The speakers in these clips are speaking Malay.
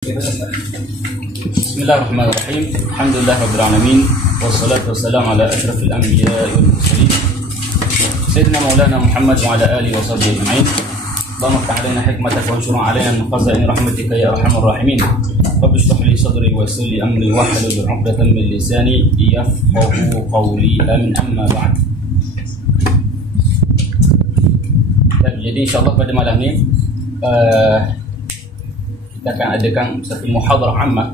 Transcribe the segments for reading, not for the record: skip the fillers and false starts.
Bismillahirrahmanirrahim. Alhamdulillahirabbil alamin wassalatu wassalamu ala asyrafil anbiya'i wal mursalin sayyidina maulana Muhammad wa ala alihi wa sahbihi ajma'in. Allahumma iftah 'alaina hikmataka wa anshur 'alaina min khaza'in rahmatika ya arhamar rahimin. Rabbi shrah li sadri wa yassir li amri wahlul 'uqdatam min lisani yafqahu qawli. Amin. Amma ba'd. Jadi insyaallah pada malam ni kita akan adakan satu muhadarah ammah.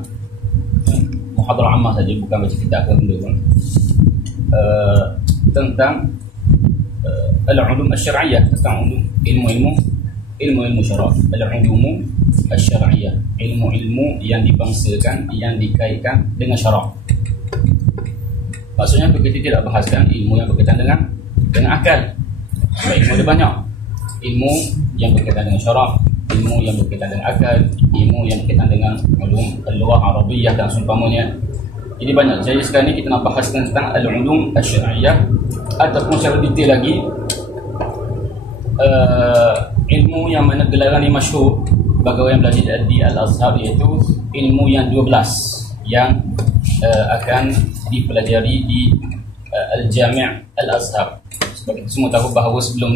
Muhadarah ammah saja, bukan baca kitab ke benda pun. Tentang al-ulum asy-syar'iyyah, tentang ilmu-ilmu syara'. Al-ulum asy-syar'iyyah, ilmu-ilmu yang dibangsakan, yang dikaitkan dengan syara'. Maksudnya kita tidak bahaskan ilmu yang berkaitan dengan akal. Ilmu ada banyak. Ilmu yang berkaitan dengan syara', ilmu yang berkaitan dengan akal, ilmu yang berkaitan dengan ulum al-lughah Arabiyyah dan seumpamanya. Jadi banyak. Jadi sekarang ni kita nak bahas tentang al-ulum asy-syar'iyyah, ataupun secara detail lagi ilmu yang mana gelaran ni masyhur bagi orang yang belajar di Al-Azhar, iaitu ilmu yang 12 yang akan dipelajari di Al-Jami' Al-Azhar. Sebab kita semua tahu bahawa sebelum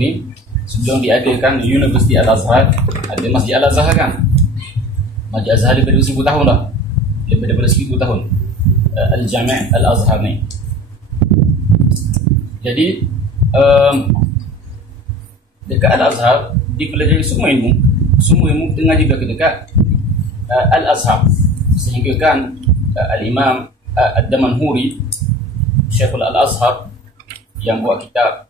diadakan Universiti Al-Azhar, ada Masjid Al-Azhar kan. Masjid Al-Azhar lebih daripada 1000 tahun dah. Lebih daripada 1000 tahun Al-Jami' Al-Azhar ni. Jadi dekat Al-Azhar dipelajari semua ilmu tengah juga dekat Al-Azhar. Sehingga kan Al-Imam Ad-Damanhuri, Syekhul Al-Azhar, yang buat kitab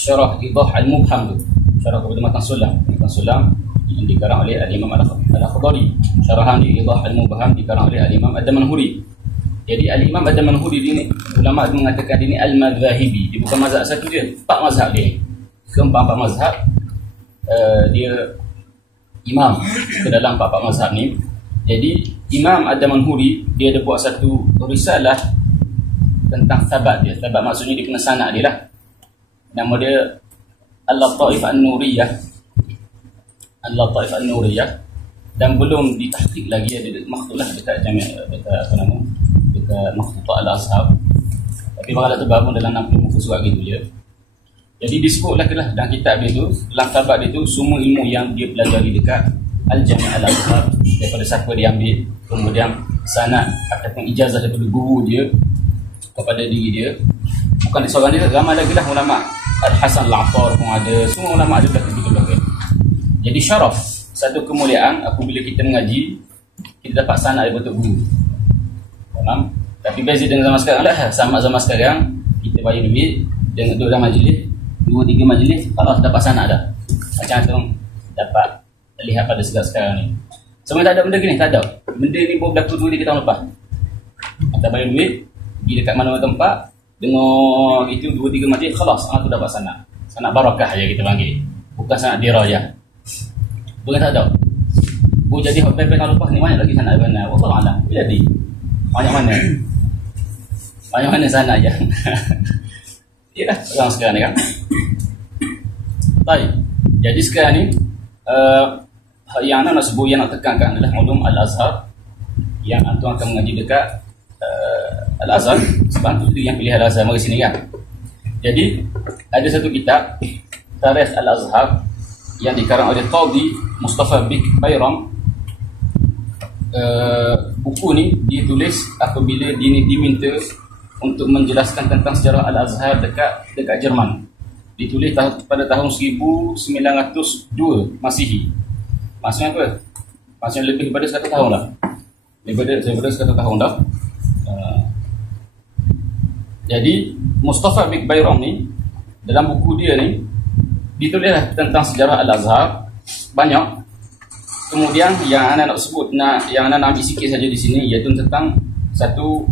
Syarah Idah Al-Mubham tu, syarah kepada Matan Sulam yang dikarang oleh Al-Imam Al-Akhdari. Syarahan di Idah Al-Mubham dikarang oleh Al-Imam Ad-Damanhuri. Jadi Al-Imam Ad-Damanhuri ini, ulama mengatakan ini Al-Madhahibi. Dia bukan mazhab satu, dia 4 mazhab dia. Keempat mazhab dia imam ke dalam 4 mazhab ni. Jadi Imam Ad-Damanhuri dia ada buat satu risalah tentang sabat dia. Sabat maksudnya dia kena sanak dia lah. Nama dia Al-Lataif An-Nuriyah. Al-Lataif An-Nuriyah. Dan belum ditahqiq lagi, ada makhtutlah dekat dekat Makhtutah Al-Azhar. Tapi bakalah terbangun dalam 60 muka surat gitu je. Jadi disebutlah dalam kitab dia tu, dalam sabat dia tu, semua ilmu yang dia pelajari dekat Al-Jami' Al-Azhar, daripada siapa dia ambil, kemudian sanad ataupun ijazah daripada guru dia kepada diri dia. Bukan seorang dia, ramai lagi lah ulama. Al-Hasan Al-Attar pun ada, semua ulama ada belakang. Jadi syaraf, satu kemuliaan apabila kita mengaji, kita dapat sanad daripada guru. Faham? Tapi beza dengan zaman sekarang lah. Sama zaman sekarang, kita bayar duit dengan duduk dalam majlis, 2-3 majlis, kalau dapat sanad dah. Macam tu dapat lihat pada sekarang ni. Sebenarnya tak ada benda gini, tak ada. Benda ni baru berlaku 2-3 tahun lepas. Kita bayar duit, pergi dekat mana-mana tempat, dengar itu 2-3 majlis, khalas, tu dapat sanad. Sanad barakah je kita panggil. Bukan sanad dirayah. Bukan tak ada. Boleh jadi hotel tahun lepas ni banyak lagi sanad mana. Wallahualam. Jadi banyak mana sanad je. Yalah, orang sekarang ni kan. Baik. Jadi sekarang ni yang nak sebut, yang nak tekankan adalah ulum Al-Azhar, yang antum akan mengaji dekat Al-Azhar. Sebab tu yang pilih Al-Azhar mari sini kan. Jadi ada satu kitab Tarikh Al-Azhar yang dikarang oleh Qadhi Mustafa Bik Bayram. Buku ni dia tulis apabila dia diminta untuk menjelaskan tentang sejarah Al-Azhar dekat Jerman. Ditulis pada tahun 1902 Masihi. Maksudnya apa? Maksudnya lebih daripada 100 tahun lah. Daripada 100 tahun dah. Jadi Mustafa Bik Bayram ni, dalam buku dia ni ditulislah tentang sejarah Al-Azhar banyak. Kemudian yang anda nak sebut, yang anda nak ambil sikit saja di sini, iaitu tentang satu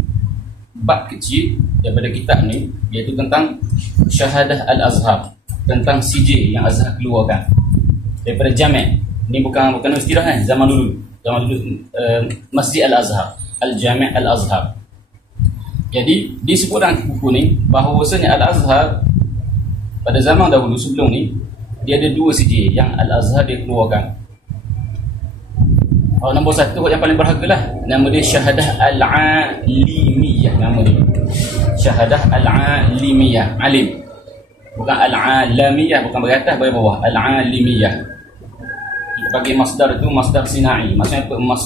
bab kecil daripada kitab ni, iaitu tentang Syahadah Al-Azhar, tentang CJ yang Azhar keluarkan daripada Jami'. Ni bukan istilah kan, zaman dulu Masjid Al-Azhar, Al-Jami' Al-Azhar. Jadi disebut dalam buku ni bahawasanya Al-Azhar pada zaman dahulu sebelum ni dia ada dua CJ yang Al-Azhar dia keluarkan. Nombor satu yang paling berharga lah, nama dia Syahadah Al-Alimiyah. Nama dia Syahadah Al-Alimiyah, alim, bukan Al-Alamiyah, bukan bagi atas bagi bawah. Al-Alimiyah kita bagi masdar itu masdar sinai, maksudnya apa?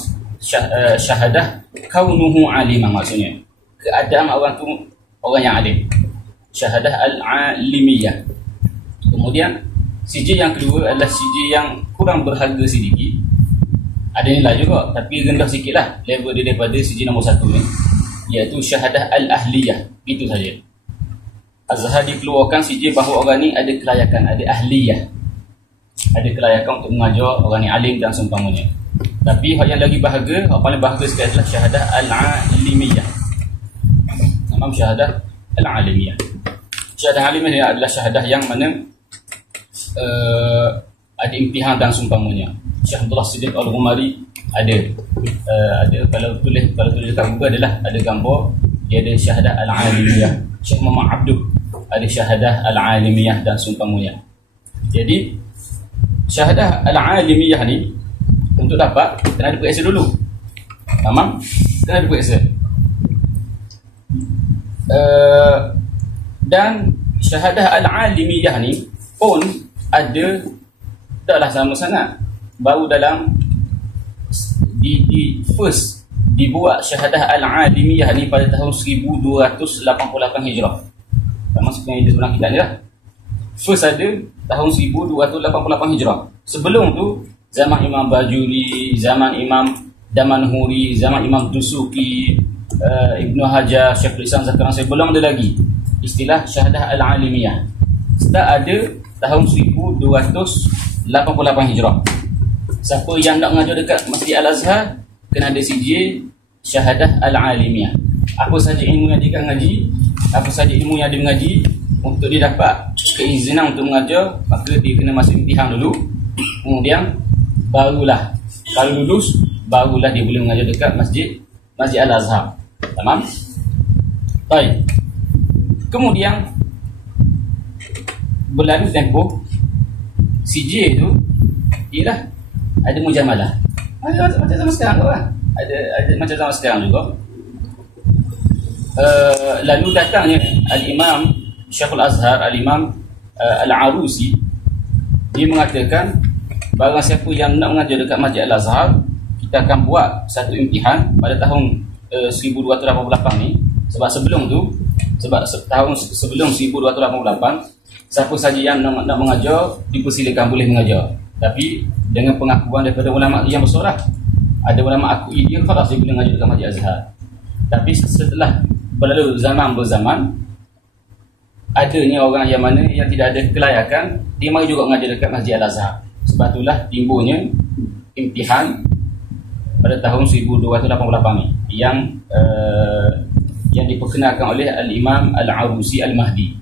Syahadah kaunuhu aliman, maksudnya keadaan orang tu orang yang alim. Syahadah Al-Alimiyah. Kemudian CJ yang kedua adalah CJ yang kurang berharga sedikit, ada nilai juga tapi rendah sikit lah level dia daripada CJ nombor satu ni, iaitu Syahadah Al-Ahliyah. Itu saja. Azhar dikeluarkan CJ bahawa orang ni ada kelayakan, ada ahliyah, ada kelayakan untuk mengajar, orang ni alim dan seumpamanya. Tapi yang lagi bahagia, yang paling bahagia sekali adalah Syahadah Al-Alimiyah. Nama Syahadah Al-Alimiyah. Syahadah Al-Alimiyah adalah syahadah yang mana ada imtihan dan seumpamanya. Syekh Abdullah Siddiq Al-Ghumari ada kalau tulis dekat Google adalah ada gambar dia ada Syahadah Al-Alimiyah. Syekh Muhammad Abduh ada Syahadah Al-Alimiyah dan seumpamanya. Jadi Syahadah Al-Alimiyah ni untuk dapat kena ada periksa dulu. Tamam? Kena ada periksa. Dan Syahadah Al-Alimiyah ni pun ada, taklah sama sangat, baru dalam first dibuat Syahadah Al-Alimiyah ni pada tahun 1288 Hijrah. Maksudnya itu sebenarnya kita ni lah. First ada tahun 1288 Hijrah. Sebelum tu zaman Imam Bajuri, zaman Imam Damanhuri, zaman Imam Dusuki, Ibnu Hajar, Syekhul Islam Zakaran, belum ada lagi istilah Syahadah Al-Alimiyah. Start ada tahun 1288 Hijrah. Siapa yang nak mengajar dekat Masjid Al-Azhar kena ada CJ Syahadah Al-Alimiyah. Apa saja ilmu yang dia ngaji, apa saja ilmu yang dia mengaji, untuk dia dapat keizinan untuk mengajar, maka dia kena masuk imtihan dulu. Kemudian barulah kalau lulus, barulah dia boleh mengajar dekat Masjid Al-Azhar. Tamam? Baik. Kemudian berlalu tempoh, CJ tu ialah ada mujamalah. Macam zaman sekarang tu lah. Ada macam zaman sekarang juga. Lalu datangnya Al-Imam Syekhul Azhar, Al-Imam Al-Arusi, dia mengatakan barang siapa yang nak mengajar dekat Masjid Al-Azhar, kita akan buat satu imtihan pada tahun 1288 ni. Sebab sebelum tu, tahun sebelum 1288, siapa saja yang nak mengajar dipersilakan boleh mengajar, tapi dengan pengakuan daripada ulama yang besar lah. Ada ulama akui dia khalas dia boleh mengajar dekat Masjid Azhar. Tapi setelah berlalu zaman, adanya orang yang mana yang tidak ada kelayakan, dia mari juga mengajar dekat Masjid Al-Azhar. Sebab itulah timbulnya imtihan pada tahun 1288 ni yang diperkenalkan oleh Al-Imam Al-Arusi Al-Mahdi.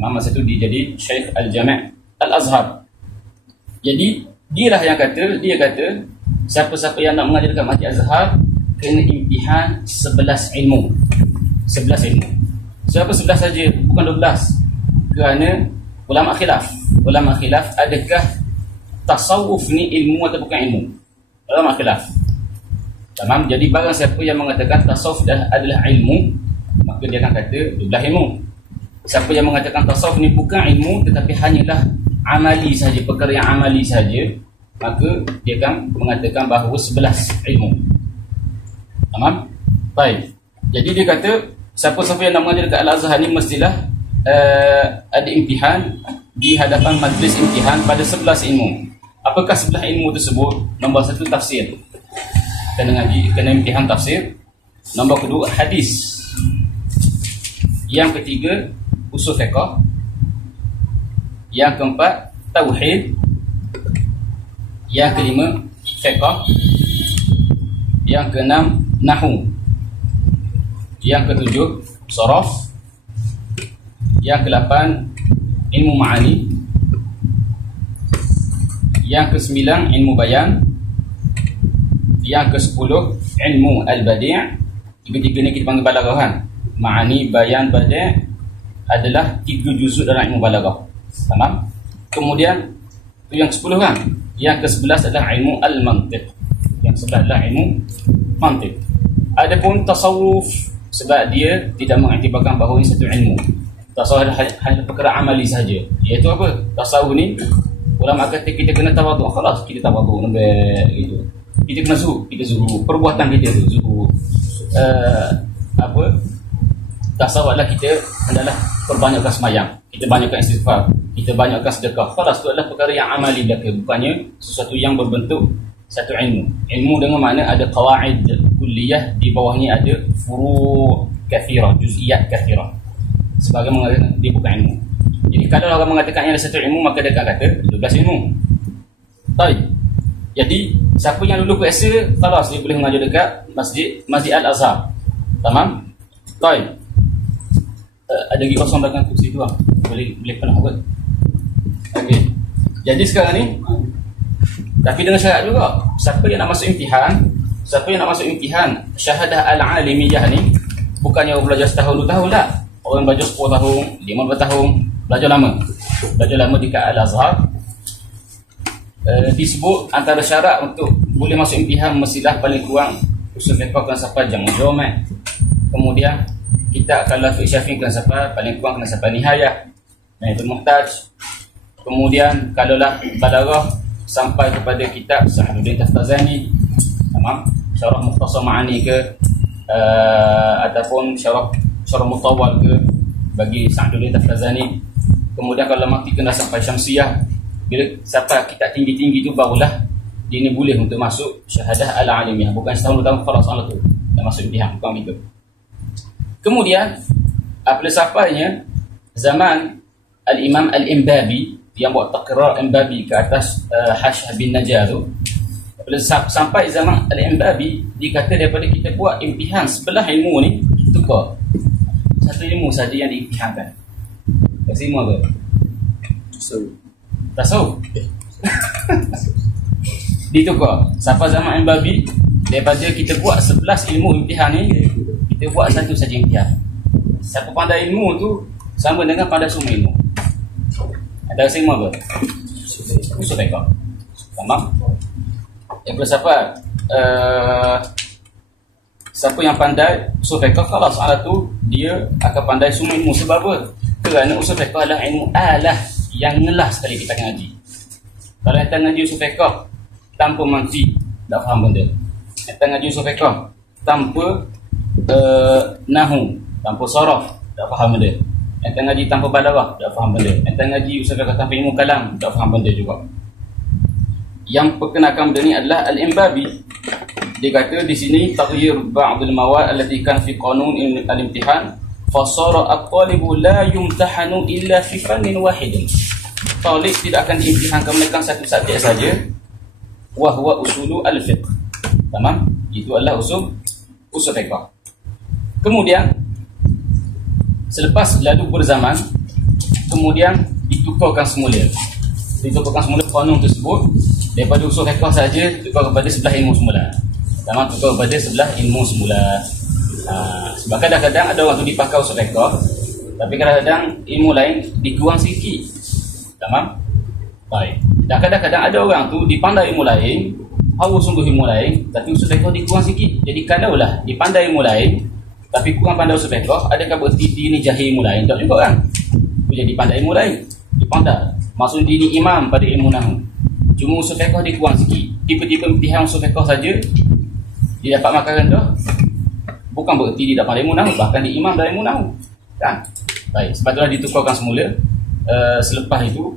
Masa itu dia jadi Syekh Al-Jami' Al-Azhar. Jadi dia kata siapa-siapa yang nak mengajar dekat Masjid Azhar kena imtihan 11 ilmu. 11 ilmu. Siapa 11 saja, bukan 12. Kerana ulama khilaf adakah tasawuf ni ilmu atau bukan ilmu. Ulama khilaf. Tamam. Jadi barang siapa yang mengatakan tasawuf adalah ilmu, maka dia akan kata 12 ilmu. Siapa yang mengatakan tasawuf ni bukan ilmu tetapi hanyalah amali saja, perkara yang amali saja, maka dia akan mengatakan bahawa 11 ilmu. Tamam? Baik. Jadi dia kata siapa-siapa yang nak mengajar dekat Al-Azhar ni mestilah ada imtihan di hadapan majlis imtihan pada 11 ilmu. Apakah 11 ilmu tersebut? Nombor 1 tafsir. Kena imtihan tafsir. Nombor kedua hadis. Yang ketiga usul fiqh. Yang keempat tauhid. Yang kelima fiqh. Yang keenam nahwu. Yang ketujuh sharaf. Yang ke-8 ilmu ma'ani. Yang ke-9 ilmu bayan. Yang ke-10 ilmu al-badi'. Tiga-tiga ni kita panggil balaghahan. Ma'ani, bayan, badi' adalah 3 juzuk dalam ilmu balaghah. Tamam? Kemudian itu yang ke-10 kan. Yang ke-11 adalah ilmu al-mantiq. Yang ke-11 adalah ilmu mantiq. Adapun tasawuf, sebab dia tidak mengiktibarkan bahawa ini satu ilmu. Tasawuf hanya perkara amali saja. Iaitu apa? Tasawuf ni ulama kata kita kena tawaduk. Khalas, kita tawaduk lembek gitu. Kita kena zuhud. Perbuatan kita tu zuhud. Tasawuf adalah kita adalah perbanyakkan semayang, kita banyakkan istighfar, kita banyakkan sedekah. Khalas, itu adalah perkara yang amali belaka, bukannya sesuatu yang berbentuk satu ilmu. Ilmu dengan makna ada qawaid kulliyah, di bawahnya ada furu' kathirah, juz'iyat kathirah. Sebagai mengatakan dia bukan ilmu. Jadi kalau orang mengatakan yang ada satu ilmu, maka dia akan kata 12 ilmu. Baik. Jadi siapa yang dulu puasa, khalas dia boleh mengajar dekat Masjid Al-Azhar. Tamam? Baik. Ada lagi kosong belakang kursi tu lah. Boleh pernah kot. Okey. Jadi sekarang ni, tapi dengan syarat juga, siapa yang nak masuk imtihan syahadah al-alimiyah ni, bukannya orang belajar setahun 2 tahun tak. Orang belajar 10 tahun, 15 tahun, belajar lama dekat Al-Azhar. Disebut antara syarat untuk boleh masuk imtihan, mestilah paling kurang usul fiqh kena sampai Jamu' Jawami'. Kemudian kita kalau fiqh Syafi'i kena sampai paling kurang kena sampai Nihayah, Nihyatul Muhtaj. Kemudian kalaulah balaghah sampai kepada kitab Sa'duddin Taftazani, tamam, syarah Mukhtasar Ma'ani ke, ataupun syarah Mutawwal ke bagi Sa'duddin Taftazani. Kemudian kalau mati kena sampai Syamsiyah. Bila sampai kitab tinggi-tinggi tu, barulah dia ni boleh untuk masuk syahadah al-alimiyah. Bukan setahun 2 tahun khalas Allah tu dah masuk imtihan, bukan begitu. Kemudian apabila sampainya zaman Al-Imam Al-Imbabi yang buat taqrar Imbabi ke atas Hasyah bin Najjar tu, apabila sampai zaman Al-Imbabi, dia kata daripada kita buat imtihan sebelah ilmu ni, kita tukar satu ilmu saja yang diimtihankan. Kasi ilmu apa? Tasawuf. Ditukar. Sampai zaman Imbabi, daripada kita buat 11 ilmu imtihan ni, kita buat satu saja imtihan. Siapa pandai ilmu tu sama dengan pandai semua ilmu. Ada rasa ilmu apa? Usul fiqh. Tamam? Siapa yang pandai usul fiqh, kalau soal tu dia akan pandai semua ilmu. Sebab apa? Kerana usul fiqh adalah ilmu alah yang ngelah sekali kita akan ngaji. Kalau kita ngaji usul fiqh tanpa manfi, tak faham benda. Kita ngaji usul fiqh tanpa nahu, tanpa saraf, tak faham benda. Kita ngaji tanpa balaghah, tak faham benda. Kita ngaji usul fiqh tanpa ilmu kalam, tak faham benda juga. Yang perkenalkan benda ni adalah Al-Imbabi. Dia kata di sini taghyir ba'd al-mawad allati kan fi qanun al-imtihan fa sara at-talibu la yumtahanu illa fi fannin wahidin. Talib tidak akan diimtihankan melainkan satu subjek saja, wa huwa usulu al-fiqh. Tamam? Itu adalah usul fiqh. Kemudian selepas lalu berzaman, kemudian ditukarkan semula qanun tersebut daripada usul fiqh saja tukar kepada sebelah ilmu semula. Tamam, tukar kepada sebelah ilmu semula. Sebab kadang-kadang ada orang tu dipakai usul fiqh, tapi kadang-kadang ilmu lain dikurang sikit. Tamam? Baik. Dan kadang-kadang ada orang tu dipandai ilmu lain, hawa sungguh ilmu lain, tapi usul fiqh dikurang sikit. Jadi kalaulah dipandai ilmu lain tapi kurang pandai usul fiqh, adakah berarti dia ni jahil ilmu lain? Tak juga kan? Dia jadi pandai ilmu lain, dipandai. Maksud dia ni imam pada ilmu nahwu. Cuma usul fiqh dia kurang sikit. Tiba-tiba imtihan usul fiqh saja dia dapat markah rendah. Bukan berarti dia dapat ilmu nahwu, bahkan dia imam dalam ilmu nahwu. Kan? Baik, sebab itulah ditukarkan semula selepas itu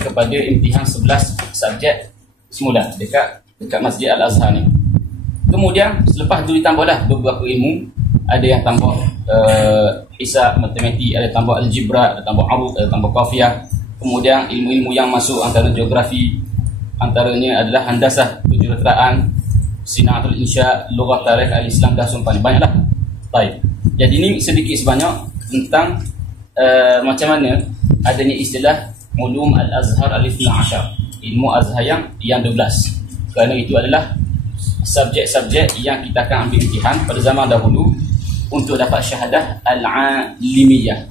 kepada imtihan 11 subjek semula dekat Masjid Al-Azhar ni. Kemudian selepas itu ditambahlah beberapa ilmu. Ada yang tambah hisab, matematik, ada tambah algebra, ada tambah arud, ada tambah qafiyah. Kemudian ilmu-ilmu yang masuk antara geografi, antaranya adalah handasah, kejuruteraan, sinaatul insya, lughat, tarikh, al-Islam, dah sumpah banyaklah. Baik. Jadi ini sedikit sebanyak tentang macam mana adanya istilah ulum al-Azhar al-Ithna Ashar, ilmu Azhar yang 12. Kerana itu adalah subjek-subjek yang kita akan ambil imtihan pada zaman dahulu untuk dapat syahadah al-alimiyah.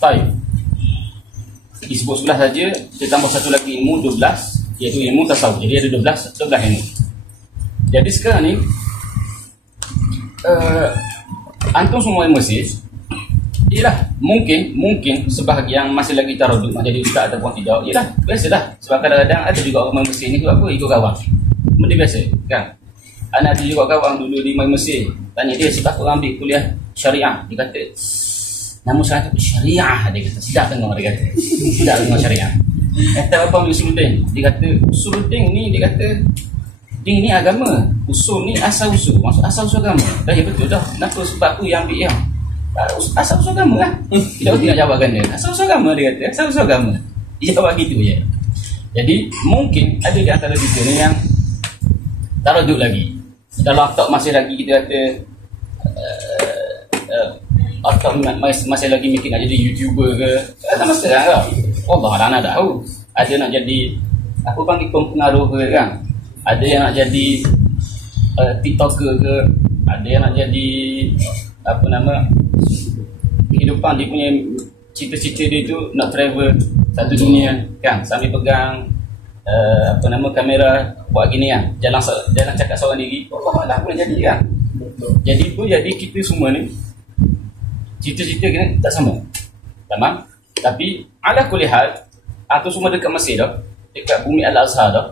Baik. disebut 11 saja, kita tambah satu lagi ilmu 12, iaitu ilmu tasawuf. Jadi ada 12 ilmu. Jadi sekarang ni antum semua Mesir, ialah mungkin sebahagian masih lagi taradud nak jadi ustaz ataupun tidak. Ialah biasalah, sebab kadang-kadang ada juga orang Mesir ni buat apa, ikut kawan. Benda biasa kan. Anak ada juga kawan dulu di Mesir, tanya dia sebab orang ambil kuliah syariah, dia kata nama saya tu syariah, dia kata sedap dengar, dia kata sedap dengar syariah. Kata apa ambil usuluddin, dia kata usuluddin ni, dia kata din ni agama, usul ni asal usul, maksud asal usul agama. Dah ya betul dah, kenapa sebab tu yang ambil yang asal usul agama lah. Kita tidak jawabkan dia asal usul agama, dia kata asal usul agama, dia jawab gitu je. Jadi mungkin ada di antara kita ni yang taradud lagi. Dalam otak masih lagi kita kata otak masih lagi mungkin nak jadi YouTuber ke, tak masalah lah. Allah lah nak tahu. Ada nak jadi apa panggil pempengaruh ke kan, ada yang nak jadi TikToker ke, ada yang nak jadi apa nama, kehidupan dia punya cita-cita dia tu nak travel satu dunia kan, sambil pegang apa nama kamera buat gini kan, jangan cakap seorang diri. Allah lah boleh jadi kan. Jadi tu, jadi kita semua ni cita-cita kita tak sama, tamam. Tapi ala kulli hal, atau semua dekat Mesir dah, dekat bumi Al-Azhar dah.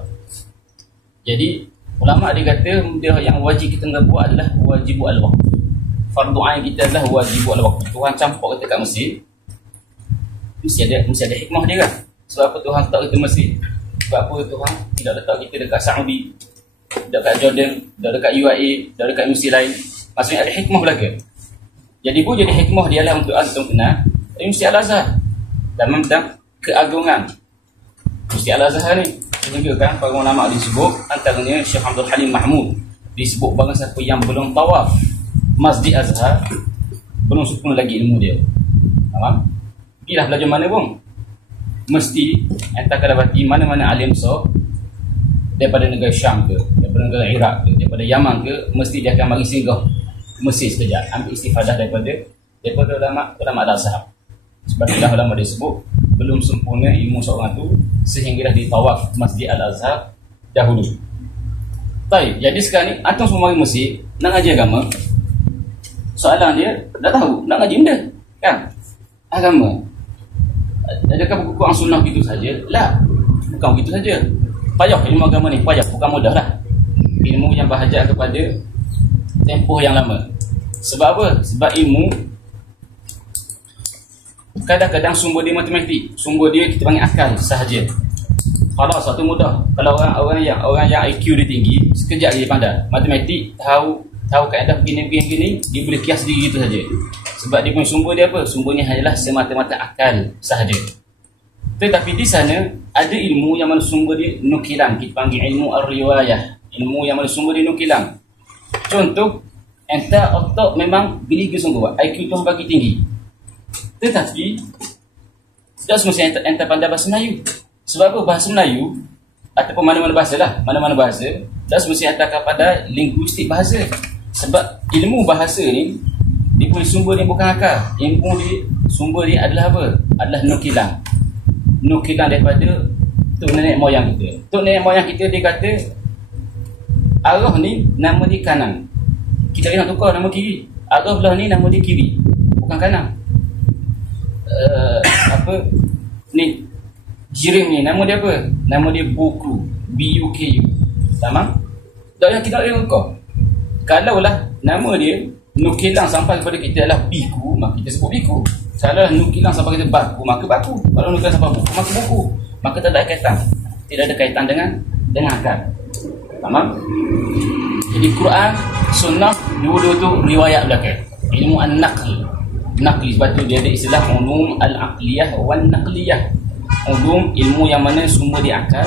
Jadi ulama dia kata benda yang wajib kita nak buat adalah wajib al-waqt. Fardu ain kita adalah wajib al-waqt. Tuhan campur kita kat Mesir, mesti ada hikmah dia kan. Sebab apa Tuhan letak kita Mesir? Sebab apa Tuhan tidak letak kita dekat Saudi, dekat Jordan, dekat UAE, dekat Mesir lain? Maksudnya ada hikmah belaka. Jadi pun jadi hikmah dia lah untuk antum kenal Masjid Al-Azhar dan tentang keagungan Masjid Al-Azhar ni. Sehingga kan para ulama disebut, antaranya Syekh Abdul Halim Mahmud disebut barang siapa yang belum tawaf Masjid Azhar belum sempurna lagi ilmu dia. Faham? Pergilah belajar mana pun, mesti entah kadabati mana-mana alim besar daripada negara Syam ke, daripada negara Iraq ke, daripada Yaman ke, mesti dia akan mari singgah Mesir sekejap, ambil istifadah daripada ulama Al-Azhar. Sebab itulah ulama disebut belum sempurna ilmu seorang tu sehinggalah ditawaf Masjid Al-Azhar dahulu. Baik, jadi sekarang ni antum semua mari Mesir nak ngaji agama. Soalan dia, dah tahu nak ngaji benda kan, agama. Adakah buku Quran Sunnah begitu saja? Lah, bukan begitu saja. Payah ilmu agama ni, payah, bukan mudah lah. Ilmu yang berhajat kepada tempoh yang lama. Sebab apa? Sebab ilmu kadang-kadang sumber dia matematik, sumber dia kita panggil akal sahaja. Kalau satu mudah, kalau orang yang IQ dia tinggi, sekejap dia pandai matematik, tahu kaedah begini, dia boleh kias diri gitu saja. Sebab dia punya sumber dia apa? Sumbernya hanyalah semata-mata akal sahaja. Tetapi di sana ada ilmu yang mana sumber dia nukilan, kita panggil ilmu ar-riwayah, ilmu yang mana sumber dia nukilan. Contoh, entah otak memang geliga sungguh, IQ tu bagi tinggi, tetapi tidak semestinya entah pandai bahasa Melayu. Sebab apa? Bahasa Melayu ataupun mana-mana bahasa lah, mana-mana bahasa tidak semestinya entah kepada linguistik bahasa. Sebab ilmu bahasa ni dia punya sumber dia bukan akal. Ilmu dia, sumber dia adalah apa? Adalah nukilan daripada tok nenek moyang kita. Tok nenek moyang kita dia kata arah ni nama dia kanan, kita nak tukar nama kiri. Arah belah ni nama dia kiri, bukan kanan. Apa ni jirim ni nama dia apa? Nama dia buku, BUKU. Tamam? Tak yang kita nak tukar. Kalau lah nama dia nukilan sampai kepada kita adalah biku, maka kita sebut biku. Kalau nukilan sampai kepada baku, maka baku. Kalau nukilan sampai buku, maka buku. Maka tak ada kaitan, tidak ada kaitan dengan akal. Tamam? Jadi Quran, Sunnah, dua-dua tu riwayat belaka. Ilmu an-naql, naqli, sebab tu dia ada istilah ulum al-aqliyah wal naqliyah. Ulum ilmu yang mana sumber dia akal,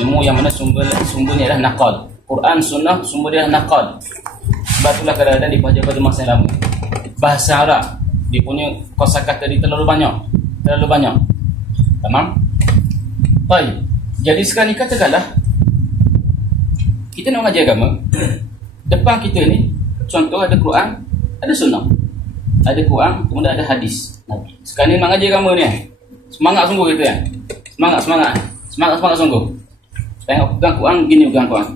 ilmu yang mana sumbernya adalah naqal. Quran, Sunnah, sumber dia adalah naqal. Sebab itulah kadang-kadang dibaca pada masa yang lama. Bahasa Arab, dia punya kosakata dia terlalu banyak. Tamam? Baik. Jadi sekarang ni katakanlah kita nak mengajar agama, depan kita ni contoh ada Quran, ada Sunnah, ada Quran, kemudian ada hadis Nabi. Sekarang ni nak mengajar agama ni, Semangat sungguh gitu kan. Semangat sungguh. Tengok pegang Quran gini, pegang Quran.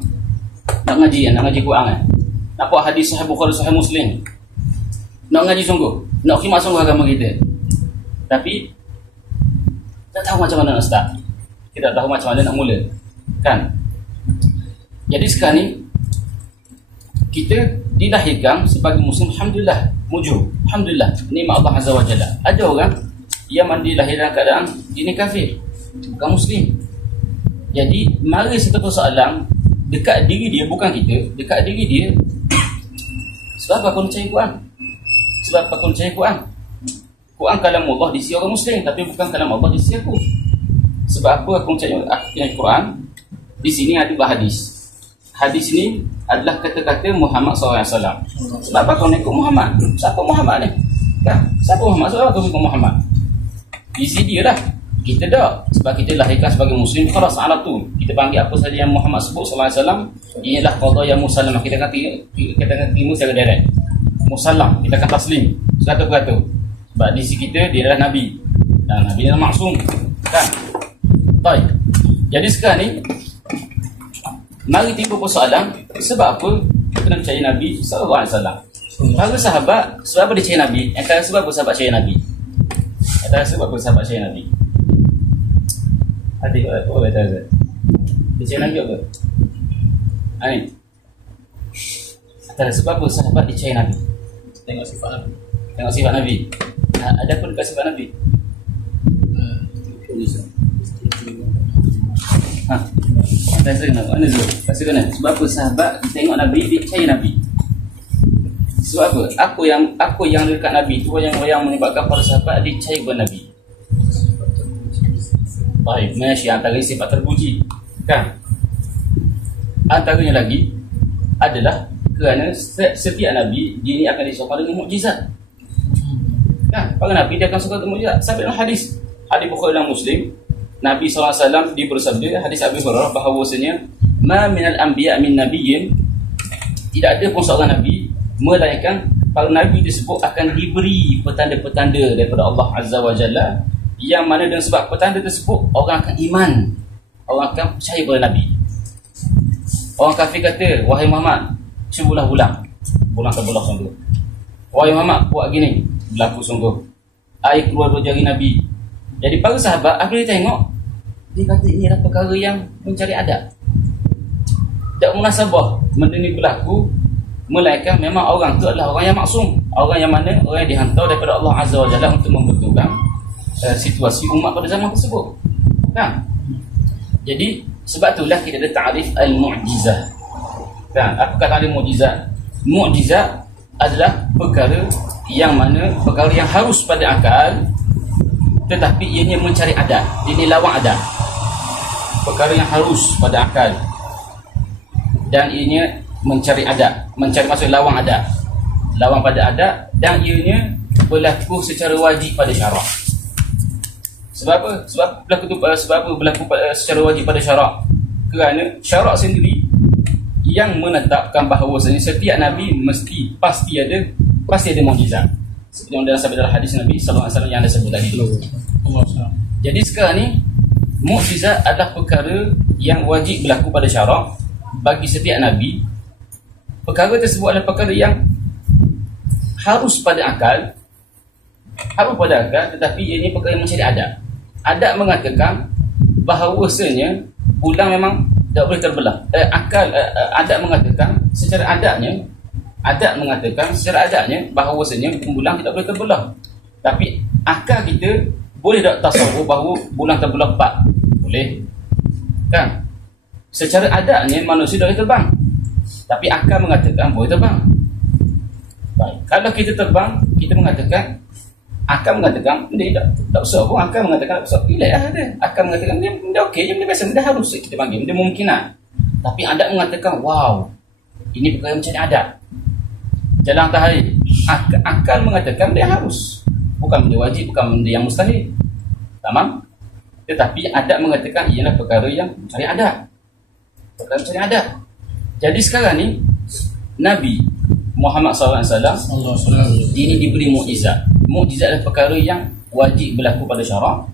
Nak ngaji Quran kan. Nak buat hadis Sahih Bukhari, Sahih Muslim. Nak ngaji sungguh, nak khidmat sungguh agama kita. Tapi tak tahu macam mana nak start. Kita tak tahu macam mana nak mula. Kan? Jadi sekarang ni kita dilahirkan sebagai muslim, alhamdulillah, mujur. Alhamdulillah, nikmat Allah Azza wa Jalla. Ada orang yang dilahirkan keadaan ini kafir, bukan muslim. Jadi mari satu persoalan dekat diri dia, bukan kita, dekat diri dia. Sebab aku percaya Quran. Quran kalam Allah di sisi orang muslim, tapi bukan kalam Allah di sisi aku. Sebab apa aku percaya Quran? Di sini ada hadis. Hadis ni adalah kata-kata Muhammad SAW. Sebab apa kau nak ikut Muhammad? Siapa Muhammad ni? Kan? Siapa Muhammad? Sebab kau ikut Muhammad? Di sini dia lah. Kita tak. Sebab kita lahirkan sebagai muslim, khalas ala tu. Kita panggil apa saja yang Muhammad sebut SAW. Ini adalah qada yang musallam. Kita akan terima secara direct. Musallam. Kita akan taslim 100%. Sebab di sisi kita dia adalah Nabi. Dan Nabi adalah maksum. Kan? Baik. Jadi sekarang ni mari timbul persoalan, sebab apa kita nak percaya Nabi SAW? Para sahabat, sebab apa dia percaya Nabi? Antara sebab apa sahabat percaya Nabi? Adik apa kata dia? Dia percaya Nabi apa? Ni. Antara sebab apa sahabat dia percaya Nabi? Tengok sifat Nabi. Ada apa dekat sifat Nabi? Rasa kena. Sebab apa sahabat tengok Nabi, dia percaya Nabi? Sebab apa? Apa yang dekat Nabi tu yang menyebabkan para sahabat dia percaya kepada Nabi? Baik, masya antara sifat terpuji. Kan? Antaranya lagi adalah kerana setiap Nabi dia ni akan disokong dengan mukjizat. Kan? Para Nabi dia akan sokong dengan mukjizat. Sampai dalam hadis Bukhari dan Muslim, Nabi SAW dia bersabda, hadis Abu Hurairah, bahawasanya ma minal anbiya min nabiyyin, tidak ada pun seorang nabi melainkan para nabi tersebut akan diberi petanda-petanda daripada Allah Azza wa Jalla, yang mana dengan sebab petanda tersebut orang akan iman, orang akan percaya kepada Nabi. Orang kafir kata, wahai Muhammad, cubalah bulang terbelah sungguh. Wahai Muhammad, buat gini, berlaku sungguh. Air keluar 2 jari Nabi. Jadi para sahabat akhirnya tengok, dia kata ini adalah perkara yang mencari adab. Tak munasabah benda ni berlaku, melainkan memang orang tu adalah orang yang maksum, orang yang mana orang yang dihantar daripada Allah Azza wa Jalla untuk membetulkan situasi umat pada zaman tersebut. Kan? Jadi sebab itulah kita ada ta'rif al-mu'jizah. Kan? Apa kata ta'rif mu'jizah? Mu'jizah adalah perkara yang mana perkara yang harus pada akal, tetapi ianya mencari adat. Ini lawan adat. Perkara yang harus pada akal dan ianya mencari adat. Mencari maksud lawan adat. Lawan pada adat, dan ianya berlaku secara wajib pada syarak. Sebab apa? Sebab berlaku secara wajib pada syarak. Kerana syarak sendiri yang menetapkan bahawasanya setiap Nabi mesti pasti ada mukjizat. Seperti yang dalam dalam hadis Nabi SAW yang anda sebut tadi dulu. Jadi sekarang ni mukjizat adalah perkara yang wajib berlaku pada syarak bagi setiap Nabi. Perkara tersebut adalah perkara yang harus pada akal, tetapi ianya perkara yang mencari adat. Adat mengatakan bahawasanya bulan memang tak boleh terbelah. Adat mengatakan secara adatnya bahawasanya bulan tidak boleh terbelah. Tapi akal kita boleh tak tasawur bahawa bulan terbelah 4? Boleh. Kan? Secara adatnya manusia tak boleh terbang. Tapi akal mengatakan boleh terbang. Baik. Kalau kita terbang, kita mengatakan, akal mengatakan dia tak usah pun. Akal mengatakan tak usah. Pilih lah dia. Akal mengatakan benda okey je, benda biasa, benda harus kita panggil, benda mungkinat. Tapi adat mengatakan wow, ini perkara mencari adat. Jalan atas air. Akal mengatakan benda yang harus, bukan benda wajib, bukan benda yang mustahil. Tamam? Tetapi adat mengatakan ialah perkara yang mencari adat. Perkara mencari adat. Jadi sekarang ni Nabi Muhammad SAW ini diberi mukjizat. Mukjizat adalah perkara yang wajib berlaku pada syarak,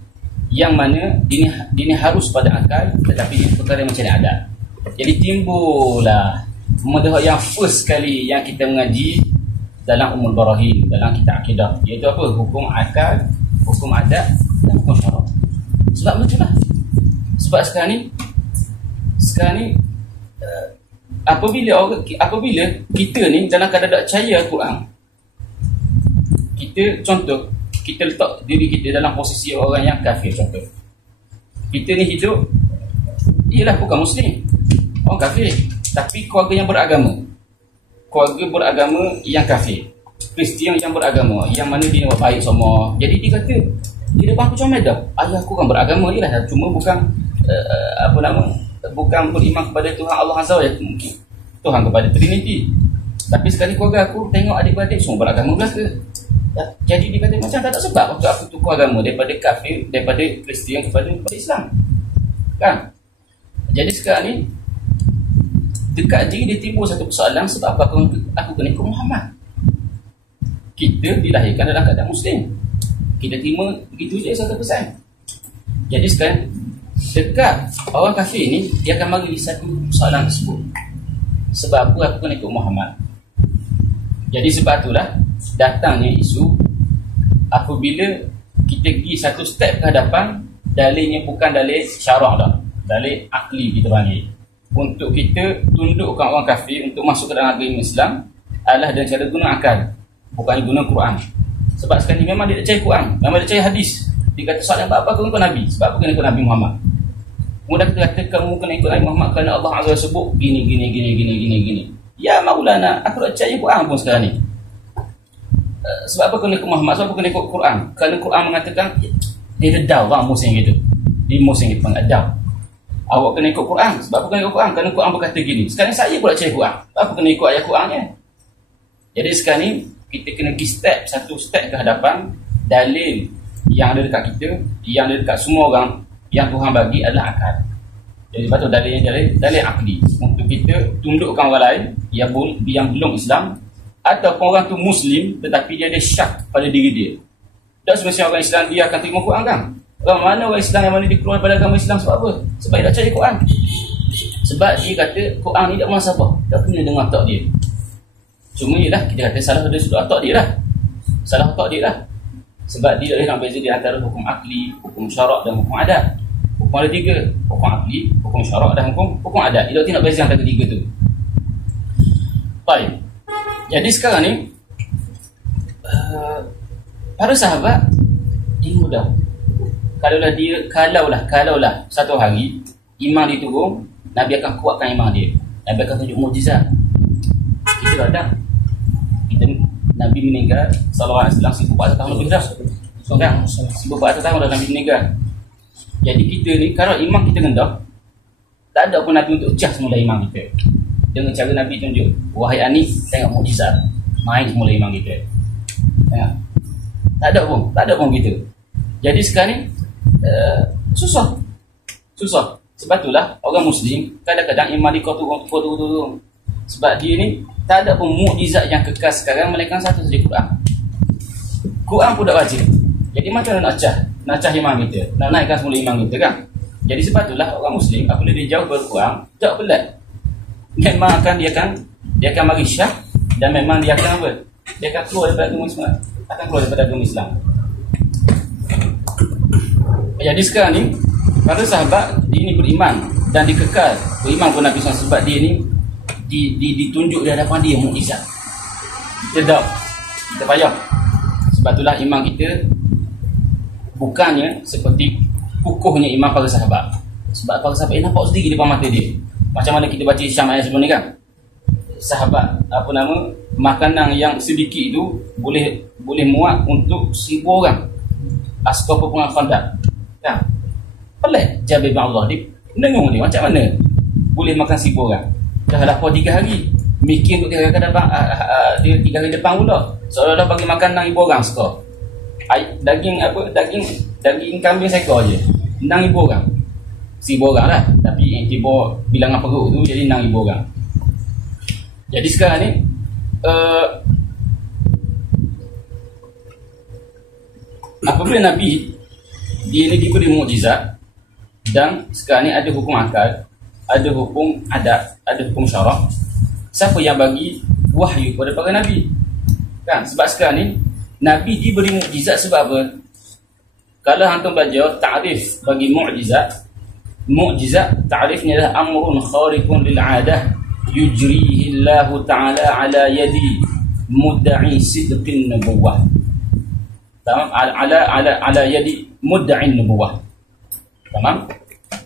yang mana ini harus pada akal, tetapi ini perkara macam ni ada. Jadi timbullah madhab yang first sekali yang kita mengaji dalam Ummul Barahin, dalam kitab akidah, iaitu apa? Hukum akal, hukum adat dan hukum syarak. Sebab macam lah. Sebab sekarang ni apabila kita ni dalam keadaan tak percaya Al-Quran, kita letak diri kita dalam posisi orang yang kafir. Contoh, kita ni hidup ialah bukan Muslim, orang kafir, tapi keluarga yang beragama, yang kafir, Kristian yang beragama, yang mana dia buat baik semua. Jadi dia kata, dia depan aku comel dah, ayah aku kan beragama je lah, cuma bukan bukan beriman kepada Tuhan Allah Azza wa Jalla, mungkin Tuhan kepada Trinity. Tapi sekali keluarga aku tengok adik-beradik semua beragama belaka. Jadi dia kata macam tak ada sebab waktu aku tukar agama daripada kafir, daripada Kristian kepada Islam, kan? Jadi sekarang ni dekat diri dia timbul satu persoalan, sebab apa aku kena ikut Muhammad? Kita dilahirkan dalam keadaan Muslim, kita terima begitu je 100%. Jadi sekarang dekat orang kafir ni, dia akan bagi satu soalan tersebut, sebab apa aku kena ikut Muhammad? Jadi sebab itulah datangnya isu apabila kita pergi satu step ke hadapan, dalilnya bukan dalil syarak dah, dalil akli kita panggil, untuk kita tundukkan orang kafir untuk masuk ke dalam agama Islam adalah dengan cara guna akal, bukan guna Quran. Sebab sekarang ni memang dia tak percaya Quran, memang dia percaya hadis. Dia kata soalan apa kau ikut Nabi? Sebab apa kena ikut Nabi Muhammad? Kemudian kita kata kamu kena ikut Nabi Muhammad kerana Allah Azza wa sebut gini. Ya Maulana, aku tak percaya Quran pun sekarang ni. Sebab apa kena ikut Muhammad? Sebab apa kena ikut Quran? Kerana Quran mengatakan dia redau orang musim gitu. Dia musim kita panggil redau. Awak kena ikut Quran. Sebab apa kena ikut Quran? Kerana Quran berkata gini. Sekarang saya pula percaya Quran. Sebab apa kena ikut ayat Qurannya? Jadi sekarang ni kita kena pergi satu step ke hadapan. Dalil yang ada dekat kita, yang ada dekat semua orang, yang Tuhan bagi adalah akal. Jadi patut dalil akli untuk kita tundukkan orang lain yang belum Islam, ataupun orang tu Muslim tetapi dia ada syak pada diri dia. Tak semestinya orang Islam dia akan terima Quran, kan? Orang mana orang Islam yang mana dia keluar daripada agama Islam? Sebab apa? Sebab dia tak percaya Quran. Sebab dia kata Quran ni tak munasabah, tak kena dengan otak dia. Cuma ialah kita kata salah pada sudut otak dia lah. Salah otak dia lah. Sebab dia nak beza di antara hukum akli, hukum syarak dan hukum adat. Hukum ada 3, hukum akli, hukum syarak dan hukum adat. Dia tak beza antara ketiga tu. Baik. Jadi sekarang ni para sahabat dia mudah. Kalaulah satu hari iman dia turun, Nabi akan kuatkan iman dia. Nabi akan tunjuk mukjizat. Kita ada. Nabi meninggal sallallahu alaihi wasallam 1400 tahun lebih dah. Kan? 1400 tahun dah Nabi meninggal. Jadi kita ni kalau iman kita rendah, tak ada pun Nabi untuk cah semula iman kita. Dengan cara Nabi tunjuk, wahai Anis, tengok mukjizat, main semula iman kita. Tengok. Tak ada pun gitu. Jadi sekarang ni susah. Sebab itulah orang Muslim kadang-kadang iman dia turun. Sebab dia ni tak ada pun mukjizat yang kekal sekarang, melainkan satu saja Quran. Quran pun tak baca. Jadi macam mana nak cah iman kita, nak naikkan semula iman kita, kan? Jadi sebab itulah orang Muslim apabila dia jauh berkurang, tak pelat. Memang dia akan bagi syak, dan memang dia akan apa? Dia akan keluar daripada agama Islam. Jadi sekarang ni para sahabat dia ni beriman dan dikekal beriman kepada Nabi SAW, sebab dia ni ditunjuk di hadapan dia mukjizat. Kita payah. Sebab itulah iman kita bukannya seperti kukuhnya iman para sahabat. Sebab para sahabat nampak sendiri depan mata dia. Macam mana kita baca Syam ayat sebelum ni, kan? Sahabat makanan yang sedikit itu boleh muat untuk 1000 orang. Askar peperangan Khandaq, kan? Pelik Jabir bin Allah dia dengung dia macam mana boleh makan 1000 orang. Dah lapar 3 hari, mikir untuk 3 hari depan, dia 3 hari depan pula seolah-olah bagi makan 6,000 orang sekor. Daging kambing seekor je 6,000 orang. 1,000 orang lah, tapi yang tiba bilangan perut tu jadi 6,000 orang. Jadi sekarang ni apabila Nabi dia ni diberi mukjizat, dan sekarang ni ada hukum akal, ada hukum adat, ada hukum syarak. Siapa yang bagi wahyu kepada para nabi? Kan? Sebab sekarang ni nabi diberi mukjizat sebab apa? Kalau hantum belajar ta'rif bagi mukjizat ta'rifnya adalah amrun khariqun lil 'adah yujrihi Allah Ta'ala ala yadi mudda'i sidqin nubuwah. Tamam? Ala yadi mudda'i nubuwah. Tamam?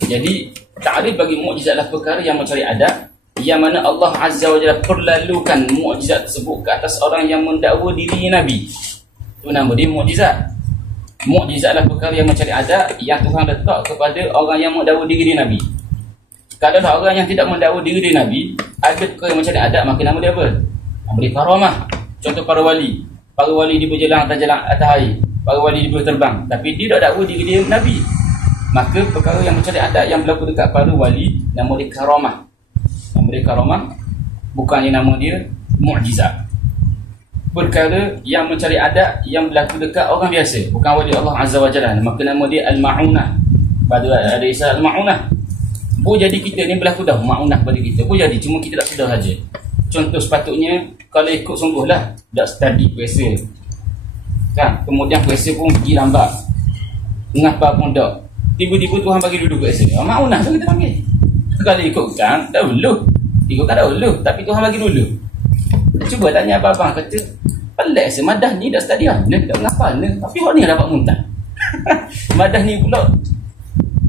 Jadi ta'rif bagi mukjizat adalah perkara yang mencari adat, yang mana Allah Azza wa Jalla perlalukan mukjizat tersebut ke atas orang yang mendakwa dirinya nabi. Itu nama dia mukjizat. Mukjizat adalah perkara yang mencari adat yang Tuhan letak kepada orang yang mendakwa diri dia nabi. Kalau orang yang tidak mendakwa diri dia nabi ada perkara yang mencari adat, maka nama dia apa? Nama dia karamah. Contoh para wali. Para wali dia berjalan atas air, para wali dia boleh terbang, tapi dia tak dakwa diri dia nabi. Maka perkara yang mencari adat yang berlaku dekat para wali, nama dia karamah. Nama dia karamah, bukannya nama dia mukjizat. Perkara yang mencari adat yang berlaku dekat orang biasa, bukan wali Allah Azza wa Jalla, maka nama dia al-ma'unah. Pada ada istilah al-ma'unah. Boleh jadi kita ni berlaku dah ma'unah pada kita. Boleh jadi, cuma kita tak sedar saja. Contoh sepatutnya, kalau ikut sungguhlah, dah study puasa, kan? Kemudian puasa pun pergi lambat, ngapa pun tak, tiba-tiba Tuhan bagi dulu puasa. Ma'unah tu kita panggil. Kalau ikutkan dahulu, tapi Tuhan bagi dulu. Cuba tanya abang-abang, kata pelik semadah ni dah study lah, ni tak mengapa ni, tapi hak ni dapat muntah. Madah ni pula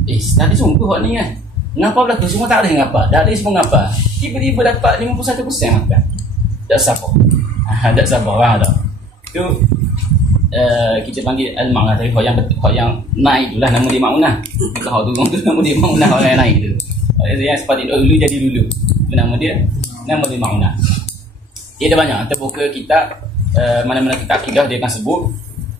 study sungguh hak ni kan. Ngapa berlaku semua tak ada ngapa, dah ada semua ngapa, tiba-tiba dapat 51% makan. Tak sabar. Tak sabar lah dah. Tu kita panggil al-ma'unah, tapi hak yang naik itulah nama dia ma'unah. Bukan hak turun tu nama dia ma'unah, orang yang naik tu. Yang sepatutnya dulu jadi dulu. Nama dia ma'unah. Dia ada banyak. Terbuka kitab mana-mana kitab akidah, dia akan sebut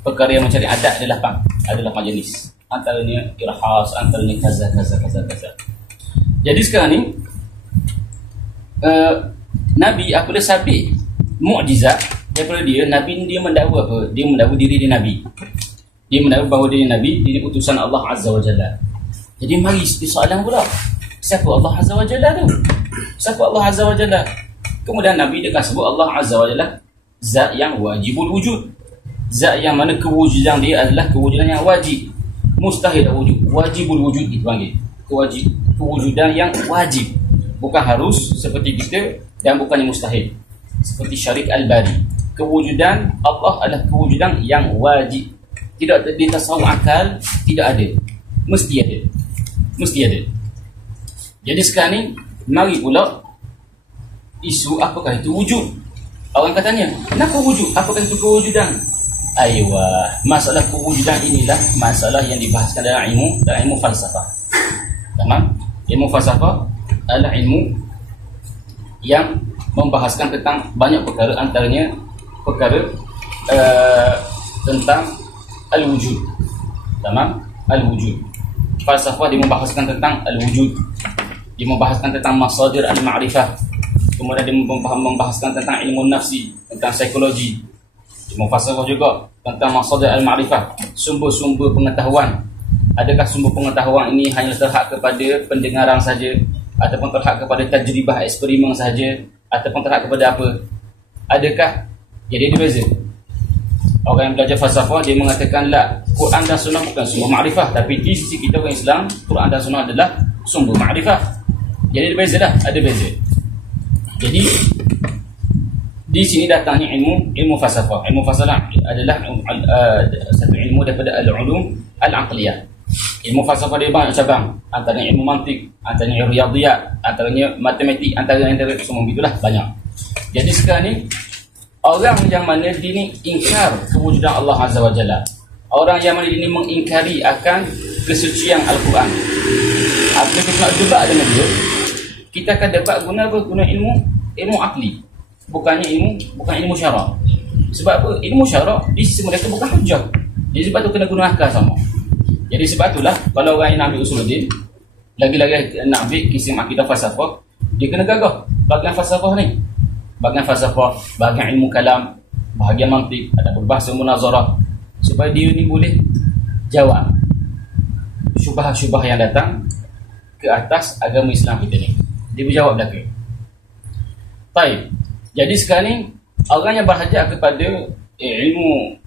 perkara yang mencari adat ada 8 jenis. Antaranya irhas, antaranya kaza. Jadi sekarang ni Nabi apabila sabit mukjizat daripada dia, Nabi ni dia mendakwa apa? Dia mendakwa diri dia Nabi. Dia mendakwa bahawa dia Nabi, dia utusan Allah Azza wa Jalla. Jadi mari soalan pula, siapa Allah Azza wa Jalla tu? Siapa Allah Azza wa Jalla? Kemudian Nabi dia akan sebut Allah Azza wa Jalla zat yang wajibul wujud. Zat yang mana kewujudan dia adalah kewujudan yang wajib. Mustahil wujud, wajibul wujud itu panggil. Kewujudan yang wajib, bukan harus seperti kita, dan bukannya mustahil seperti syarik al-bari. Kewujudan Allah adalah kewujudan yang wajib, tidak ditasawuf akal, tidak ada, mesti ada. Jadi sekarang ni mari pula isu apakah itu wujud. Orang katanya, kenapa wujud? Apakah itu kewujudan? Aywa, masalah kewujudan inilah masalah yang dibahaskan dalam ilmu falsafah. Tamam? Ilmu falsafah adalah ilmu yang membahaskan tentang banyak perkara, antaranya perkara tentang al-wujud. Tamam? Al-wujud. Falsafah dia membahaskan tentang al-wujud. Dia membahaskan tentang masadir al-ma'rifah. Kemudian dia membahaskan tentang ilmu nafsi, tentang psikologi. Ilmu falsafah juga tentang masadir al-ma'rifah, sumber-sumber pengetahuan. Adakah sumber pengetahuan ini hanya terhad kepada pendengaran saja, ataupun terhad kepada tajribah eksperimen saja, ataupun terhad kepada apa? Adakah? Jadi dia beza. Orang yang belajar falsafah dia mengatakan la, Quran dan Sunnah bukan sumber makrifah, tapi di sisi kita orang Islam, Quran dan Sunnah adalah sumber makrifah. Jadi dia beza dah, ada beza. Jadi di sini datangnya ilmu falsafah. Ilmu falsafah adalah satu ilmu daripada al-ulum al-aqliyah. Ilmu falsafah dia banyak cabang, antaranya ilmu mantik, antaranya riyadhiyat, antaranya matematik, antara semua gitulah banyak. Jadi sekarang ni orang yang mana dia ni ingkar kewujudan Allah Azza wa Jalla, orang yang mana dia ni mengingkari akan kesucian Al-Quran, apabila kita nak debat dengan dia, kita akan debat guna apa? Guna ilmu akli, bukan ilmu syarak. Sebab apa? Ilmu syarak di sisi mereka bukan hujah. Jadi sebab tu kena guna akal sama. Jadi sebab itulah kalau orang yang nak ambil usuluddin, lagi-lagi nak ambil kisim akidah falsafah, dia kena gagah bahagian falsafah ni. Bahagian falsafah, bahagian ilmu kalam, bahagian mantik, ada berbahasa munazarah, supaya dia ni boleh jawab. syubah-syubah yang datang ke atas agama Islam kita ni. Dia berjawab belaka. Baik. Jadi sekarang ni orang yang berhajat kepada ilmu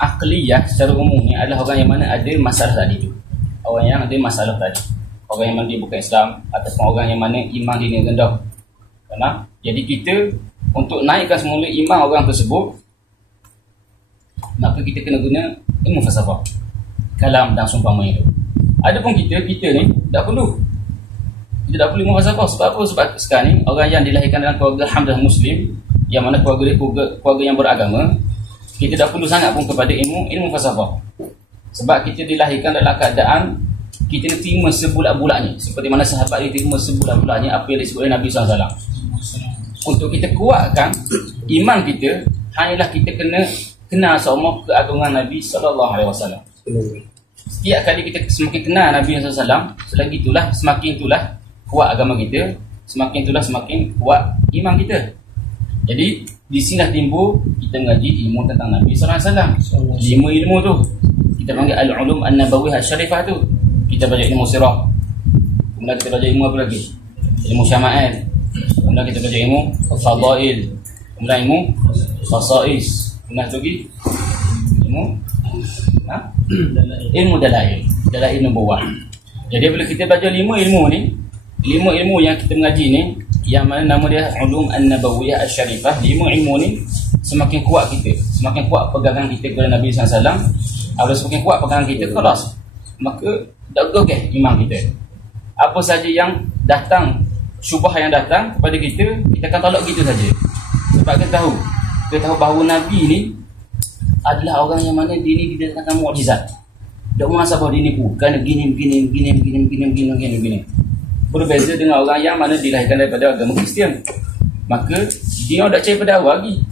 aqliyah secara umum ni adalah orang yang mana ada masalah tadi tu. Orang yang ada masalah tadi. Orang yang mana dia bukan Islam ataupun orang yang mana iman dia rendah. Faham? Jadi kita untuk naikkan semula iman orang tersebut, maka kita kena guna ilmu falsafah, kalam dan seumpamanya itu. Adapun kita ni tak perlu. Kita tak perlu ilmu falsafah. Sebab apa? Sebab sekarang ni orang yang dilahirkan dalam keluarga alhamdulillah Muslim, yang mana keluarga yang beragama, kita tak perlu sangat pun kepada ilmu falsafah. Sebab kita dilahirkan dalam keadaan kita nak terima sebulat-bulatnya, seperti mana sahabat dia terima sebulat-bulatnya apa yang disebut oleh Nabi SAW. Untuk kita kuatkan iman kita, hanyalah kita kena kenal seumur keagungan Nabi SAW. Setiap kali kita semakin kenal Nabi SAW, selagi itulah semakin itulah kuat agama kita, semakin itulah semakin kuat iman kita. Jadi di sinilah timbul kita mengaji ilmu tentang Nabi SAW. 5 ilmu tu kita panggil al-ulum an-nabawiyah syarifah tu. Kita belajar ilmu sirah, kemudian kita belajar ilmu apa lagi? Ilmu syama'il, kemudian kita belajar ilmu fadail, kemudian ilmu khasais, kemudian lagi ilmu dalail nubuwah. Jadi bila kita belajar 5 ilmu ni, 5 ilmu yang kita mengaji ni, yang mana nama dia ulum an-nabawiyah asy-syarifah, 5 ilmu ni semakin kuat kita, semakin kuat pegangan kita kepada Nabi SAW. Apabila semakin kuat pegangan kita, keras, maka tak gogeh iman kita. Apa saja yang datang, syubah yang datang kepada kita, kita akan tolak gitu saja. Sebab kita tahu bahawa Nabi ni adalah orang yang mana dia ni didatangkan mukjizat. Tak munasabah dia ni bukan gini. Berbeza dengan orang yang mana dilahirkan daripada agama Kristian. Maka dia tak percaya pada awal lagi.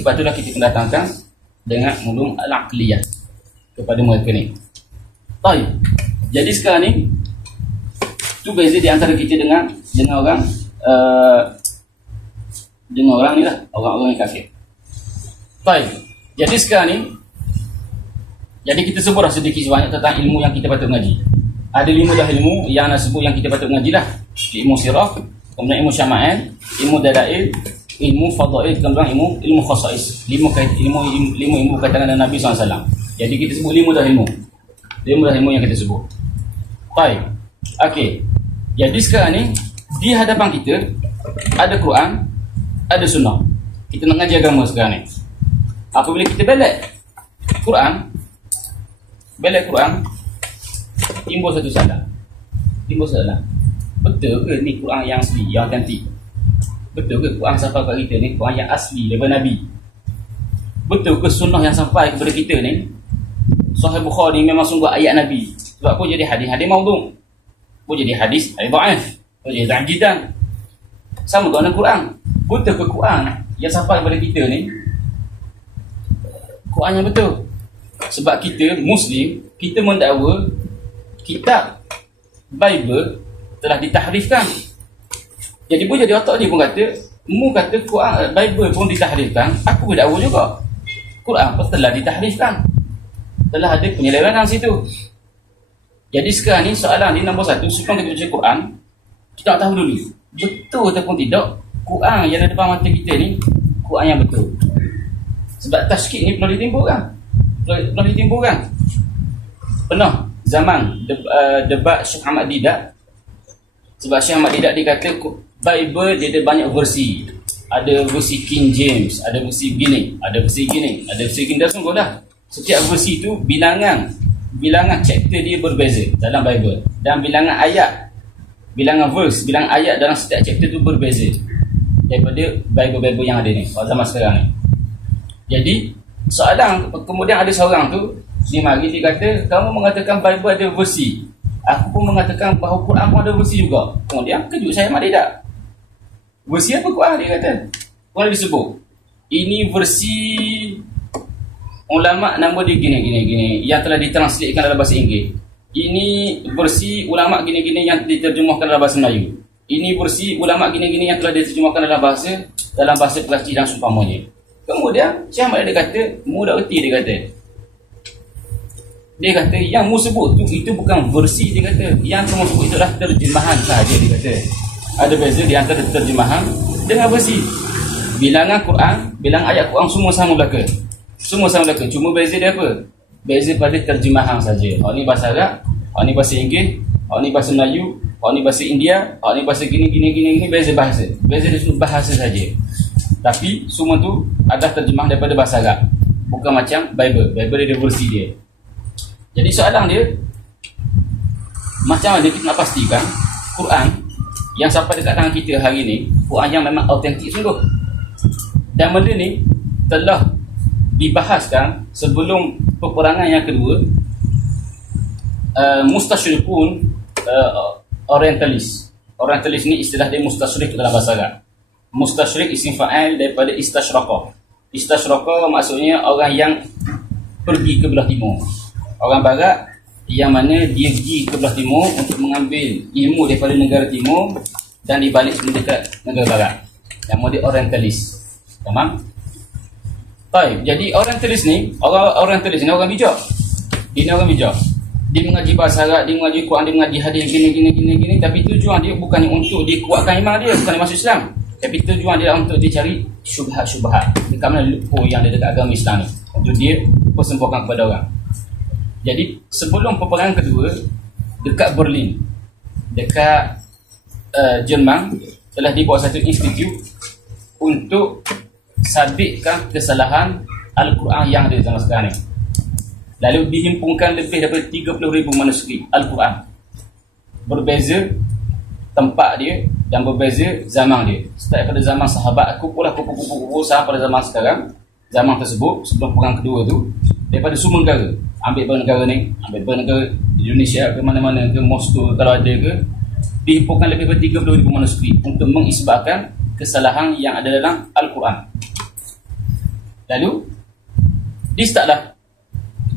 Sebab itulah kita kena datangkan dengan ulum al-aqliyah kepada mereka ni. Baik. Jadi sekarang ni tu beza di antara kita dengan orang ni lah, orang-orang yang kafir. Baik. Jadi sekarang ni, jadi kita sebutlah sedikit sebanyak tentang ilmu yang kita patut mengaji. Ada 5 dah ilmu yang nak sebut yang kita patut mengaji lah. Ilmu sirah, kemudian ilmu syama'il, ilmu dalail, ilmu fadail, kemudian ilmu khasais. 5 ilmu berkaitan dengan Nabi SAW. Jadi kita sebut 5 dah ilmu. 5 dah ilmu yang kita sebut. Baik. Okey. Jadi sekarang ni di hadapan kita ada Quran, ada sunnah. Kita nak ngaji agama sekarang ni. Apabila kita belak Quran, timbul satu salah. Betul ke ni Quran yang asli, yang autentik? Betul ke Quran sampai kepada kita ni Quran yang asli daripada Nabi? Betul ke sunnah yang sampai kepada kita ni Sahih Bukhari memang sungguh ayat Nabi? Sebab apa jadi hadis maudhu'? Apa jadi hadis dhaif? Apa jadi ta'jidan? Sama dengan Quran. Betul ke Quran yang sampai kepada kita ni Quran yang betul? Sebab kita Muslim, kita mendakwa kitab Bible telah ditahrifkan. Jadi pun jadi otak dia pun kata, mu kata Quran Bible pun ditahrifkan, aku berdakwa juga Quran pun telah ditahrifkan, telah ada penyelewengan situ. Jadi sekarang ni soalan ni nombor 1, sebelum kita baca Quran, kita nak tahu dulu betul ataupun tidak Quran yang ada depan mata kita ni Quran yang betul. Sebab tashkik ni perlu ditimbulkan. Pernah zaman debat Syekh Ahmad Didat. Sebab Syekh Ahmad Didat dia kata Bible dia ada banyak versi. Ada versi King James, ada versi gini, ada versi gini, ada versi gini. Dah sungguh dah. Setiap versi tu bilangan chapter dia berbeza dalam Bible. Dan bilangan ayat, bilangan verse, bilangan ayat dalam setiap chapter tu berbeza daripada Bible yang ada ni pada zaman sekarang ni. Jadi soalan, kemudian ada seorang tu dia mari, dia kata kamu mengatakan Bible ada versi, aku pun mengatakan bahawa Quran pun ada versi juga. Kemudian kejut saya mak dia tak, versi apa Quran? Dia kata Quran disebut ini versi ulama nama dia gini yang telah ditranslatekan dalam bahasa Inggeris. Ini versi ulama gini-gini yang diterjemahkan dalam bahasa Melayu. Ini versi ulama gini-gini yang telah diterjemahkan dalam bahasa Perancis dan seumpamanya. Kemudian Syekh Ahmad dia kata, mu dah erti, dia kata Dia kata yang mu sebut tu itu bukan versi, dia kata yang kamu sebut itu adalah terjemahan sahaja, dia kata. Ada beza di antara terjemahan dengan versi. Bilangan Quran, bilangan ayat Quran semua sama belaka. Semua sama belaka. Cuma beza dia apa? Beza pada terjemahan saja. Hak ni bahasa Arab, hak ni bahasa Inggeris, hak ni bahasa Melayu, hak ni bahasa India, hak ni bahasa gini, beza bahasa. Beza dia cuma bahasa saja. Tapi semua tu adalah terjemahan daripada bahasa Arab. Bukan macam Bible. Bible dia ada versi dia. Jadi soalan dia, macam mana kita nak pastikan Quran yang sampai dekat tangan kita hari ni, Quran yang memang autentik sungguh. Dan benda ni telah dibahaskan sebelum peperangan yang kedua. Mustasyrikun, Orientalis. Orientalis ni istilah dia mustasyrik dalam bahasa Arab. Mustasyrik isim fa'il daripada istasyraka. Istasyraka maksudnya orang yang pergi ke belah timur. Orang barat yang mana dia pergi ke belah timur untuk mengambil ilmu daripada negara timur dan dibalik mendekat negara barat. Nama dia Orientalis. Faham? Baik, jadi Orientalis ni, Orientalis ni orang bijak. Dia ni orang bijak. Dia mengaji bahasa Arab, dia mengaji Quran, dia mengaji hadis gini, tapi tujuan dia bukannya untuk dia kuatkan iman dia, bukan masuk Islam. Tapi tujuan dia untuk dia cari syubhat-syubhat. Dekat mana loophole yang ada dekat agama Islam ni, untuk dia persembahkan kepada orang. Jadi sebelum peperangan kedua, dekat Berlin, dekat Jerman, telah dibuat satu institut untuk sabitkan kesalahan Al-Quran yang ada zaman sekarang ni. Lalu dihimpunkan lebih daripada 30,000 manuskrip Al-Quran. Berbeza tempat dia dan berbeza zaman dia. Start daripada zaman sahabat, kumpul sampai pada zaman sekarang. Zaman tersebut, sebelum perang kedua tu, daripada semua negara. Ambil negara ni, ambil negara Indonesia ke mana-mana ke, Moskow kalau ada ke, dihimpunkan lebih daripada 30,000 manuskrip untuk mengisbatkan kesalahan yang ada dalam Al-Quran. Lalu dia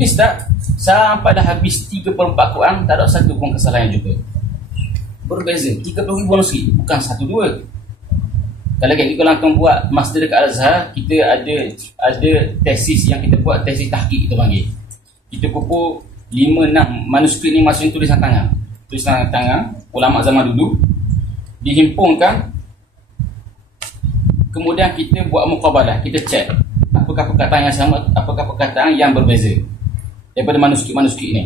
start sampai dah habis 3/4 Quran, tak ada satu pun kesalahan juga. Berbeza 30,000 manuskrip, bukan 1-2. Kalau kita buat master dekat Al-Azhar, kita ada tesis yang kita buat, tesis tahqiq kita panggil. Kita kumpul 5-6 manuskrip ni, maksudnya tulisan tangan ulama zaman dulu, dihimpunkan. Kemudian kita buat muqabalah, kita cek apakah perkataan yang sama, apakah perkataan yang berbeza daripada manuskrip-manuskrip ni.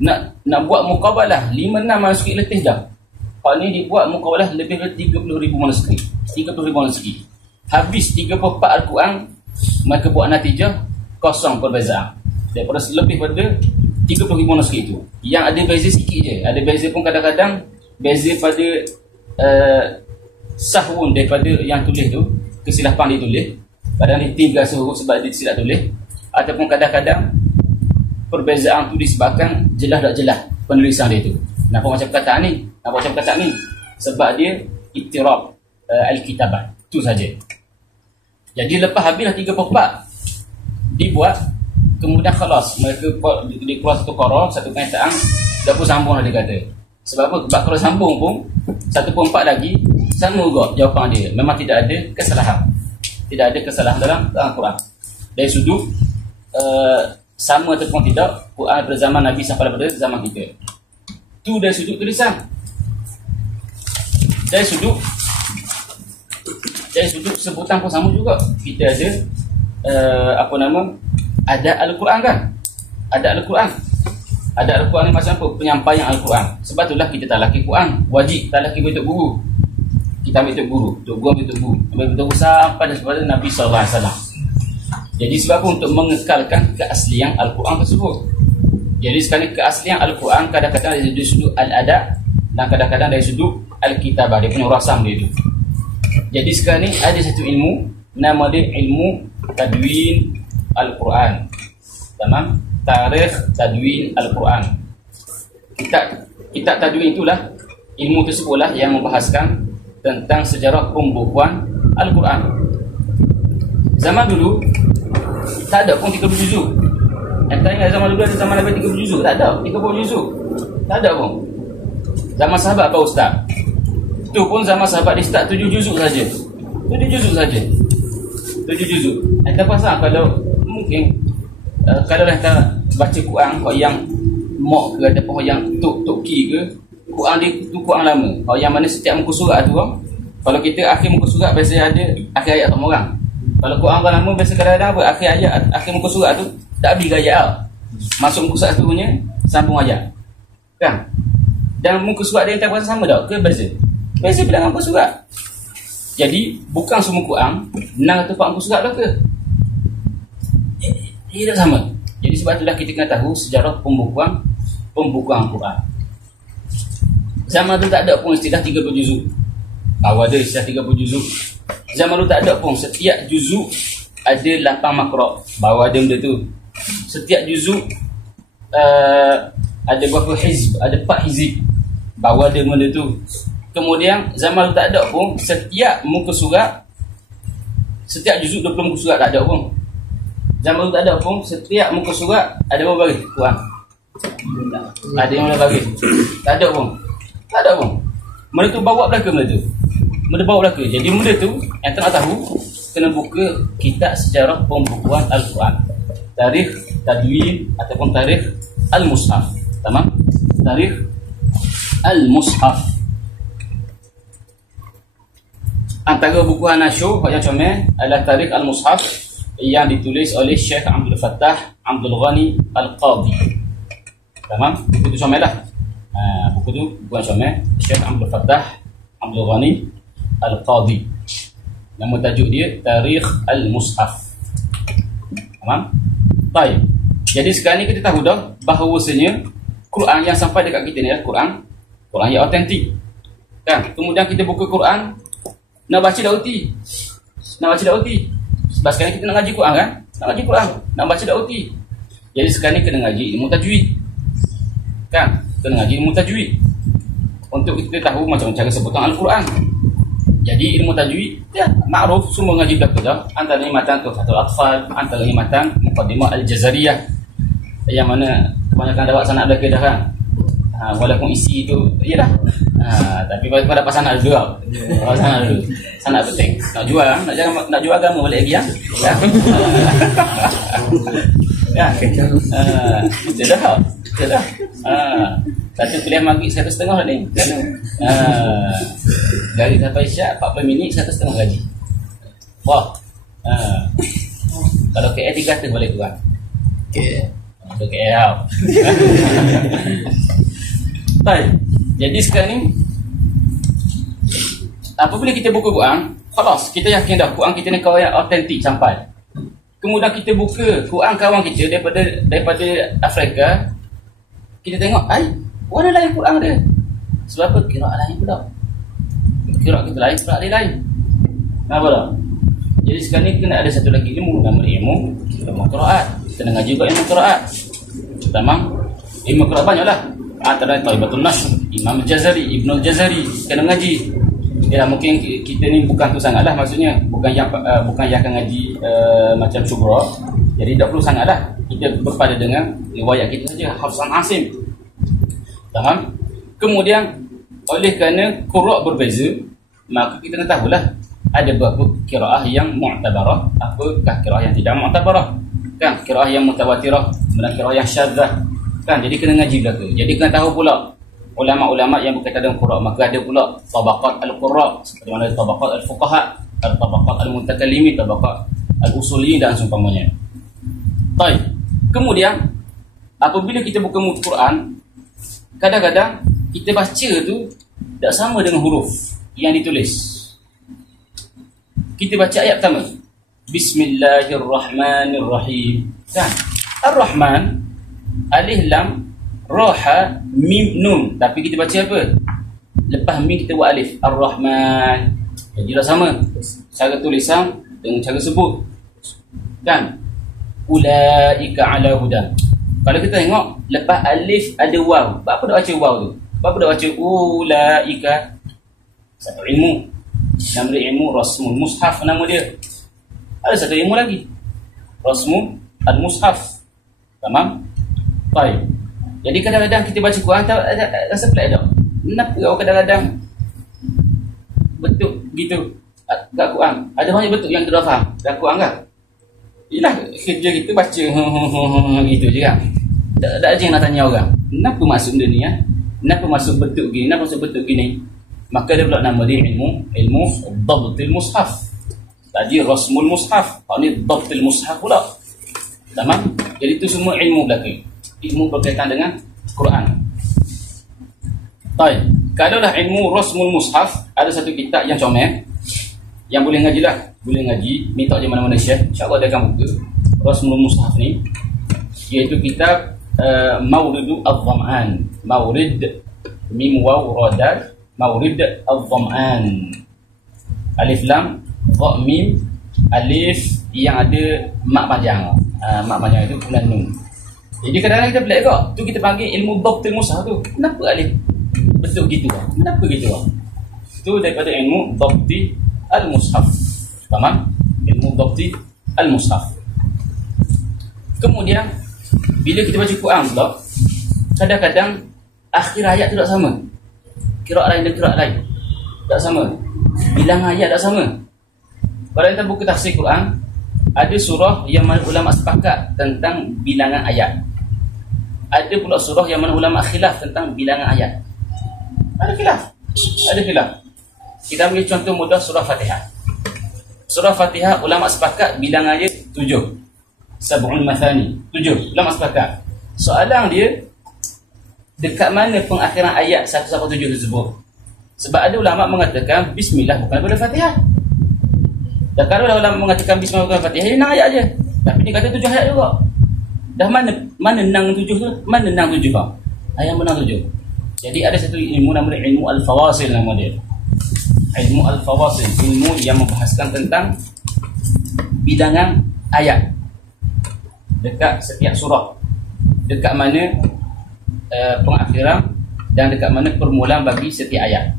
Nak buat muqabalah 5-6 manuskrip letih dah. Hal ni dibuat muqabalah lebih dari 30,000 manuskrip. 30,000 manuskrip. Habis 3/4 Al-Quran, mereka buat natijah kosong perbezaan. Daripada lebih pada 30,000 manuskrip itu. Yang ada beza sikit je. Ada beza pun kadang-kadang beza pada sahwun daripada yang tulis tu, kesilapan dia tulis. Kadang dia tinggal huruf sebab dia silap tulis. Ataupun kadang-kadang perbezaan tu disebabkan jelas tak jelas penulisan dia tu. Nampak macam perkataan ni? Sebab dia ittirab al-kitabat. Itu saja. Jadi lepas habislah 3/4 dibuat, kemudian khalas, mereka keluar satu qarah, satu kenyataan, dah pun sambung lah dia kata. Sebab apa? Sebab kalau sambung pun 1/4 lagi sama juga jawapan dia. Memang tidak ada kesalahan. Tidak ada kesalahan dalam Al-Quran. Dari sudut sama ataupun tidak Quran pada zaman Nabi sampai pada zaman kita. Tu dari sudut tulisan. Dari sudut sebutan pun sama juga. Kita ada ada Al-Quran kan? Ada Al-Quran. Ada Al-Quran ni macam apa? Penyampaian Al-Quran. Sebab itulah kita talaki Quran. Wajib talaki untuk guru. Kita ambil untuk guru. Ambil untuk guru sampai daripada Nabi SAW. Jadi sebab apa? Untuk mengekalkan keaslian Al-Quran tersebut. Jadi sekarang keaslian Al-Quran kadang-kadang dari sudut Al-Adab dan kadang-kadang dari sudut Al-Kitabah. Dia punya rasam dia tu. Jadi sekarang ni ada satu ilmu, nama dia ilmu Tadwin Al-Quran. Tamam? Tarikh Tadwin Al-Quran. Kitab Tadwin itulah, ilmu tersebutlah yang membahaskan tentang sejarah pembukuan Al-Quran. Zaman dulu tak ada pun 30 juzuk. Yang tanya zaman dulu ada zaman Nabi 30 juzuk? Tak ada. 30 juzuk? Tak ada pun. Zaman sahabat apa ustaz? Itu pun zaman sahabat dia start 7 juzuk saja. 7 juzuk saja. 7 juzuk. Anda pasal kalau mungkin kalau lah kita baca Quran kau yang mok ke ataupun yang tok ki ke, Quran dia tu Quran lama. Kau yang mana setiap muka surat tu, kalau kita akhir muka surat biasa ada akhir ayat sama orang. Kalau Quran kan lama biasa kadang-kadang apa, akhir ayat, akhir muka surat tu tak habis ayat lah. Masuk muka surat tu punya sambung ayat. Kan? Dan muka surat dia tak sama tak ke beza? Beza bilangan muka surat. Jadi bukan semua Quran nang tempat muka surat dah ke? Ia tak sama. Jadi sebab itulah kita kena tahu sejarah pembukuan Quran. Zaman tu tak ada pun istilah 30 juzuk. Baru ada istilah 30 juzuk. Zaman tu tak ada pun setiap juzuk ada 8 makra'. Baru ada benda tu. Setiap juzuk ada berapa hizb, ada 4 hizib. Baru ada benda tu. Kemudian zaman tu tak ada pun setiap muka surat, setiap juzuk 20 muka surat tak ada pun. Zaman tu tak ada pun setiap muka surat ada berapa baris Quran? Ada yang mana baris? Tak ada pun. Tak ada pun. Benda tu bawa belaka benda tu. Benda bawa belaka. Jadi benda tu yang tak nak tahu kena buka kitab sejarah pembukuan Al-Quran. Tarikh Tadwin ataupun tarikh Al-Mushaf. Tamam? Tarikh Al-Mushaf. Antara buku Hanasyur yang comel adalah Tarikh Al-Mushaf yang ditulis oleh Syekh Abdul Fattah Abdul Ghani Al-Qadhi. Tamam? Buku tu comel lah. Buku tu bukan comel. Syekh Abdul Fattah Abdul Ghani Al-Qadhi. Nama tajuk dia Tarikh Al-Mushaf. Tamam? Baik. Jadi sekarang ni kita tahu dah bahawasanya Quran yang sampai dekat kita ni adalah Quran yang autentik. Kan? Kemudian kita buka Quran, nak baca dah reti. Sebab sekarang kita nak ngaji Quran kan? Nak ngaji Quran, nak baca dah reti. Jadi sekarang ni kena ngaji ilmu tajwid. Kan? Kena ngaji ilmu tajwid. Untuk kita tahu macam cara sebutan Al-Quran. Jadi ilmu tajwid ya makruf, semua ngaji belaka dah. Antara matan Tuhfatul Atfal, antara matan Muqaddimah Al-Jazariyah yang mana kebanyakan dapat sanad belaka dah kan. Walaupun isi tu iyalah. Tapi kalau dapat sanad dulu tau. Sanad dulu. Sanad penting. Nak jual agama balik lagi ya. Ya. Betul dah. Satu kuliah maghrib 1.5 dah ni. Dari sampai Isyak 40 minit 1.5 gaji. Wah. Kalau KL 300 boleh kurang. Untuk KL. Baik. Jadi sekarang ni apabila kita buka Quran, khalas kita yakin dah Quran kita ni kawan yang autentik sampai. Kemudian kita buka Quran kawan kita daripada Afrika, kita tengok, warna lain Quran dia. Sebab apa? Qiraat lain pula. Qiraat kita lain, qiraat dia lain. Kenapa tak? Jadi sekarang ni kena ada satu lagi ilmu, nama ilmu qiraat. Kita nak ngaji juga ilmu qiraat. Tamam? Ilmu qiraat banyaklah. Antara Taibatul Nashr, Imam Al-Jazari, Ibn Al-Jazari, kena ngaji. Ya mungkin kita ni bukan tu sangatlah, maksudnya bukan yang akan ngaji macam syubra. Jadi tak perlu sangatlah kita berpada dengan riwayat kita saja, Hafs an Asim. Faham? Kemudian oleh kerana qira' berbeza, maka kita nak tahulah ada beberapa qiraah yang mu'tabarah, apakah qiraah yang tidak mu'tabarah. Kan qiraah yang mutawatirah dan qiraah yang syadzah. Kan jadi kena ngaji belaka. Jadi kena tahu pula ulama-ulama yang berkaitan dengan qira', maka ada pula tabaqat al-qurra, seperti mana tabaqat al-fuqaha, tabaqat al-mutakallimin, tabaqat al-usuliyin dan seumpamanya. Baik. Kemudian apabila kita buka muka Quran, kadang-kadang kita baca tu tak sama dengan huruf yang ditulis. Kita baca ayat pertama, Bismillahirrahmanirrahim. Kan? Ar-Rahman, alif lam ra ha mim nun, tapi kita baca apa? Lepas mim kita buat alif. Ar-Rahman. Jadi dah sama cara tulisan dengan cara sebut. Kan? Ulaika ala hudan. Kalau kita tengok lepas alif ada waw. Apa dah baca waw tu? Apa dah baca ulaika? Satu ilmu. Nama ilmu Rasmul Mushaf nama dia. Ada satu ilmu lagi. Rasmul Al-Mushaf. Tamam? Baik. Jadi kadang-kadang kita baca Quran rasa pelik tak? Kenapa kau kadang-kadang bentuk gitu kat Quran? Ada banyak bentuk yang kita dah faham dalam Quran kan? Yelah, kerja kita baca gitu je kan. Tak ada je yang nak tanya orang, kenapa maksud dia ni ya? Kenapa maksud bentuk gini? Kenapa maksud bentuk gini? Maka dia pula nama dia ilmu dhabtil mushaf. Tadi rasmul mushaf, ni dhabtil mushaf pula. Tamam? Jadi itu semua ilmu belaka. Ilmu berkaitan dengan Quran. Baik, kalaulah ilmu rasmul mushaf, ada satu kitab yang comel yang boleh ngaji lah, boleh ngaji, minta je mana-mana syekh, insya-Allah dia akan buka rasmul mushaf ni, iaitu kitab Mawridu Al-Dham'an. Mawrid mim waw radad, Mawrid Al-Dham'an. Alif lam dha mim alif yang ada mak panjang. Mak panjang itu bukan nun. Jadi kadang-kadang kita pelik kok, tu kita panggil ilmu dhabtil mushaf tu. Kenapa alif bentuk gitu? Kenapa gitu? Itu daripada ilmu dhabti al-mushaf. Faham? Ilmu dhabti al-mushaf. Kemudian bila kita baca Quran pula, kadang-kadang akhir ayat tu tak sama. Qiraat lain dan qiraat lain tak sama. Bilangan ayat tak sama. Kalau kita buka tafsir Quran, ada surah yang mana ulama sepakat tentang bilangan ayat. Ada pula surah yang mana ulama khilaf tentang bilangan ayat. Ada khilaf. Ada khilaf. Kita ambil contoh mudah surah Fatihah. Surah Fatihah ulama sepakat bilangan ayat 7. Sab'ul mathani, 7. Ulama sepakat. Soalan dia, dekat mana pengakhiran ayat 1-7 tersebut? Sebab ada ulama mengatakan bismillah bukan daripada Fatihah. Dan kalau ulama mengatakan bismillah bukan Fatihah, dia nang ayat je. Tapi dia kata 7 ayat juga. Dah mana nang 7 tu? Mana nang 7 bang? Ayat menang 7. Jadi ada satu ilmu nama dia ilmu al-fawasil nama dia. Ilmu al-fawasil, ilmu yang membahaskan tentang bilangan ayat dekat setiap surah, dekat mana pengakhiran dan dekat mana permulaan bagi setiap ayat.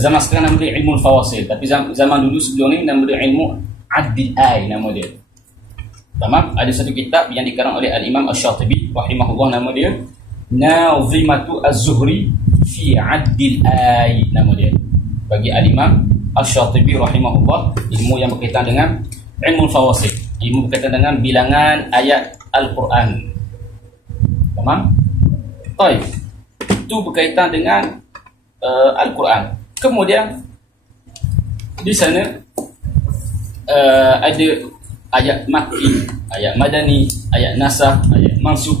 Zaman sekarang nama dia ilmu al-fawasil, tapi zaman dulu sebelum ni nama dia ilmu addil ay nama dia. Tamam? Ada satu kitab yang dikarang oleh al-Imam Asy-Syatibi rahimahullah, nama dia Nazimatu Az-Zuhri fi addil ay nama dia. Bagi al-Imam Asy-Syatibi rahimahullah, ilmu yang berkaitan dengan ilmu al-fawasil, ilmu berkaitan dengan bilangan ayat Al-Quran. Faham? Baik. Itu berkaitan dengan Al-Quran. Kemudian di sana ada ayat Makki, ayat Madani, ayat Nasakh, ayat Mansukh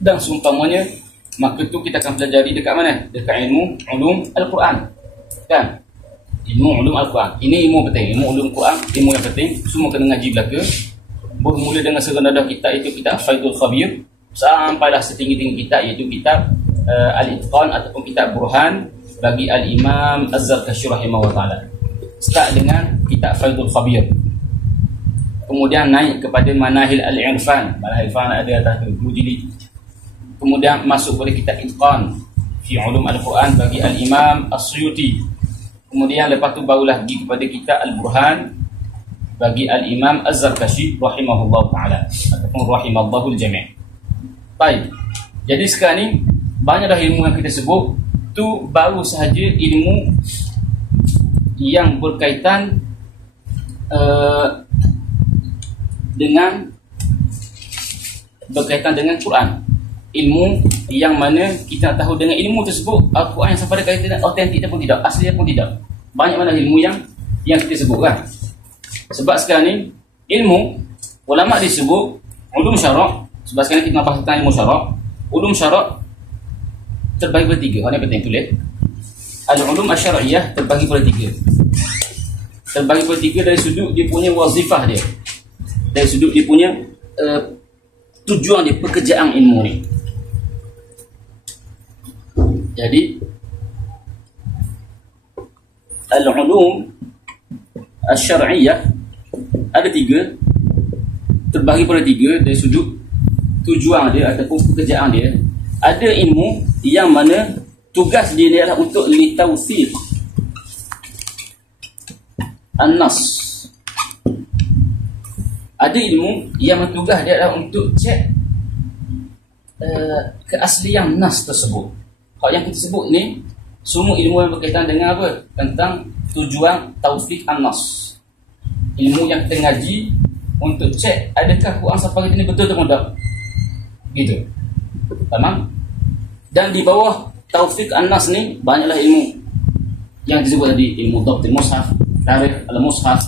dan seumpamanya. Maka tu kita akan pelajari dekat mana? Dekat ilmu ulum Al-Quran. Kan? Ilmu ulum Al-Quran. Ini ilmu penting. Ilmu ulum Quran, ilmu yang penting. Semua kena ngaji belaka. Bermula dengan serendah kitab itu kitab Faidul Khabir, sampailah setinggi-tinggi kitab, iaitu kitab Al-Itqan ataupun kitab Burhan bagi Al-Imam Az-Zarkashi rahimahullah ta'ala. Start dengan kitab Faidul Khabir. Kemudian naik kepada Manahil Al-Irfan. Manahil Al-Irfan ada atas tu, Mujili. Kemudian masuk pada kitab Itqan fi ulum Al-Quran bagi Al-Imam As-Suyuti. Kemudian lepas tu barulah pergi kepada kitab Al-Burhan bagi Al-Imam Az-Zarkashi rahimahullah ta'ala ataupun rahimallahul jami'. Baik. Jadi sekarang ni banyaklah ilmu yang kita sebut tu baru sahaja ilmu yang berkaitan dengan Quran. Ilmu yang mana kita tahu dengan ilmu tersebut Al-Quran yang sampai ada kaitan autentik ataupun tidak, asli ataupun tidak. Banyak mana ilmu yang kita sebutkan. Sebab sekarang ni ilmu ulama disebut ulum syarak. Sebab sekarang kita nak bahas tentang ilmu syarak. Ulum syarak terbagi pada 3. Apa yang penting tulis? Al-ulum asy-syar'iyyah terbagi pada 3. Terbagi pada 3 dari sudut dia punya wazifah dia. Dari sudut dia punya tujuan dia, pekerjaan ilmu ni. Jadi al-ulum asy-syar'iyyah ada 3, terbagi pada 3 dari sudut tujuan dia ataupun pekerjaan dia. Ada ilmu yang mana tugas dia adalah untuk litawsiq an-nas. Ada ilmu yang tugas dia adalah untuk cek keaslian nas tersebut. Kalau yang kita sebut ni semua ilmu yang berkaitan dengan apa? Tentang tujuan tawfiq an-nas. ilmu yang kita ngaji untuk cek adakah Quran sampai kita ni betul atau tidak. Gitu. Faham? Dan di bawah Taufiq An-Nas ni banyaklah ilmu yang disebut tadi, ilmu Dhabtul Mushaf, Tarikh Al-Mushaf,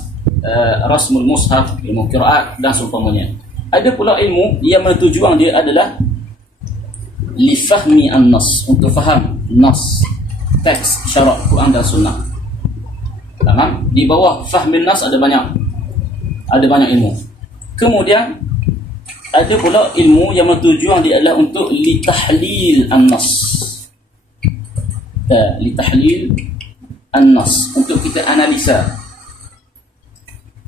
Rasmul Mushaf, ilmu Qiraat dan seumpamanya. Ada pula ilmu yang tujuan dia adalah li fahmi an-nas, untuk faham nas, teks syarak Quran dan Sunnah. Faham? Di bawah fahmi nas ada banyak ilmu. Kemudian ada pula ilmu yang tujuan dia adalah untuk li tahlil an-nas. Li tahlil an-nas, untuk kita analisa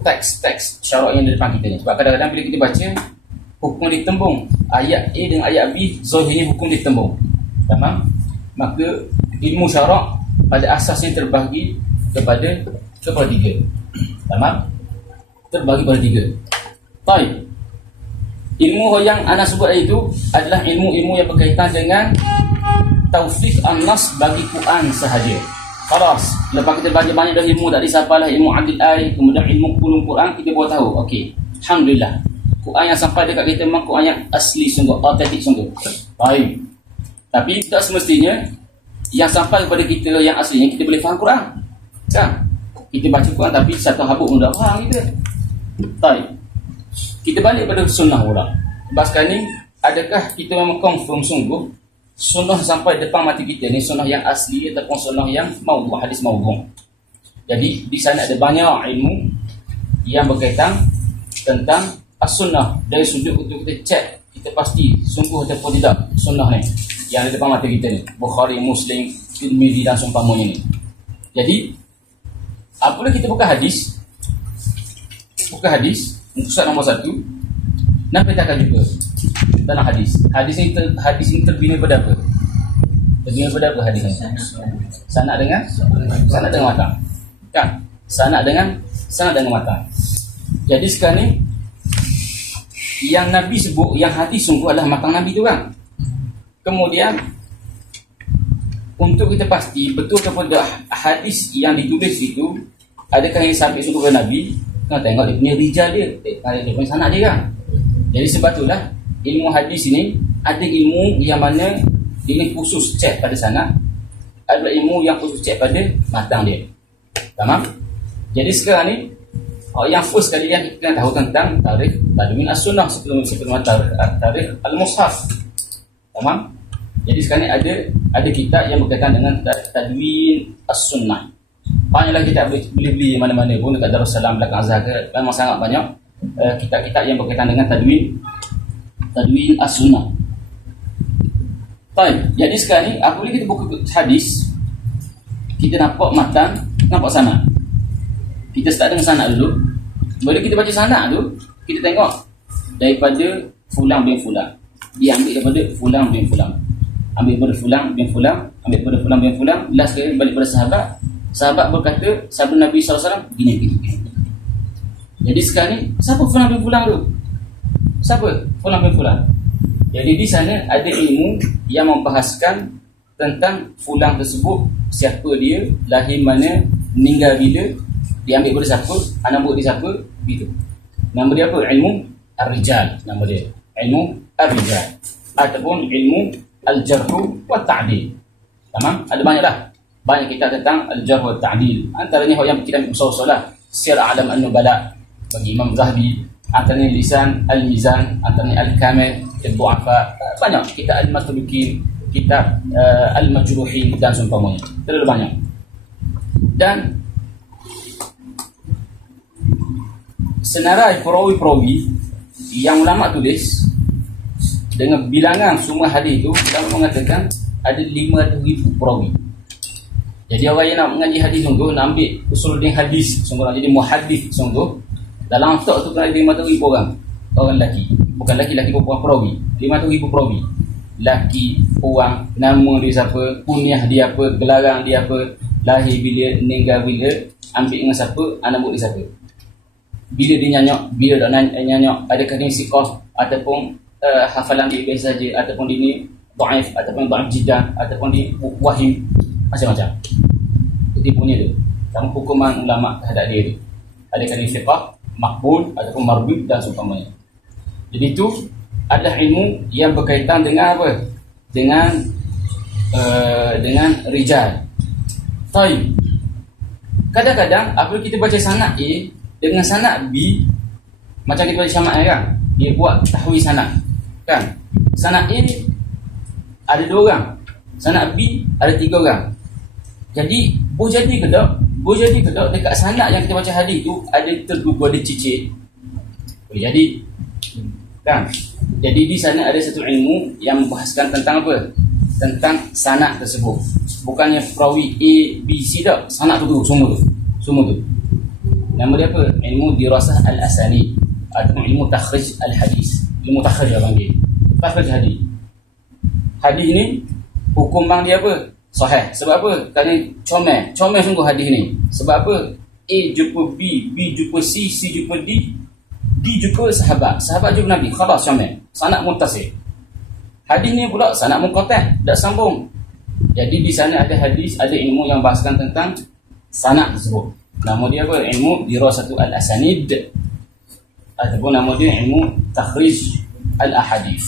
teks syarak yang di depan kita ni. Sebab kadang-kadang bila kita baca hukum ditembung, ayat A dengan ayat B zahirnya hukum ditembung. Tamam? Maka ilmu syarak pada asasnya terbagi kepada tiga. Tamam? Terbagi pada tiga. Baik. Ilmu yang ana sebut itu adalah ilmu-ilmu yang berkaitan dengan Taufiq An-Nas bagi Quran sahaja. Khalas, lepas kita baca banyak dah ilmu, tak disapalah ilmu adil ay, kemudian ilmu ulum Quran, kita baru tahu. Okey, alhamdulillah, Quran yang sampai dekat kita memang Quran yang asli sungguh, autentik sungguh. Baik. Tapi tak semestinya yang sampai kepada kita yang aslinya kita boleh faham Quran. Kan? Kita baca Quran tapi satu habuk pun tak faham kita. Baik. Kita balik pada sunnah pula. Sebab sekarang ni, adakah kita memang confirm sungguh sunnah sampai depan mati kita ni sunnah yang asli ataupun sunnah yang maudhu', hadis maudhu'. Jadi di sana ada banyak ilmu yang berkaitan tentang as-sunnah dari sudut untuk kita cek, kita pasti sungguh ataupun tidak sunnah ni yang ada depan mata kita ni, Bukhari, Muslim, Tirmizi dan seumpamanya ni. Jadi apabila kita buka hadis muka nombor 1, Nabi katakan juga dalam hadis ini terbina pada apa? Terbina pada apa hadis ini? Sanad dengan matan. Kan? Sanad dengan matan. Jadi sekarang ni yang Nabi sebut, yang hadis sungguh adalah matan Nabi tu kan. Kemudian untuk kita pasti betul kepada hadis yang ditulis itu adakah yang sampai sungguh kepada Nabi, kena tengok dia punya rijal dia, dia punya sanad dia kan. Jadi sebab itulah ilmu hadis ini ada ilmu yang mana ini khusus cek pada sanad, ada ilmu yang khusus cek pada matang dia. Tamam? Jadi sekarang ni yang first kali yang kita tahu tentang tarikh Tadwin As-Sunnah sebelum tarikh Al-Mushaf. Tamam? Jadi sekarang ni ada kitab yang berkaitan dengan Tadwin As-Sunnah. Banyaklah kitab boleh beli mana-mana pun dekat Darussalam belakang Azhar ke, memang sangat banyak kitab-kitab yang berkaitan dengan Tadwin As-Sunnah. Baik, jadi sekarang ni apabila kita buka hadis, kita nampak matan, nampak sanad. Kita start dengan sanad dulu. Bila kita baca sanad tu, kita tengok daripada fulan bin fulan. Dia ambil daripada fulan bin fulan. Ambil daripada fulan bin fulan, ambil daripada fulan bin fulan, last kali balik pada sahabat. Sahabat berkata, sahabat Nabi SAW gini. Jadi sekarang ni, siapa fulan bin fulan tu? Siapa fulan bin fulan? Jadi di sana ada ilmu yang membahaskan tentang fulan tersebut, siapa dia, lahir mana, meninggal bila, diambil pada siapa, anak buah dia siapa, begitu. Nama dia apa? Ilmu Ar-Rijal, nama dia. Ilmu Ar-Rijal ataupun ilmu Al-Jarhu wa Ta'dil. Tamam? Ada banyaklah. Banyak kitab tentang Al-Jarhu wa Ta'dil. Antaranya yang kita ambil usul-usul Sir A'lam An-Nubala bagi Imam Zahabi, antaranya Lisan Al-Mizan, antaranya Al-Kamil, Al-Du'afa, banyak kitab Al-Matrukin, kitab Al-Majruhin dan seumpamanya. Terlalu banyak. Dan senarai perawi-perawi yang ulama tulis dengan bilangan semua hadis itu, ulama mengatakan ada 500,000 perawi. Jadi orang yang nak mengaji hadis sungguh, nak ambil usuluddin hadis sungguh, nak jadi muhaddis sungguh, dalam otak tu kena ada 500,000 orang lelaki, bukan lelaki perempuan perawi. 500,000 perawi, lelaki, orang, nama dia siapa, kunyah dia apa, gelarang dia apa, lahir bila, meninggal bila, ambil dengan siapa, anak buah dia siapa, bila dia nyanyak, bila tak nyanyak, adakah dia siqah ataupun hafalan dia biasa saja, ataupun dia ni dhaif, ataupun dhaif jiddah, ataupun dia wahim, macam-macam. Jadi punya tu sama hukuman ulama terhadap dia tu. ada kali thiqah, maqbul ataupun marbut dan seumpamanya. Jadi itu adalah ilmu yang berkaitan dengan apa? Dengan rijal. Baik. Kadang-kadang apabila kita baca sanad A dengan sanad B, macam kita baca Syama'ah kan, dia buat tahwi sanad kan. Sanad A ada 2 orang, sanad B ada 3 orang. Jadi boleh jadi ke tak? Boleh jadi ke tak dekat sanad yang kita baca hadis tu ada tergugur, ada cicit? Boleh jadi kan. Jadi di sana ada satu ilmu yang membahaskan tentang apa? Tentang sanad tersebut. Bukannya perawi A, B, C tak. Sanad tu semua tu. Nama dia apa? Ilmu dirasah al-asani atau ilmu takhrij al-hadis. Ilmu takhrij apa panggil? Takhrij hadis. Hadis ni hukum bang dia apa? Sahih. Sebab apa? Kerana comel sungguh hadis ni. Sebab apa? A jumpa B, B jumpa C, C jumpa D, D jumpa sahabat jumpa Nabi. Khalas comel. Sanad muntasir. Hadis ni pula sanad munqati', tak sambung. Jadi di sana ada hadis, ada ilmu yang bahaskan tentang sanad tersebut. Nama dia apa? Ilmu dirasatu al-asanid ataupun nama dia ilmu takhrij al-ahadith.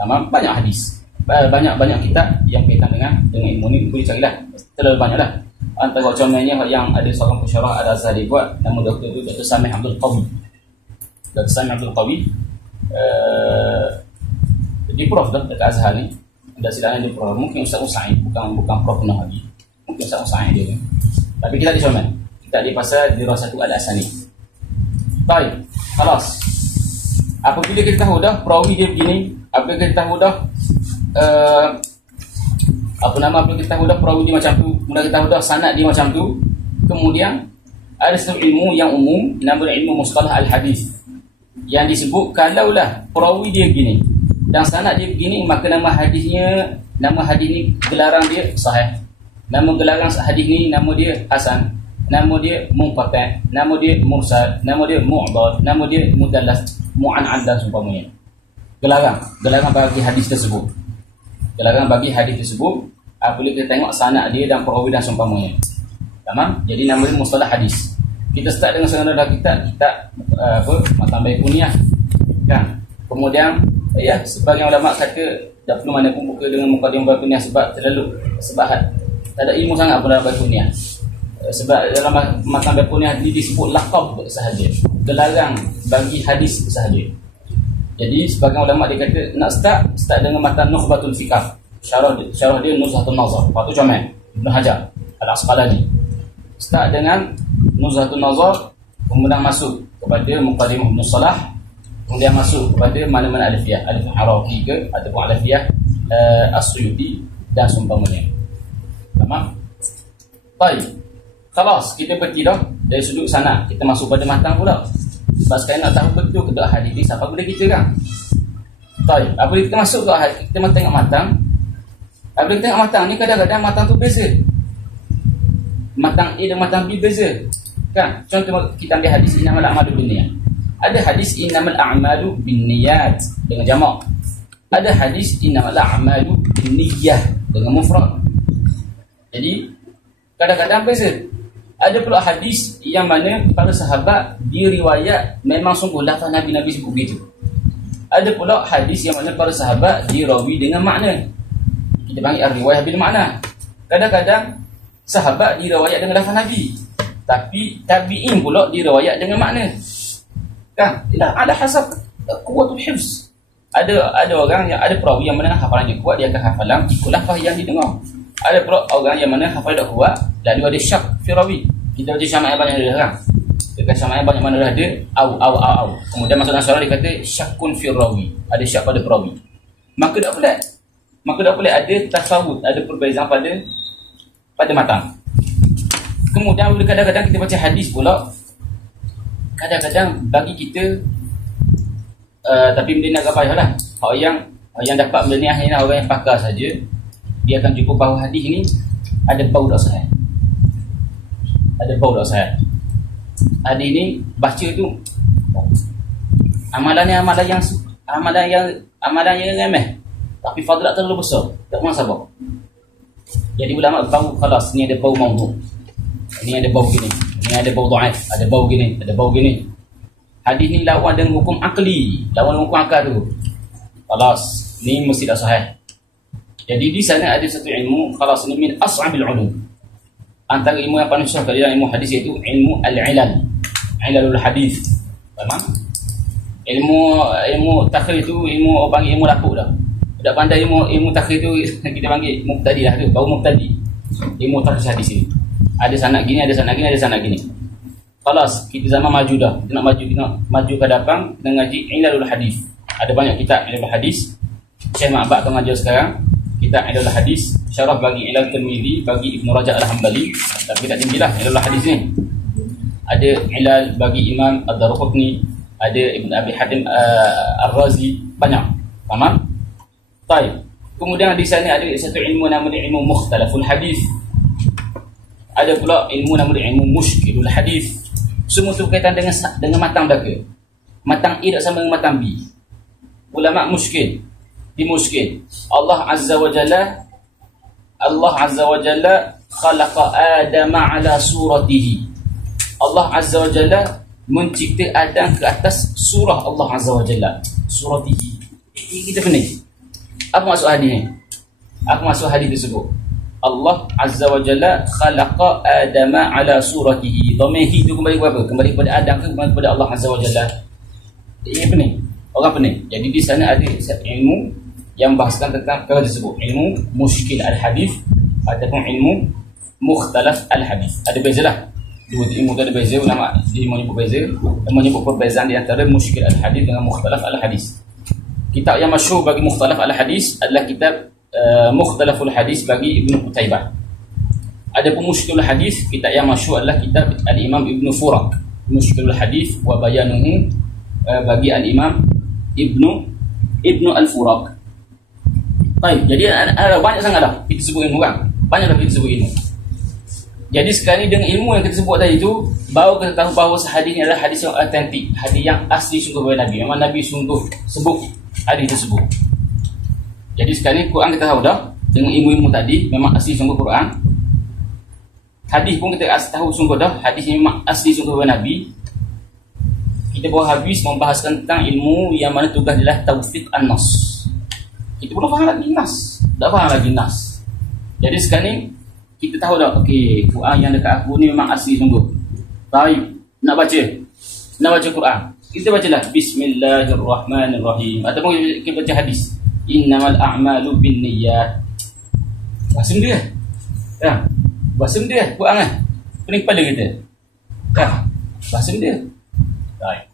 Banyak hadis, banyak kitab yang berkaitan dengan ilmu ni. Boleh carilah, terlalu banyak lah. Antara contohnya yang ada seorang pensyarah Al-Azhari buat, nama doktor tu Dr. Samih Abdul Qawi. Dr. Samih Abdul Qawi di prof dah dekat Azhar ni. Dan sidangnya dia prof. Mungkin Ustaz Usain, bukan prof penuh lagi. Mungkin Ustaz Usain dia ni. Tapi kita di sana, kita di pasal dirasatu al-asani. Baik, khalas. Apabila kita tahu dah perawi dia begini, apabila kita tahu dah apabila kita tahu dah perawi dia macam tu, kemudian kita tahu dah sanad dia macam tu, kemudian ada satu ilmu yang umum, nama ilmu mustalah al-hadis, yang disebut kalaulah perawi dia begini dan sanad dia begini, maka nama hadis ni gelaran dia sahih. Nama gelaran hadis ni nama dia hasan, nama dia munqati', nama dia mursal, nama dia mu'dal, nama dia mudallas, mu'an'an dan seumpamanya. Gelaran bagi hadis tersebut. Apabila kita tengok sanad dia dan perawi dan seumpamanya. Tamam? Jadi nama dia mustalah hadis. Kita start dengan sebenarnya kita matan baik kunyah kan. Kemudian sebagian ulama kata tak perlu mana pun buka dengan mukadimah baik kunyah sebab tak ada ilmu sangat pun dalam baik kunyah. Sebab dalam matan baik kunyah ini disebut laqab sahaja, gelaran bagi hadis sahaja. Jadi sebagian ulama dia kata nak start dengan matan Nukhbatul Fikah. Syarah dia Nuzhatun Nazar. Lepas tu comel Ibn Hajar Al-Asqalani. Start dengan Nuzhatun Nazar, kemudian masuk kepada Muqaddimah Ibn Salah, kemudian masuk kepada mana-mana alifiyah, alif Haraki ke ataupun alifiyah As-Suyuti dan seumpamanya. Tamam? Baik. Khalas, kita berhenti dah dari sudut sanad, kita masuk pada matan pula. Sebab sekarang nak tahu betul ke tak hadis ni siapa benda kita kan. Baik, apabila kita masuk ke hadis, kita tengok matan. Apabila kita tengok matan ni, kadang-kadang matan tu beza. Matan A dan matan B beza. Kan? Contoh kita ambil hadis innamal a'malu binniyat. Ada hadis innamal a'malu binniyat dengan jamak. Ada hadis innamal a'malu binniyah dengan mufrad. Jadi kadang-kadang beza. Ada pula hadis yang mana para sahabat diriwayat memang sungguh lafaz Nabi sebut begitu. Ada pula hadis yang mana para sahabat dirawi dengan makna. Kita panggil riwayah bil makna. Kadang-kadang sahabat diriwayat dengan lafaz Nabi, tapi tabi'in pula diriwayat dengan makna. Kan? Tidak ada hasab kuwatul hifz. Ada orang yang ada perawi yang mana hafalannya kuat, dia akan hafalan ikut lafaz yang didengar. Ada pula orang yang mana hafal tak kuat, lalu ada syak fi rawi. Kita baca Syama'ah banyak dah kan. Dekat Syama'ah banyak mana dah ada au. Kemudian masuk Nasrani dia kata syakun fi rawi. Ada syak pada perawi. Maka tak boleh ada tafawut, ada perbezaan pada matan. Kemudian kadang-kadang kita baca hadis pula, kadang-kadang bagi kita tapi benda ni agak payahlah. Orang yang dapat benda ni akhirnya orang yang pakar saja, dia akan jumpa bahawa hadis ni ada bau tak sahih. Hadis ni baca tu amalan yang remeh, tapi fadilat terlalu besar, tak munasabah. Jadi ulama tahu khalas ni ada bau maudhu, ni ada bau gini, Ini ada bau dhaif, ada bau gini, ada bau gini. Hadis ni lawan dengan hukum akli, lawan hukum akal tu. Khalas, ni mesti tak sahih. Jadi di sana ada satu ilmu, khalas ni min as'abil ulum. Antara ilmu yang paling susah dalam ilmu hadis iaitu ilmu al-ilal. Ilalul hadis. Faham? Ilmu takhir itu ilmu orang panggil ilmu lapuk dah. Tak pandai ilmu takhir tu kita panggil mubtadi dah tu, baru mubtadi. Ilmu takhir hadis ni. Ada sanad gini, ada sanad gini, ada sanad gini. Khalas, kita zaman maju dah. Kita nak maju ke depan kita ngaji ilalul hadis. Ada banyak kitab ilalul hadis. Syekh Ma'bad tu ngajar sekarang. Kitab ilalul hadis, syarah bagi Ilal Tirmizi, bagi Ibnu Rajab Al-Hambali. Tapi kita tinggilah ilalul hadis ni. Ada ilal bagi Imam Ad-Darqutni, ada Ibn Abi Hatim Ar-Razi, banyak. Faham? Baik. Kemudian di sana ada satu ilmu namanya ilmu mukhtalaful hadis. Ada pula ilmu namanya ilmu mushkilul hadis. Semua tu berkaitan dengan matang belaka. Matang A tak sama dengan matang B. Ulama mushkil, di mushkil. Allah Azza wa Jalla khalaqa Adama ala suratihi. Allah Azza wa Jalla mencipta Adam ke atas surah Allah Azza wa Jalla. Suratihi. Kita pening. Apa maksud hadis ni? Apa maksud hadis tersebut? Allah Azza wa Jalla khalaqa Adama ala suratihi. Dhamihi itu kembali kepada apa? Kembali kepada Adam ke kembali kepada Allah Azza wa Jalla? Ini pening. Orang pening. Jadi di sana ada ilmu yang bahaskan tentang perkara tersebut. Ilmu mushkil al-hadis ataupun ilmu mukhtalaf al-hadis. Ada bezalah. Dua ilmu tu ada beza. Ulama dia menyebut beza, menyebut perbezaan di antara mushkil al-hadis dengan mukhtalaf al-hadis. Kitab yang masyhur bagi mukhtalaf al-hadis adalah kitab Mukhtalaful Hadis bagi Ibnu Qutaibah. Adapun Mushkilul Hadis, kitab yang masyhur adalah kitab Al-Imam Ibnu Furak. Mushkilul Hadis wa Bayanuhu bagi Al-Imam Ibnu Al-Furak. Baik, jadi ada banyak sangat dah kita sebut ilmu kan. Banyak dah kita sebut ilmu. Jadi sekarang ni dengan ilmu yang kita sebut tadi tu, baru kita tahu bahawa hadis ni adalah hadis yang autentik, hadis yang asli sungguh dari Nabi. Memang Nabi sungguh sebut hadis tersebut. Jadi sekarang ni Quran kita tahu dah, dengan ilmu-ilmu tadi memang asli sungguh Quran. Hadis pun kita tahu sungguh dah, hadis ni memang asli sungguh dari Nabi. Kita baru habis membahaskan tentang ilmu yang mana tugas adalah tawfiq an-nas. Kita belum faham lagi nas. Tak faham lagi nas. Jadi sekarang ni kita tahu dah, okey, Quran yang dekat aku ni memang asli sungguh. Baik, nak baca Quran. Kita bacalah Bismillahirrahmanirrahim. Ataupun kita baca hadis. Innamal a'malu binniyat. Bahasa dia. Ya. Bahasa dia Quran kan. Pening kepala kita. Ya. Bahasa dia. Baik.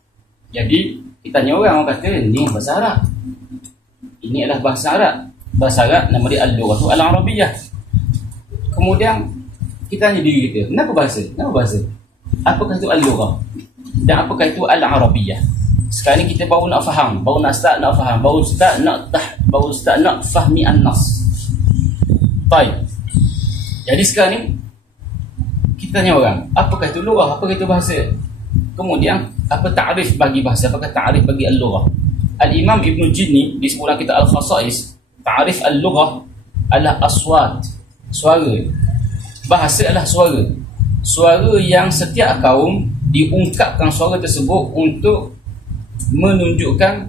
Jadi kita tanya orang kata ni bahasa Arab. Ini adalah bahasa Arab. Bahasa Arab nama dia al-lughatu al-arabiyyah. Kemudian kita tanya diri kita, kenapa bahasa? Apakah itu al-lughah? Dan apakah itu al-arabiyyah? Sekarang ni kita baru nak faham, baru nak faham, baru start nak fahmi an-nas. Baik. Jadi sekarang ni kita tanya orang, apakah itu lughah? Apakah itu bahasa? Kemudian apa ta'rif bagi bahasa? Apakah ta'rif bagi al-lughah? Al-Imam Ibn Jinni di sebuah kitab Al-Khasa'is, ta'rif al-lughah adalah aswat, suara. Bahasa adalah suara. Suara yang setiap kaum diungkapkan suara tersebut untuk menunjukkan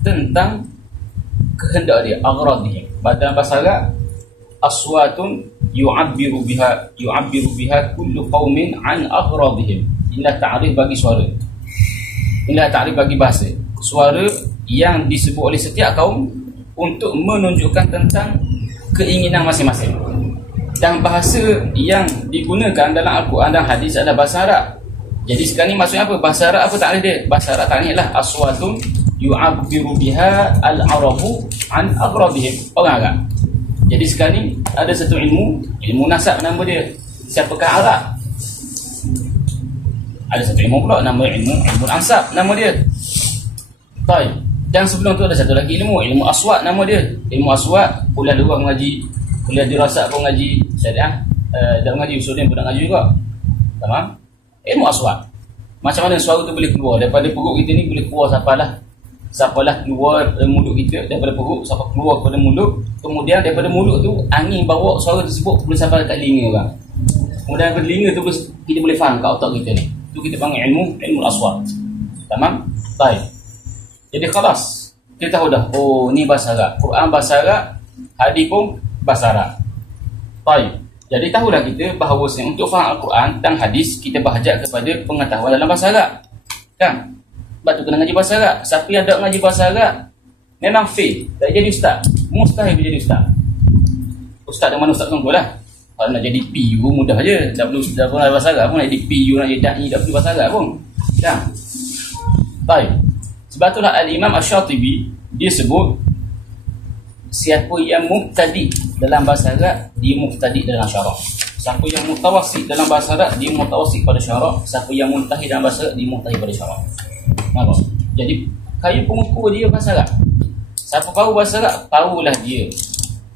tentang kehendak dia, agradihim. Dalam bahasa Arab, aswatun yu'abbiru biha kullu qaumin an agradihim. Inilah ta'rif bagi suara. Inilah ta'rif bagi bahasa. Suara yang disebut oleh setiap kaum untuk menunjukkan tentang keinginan masing-masing. Dan bahasa yang digunakan dalam Al-Quran dan hadis adalah bahasa Arab. Jadi sekarang ni maksudnya apa? Bahasa Arab apa takrif dia? Bahasa Arab takrif adalah aswatun yu'abbiru biha al-arabu an agradihim. Orang Arab. Jadi sekarang ni ada satu ilmu nasab nama dia. Siapakah Arab? Ada satu ilmu pula nama ilmu ansab nama dia. Baik. Dan sebelum tu ada satu lagi ilmu aswat nama dia. Ilmu aswat kuliah luar mengaji, kuliah dirasat pun mengaji, syariah dan mengaji usulin pun nak mengaji juga. Tamam? Ilmu aswat. Macam mana suara tu boleh keluar daripada perut kita ni, boleh keluar sapalah keluar daripada mulut kita, daripada perut sampai keluar daripada mulut. Kemudian daripada mulut tu angin bawa suara tersebut boleh sampai dekat telinga orang. Kemudian bertelinga tu kita boleh faham kat otak kita ni. Tu kita panggil ilmu aswat. Tamam? Baik. Jadi khalas. Kita tahu dah, oh ni bahasa Arab. Quran bahasa Arab, hadis pun bahasa Arab. Baik. Jadi tahulah kita bahawa untuk faham Al-Quran dan hadis, kita berhajat kepada pengetahuan dalam bahasa Arab. Kan? Sebab tu kena ngaji bahasa Arab. Siapa yang tak ngaji bahasa Arab, memang fail. Tak jadi ustaz. Mustahil menjadi ustaz. Ustaz dan mana ustaz tunggu lah. Kalau nak jadi PU mudah je. Tak perlu bahasa Arab pun. Nak jadi PU, nak jadi da'i, tak perlu bahasa Arab pun. Kan? Baik. Sebab itulah Al-Imam Asy-Syatibi, dia sebut siapa yang muqtadi dalam bahasa Arab, dia muqtadi dalam syarak. Siapa yang mutawassit dalam bahasa Arab, dia mutawassit pada syarak. Siapa yang muntahid dalam bahasa Arab, dia muntahid pada syarak. Nampak? Jadi kayu pengukur dia bahasa Arab. Siapa tahu bahasa Arab, tahulah dia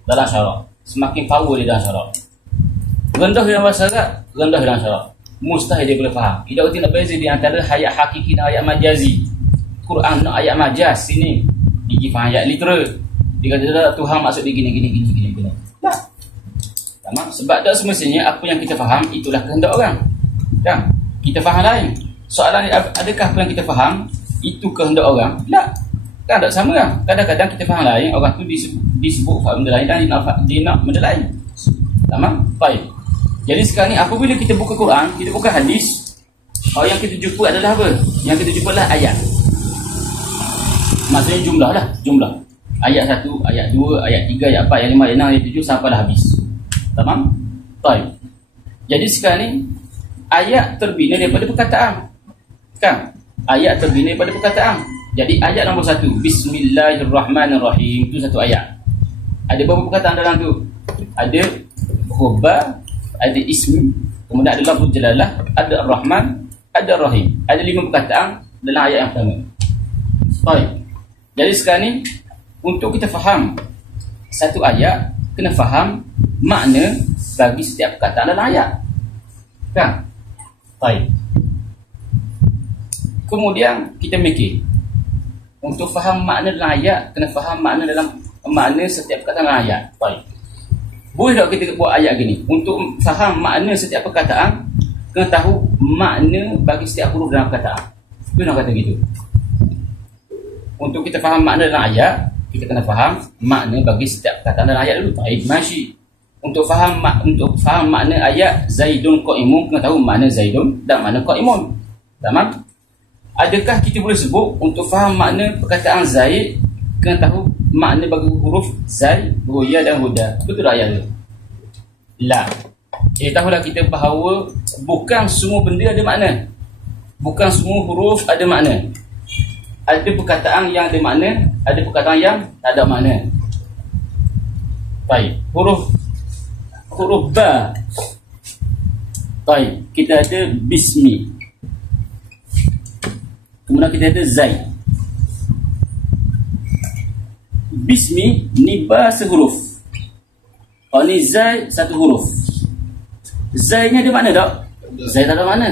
dalam syarak. Semakin power dia dalam syarak. Rendah dalam bahasa Arab, rendah dalam syarak. Mustahil dia boleh faham. Tidak kerti nak beza di antara ayat hakiki dan ayat majazi. Quran nak ayat majaz sini, dia faham ayat literal. Dia kata Tuhan maksud dia gini. Tak. Tamam? Sebab tak semestinya apa yang kita faham itulah kehendak orang. Kan? Kita faham lain. Soalan ni, adakah apa yang kita faham itu kehendak orang? Tak. Kan tak sama kan? Kadang-kadang kita faham lain, orang tu disebut faham benda lain dan dia nak benda lain. Tamam? Baik. Jadi sekarang ni apabila kita buka Quran, kita buka hadis, yang kita jumpa adalah apa? Yang kita jumpa adalah ayat. Maksudnya jumlah. Ayat 1, ayat 2, ayat 3, ayat 4, ayat 5, ayat 6, ayat 7 sampai dah habis. Tamam? Baik. Jadi sekarang ni ayat terbina daripada perkataan. Kan? Ayat terbina daripada perkataan. Jadi ayat nombor 1, Bismillahirrahmanirrahim, itu satu ayat. Ada beberapa perkataan dalam tu. Ada khabar, ada ismi, kemudian ada lafzul jalalah, ada ar-Rahman, ada ar-Rahim. Ada 5 perkataan dalam ayat yang pertama. Baik. Jadi sekarang ni untuk kita faham satu ayat, kena faham makna bagi setiap perkataan dalam ayat. Kan? Baik. Kemudian kita mikir, untuk faham makna dalam ayat, kena faham makna setiap perkataan dalam ayat. Baik. Boleh tak kita buat ayat gini? Untuk faham makna setiap perkataan, kena tahu makna bagi setiap huruf dalam perkataan. Itu nak kata gitu. Untuk kita faham makna dalam ayat, kita kena faham makna bagi setiap perkataan dalam ayat dulu. Taib masyi. Untuk faham makna ayat Zaidun qa'imun, kena tahu makna Zaidun dan makna qa'imun. Tamam? Adakah kita boleh sebut untuk faham makna perkataan Zaid, kena tahu makna bagi huruf Zaid, Ruya dan Huda? Betul tak ayat tu? La. Tahulah kita bahawa bukan semua benda ada makna. Bukan semua huruf ada makna. Ada perkataan yang ada makna, ada perkataan yang tak ada makna. Baik. Huruf ba. Baik. Kita ada bismi. Kemudian kita ada Zaid. Bismi ni ba sehuruf. Kalau ni Zaid satu huruf. Zaid ni ada makna tak? Zaid tak ada makna.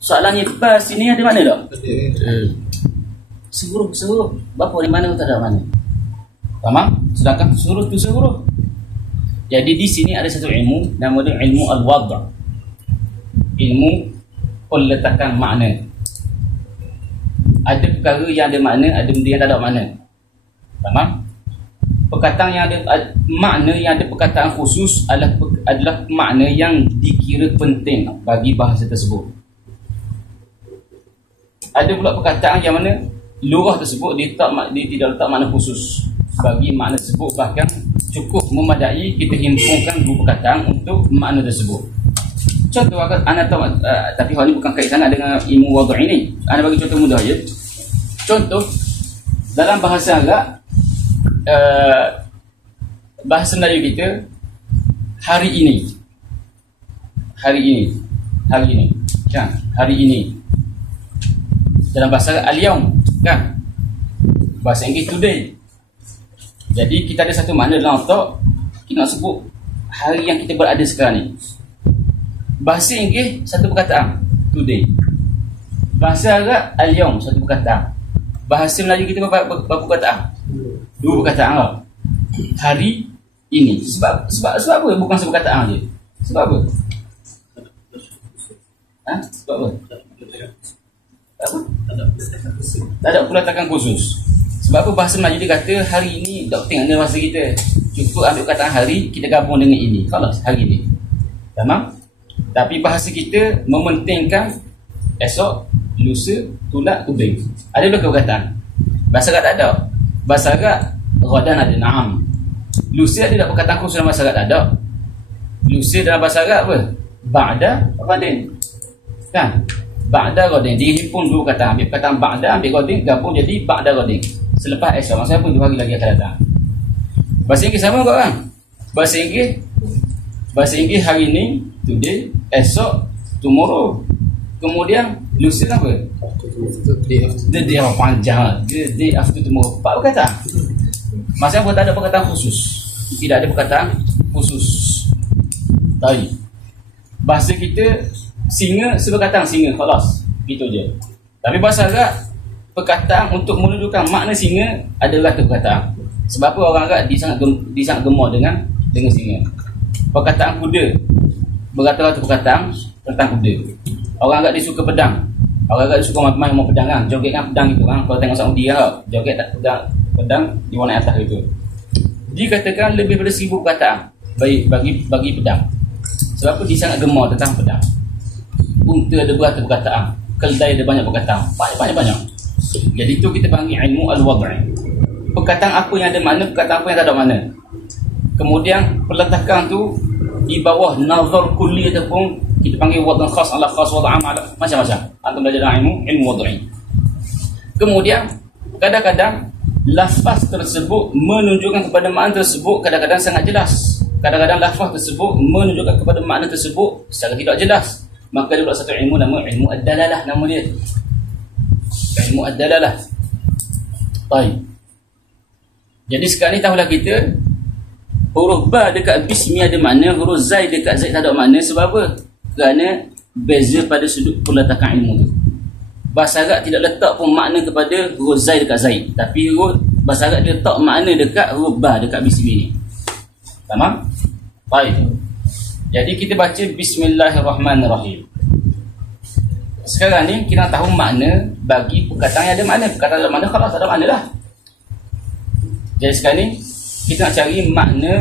Soalannya ba sini ada makna tak? Sehuruf. Berapa di mana tak ada mana? Tamam? Sedangkan sehuruf tu sehuruf. Jadi di sini ada satu ilmu, namanya ilmu al-wad'. Ilmu peletakan makna. Ada perkara yang ada makna, ada benda yang tak ada makna. Tamam? Perkataan yang ada makna, yang ada perkataan khusus adalah makna yang dikira penting bagi bahasa tersebut. Ada pula perkataan yang mana lurah tersebut dia tidak letak makna khusus bagi makna tersebut, bahkan cukup memadai kita himpunkan dua perkataan untuk makna tersebut. Contoh, anda tahu, tapi hal ini bukan kait sangat dengan ilmu wad' ini. Anda bagi contoh mudah je. Contoh dalam bahasa Arab, bahasa Melayu kita, hari ini kan, hari ini dalam bahasa Arab al-yaum kan, bahasa Inggeris today. Jadi kita ada satu makna dalam otak, kita nak sebut hari yang kita berada sekarang ni. Bahasa Inggeris satu perkataan, today. Bahasa Arab al-yaum satu perkataan. Bahasa Melayu kita berapa perkataan? Dua perkataan lah. Hari ini. Sebab apa? Bukan satu perkataan je. Sebab apa? Sebab apa? Apa? Tak ada peletakan khusus. Sebab apa bahasa Melayu dia kata hari ini tak tengok bahasa kita. Cukup ambil kataan hari, kita gabung dengan ini. Khalas, hari ini. Tamam? Tapi bahasa kita mementingkan esok, lusa, tulak, tubing. Ada dua perkataan. Bahasa Arab tak ada. Bahasa Arab ghadan ada, na'am. Lusa ada tak perkataan khusus dalam bahasa Arab? Tak ada. Lusa dalam bahasa Arab apa? Ba'da ghadin. Kan? Ba'da ghadin. Dihimpun dua kata. Ambil perkataan ba'da, ambil ghadin, gabung jadi ba'da ghadin. Selepas esok. Maksudnya apa? 2 hari lagi akan datang. Bahasa Inggeris sama ke orang? Bahasa Inggeris hari ni, today, esok, tomorrow. Kemudian lusa apa? The day of panjang. The day after tomorrow. 4 perkataan. Maksudnya apa? Tak ada perkataan khusus. Tidak ada perkataan khusus. Tadi bahasa kita singa seperkataan singa, khalas. Gitu je. Tapi bahasa Arab perkataan untuk menunjukkan makna singa adalah perkataan. Sebab apa orang Arab dia sangat gemar dengan singa. Perkataan kuda beratus-ratus perkataan tentang kuda. Orang Arab dia suka pedang. Orang Arab dia suka main pedang kan. Joget kan pedang gitu kan. Kalau tengok Saudi Arab, joget tak pedang di warna atas itu. Dikatakan lebih daripada 1000 perkataan bagi pedang. Sebab apa dia sangat gemar tentang pedang. Unta ada beratus perkataan, keldai ada banyak perkataan, banyak. Jadi itu kita panggil ilmu al-wad'i. Perkataan apa yang ada makna, perkataan apa yang tak ada makna. Kemudian peletakan tu di bawah nazar kulli ataupun kita panggil wad'an khas ala khas, wad'an ala macam-macam. Antum belajar dalam ilmu wad'i. Kemudian kadang-kadang lafaz tersebut menunjukkan kepada makna tersebut kadang-kadang sangat jelas. Kadang-kadang lafaz tersebut menunjukkan kepada makna tersebut secara tidak jelas. Maka dia buat satu ilmu nama ilmu ad-dalalah, nama dia. Ilmu ad-dalalah. Baik. Jadi sekarang ni tahulah kita huruf ba dekat bismi ada makna, huruf zai dekat zaid tak ada makna. Sebab apa? Kerana beza pada sudut peletakan ilmu tu. Bahasa Arab tidak letak pun makna kepada huruf zai dekat zaid, tapi huruf bahasa Arab dia letak makna dekat huruf ba dekat bismi ni. Tamam? Baik. Jadi kita baca Bismillahirrahmanirrahim. Sekarang ni kita nak tahu makna bagi perkataan yang ada makna. Perkataan ada makna, khalas ada makna lah. Jadi sekarang ni kita nak cari makna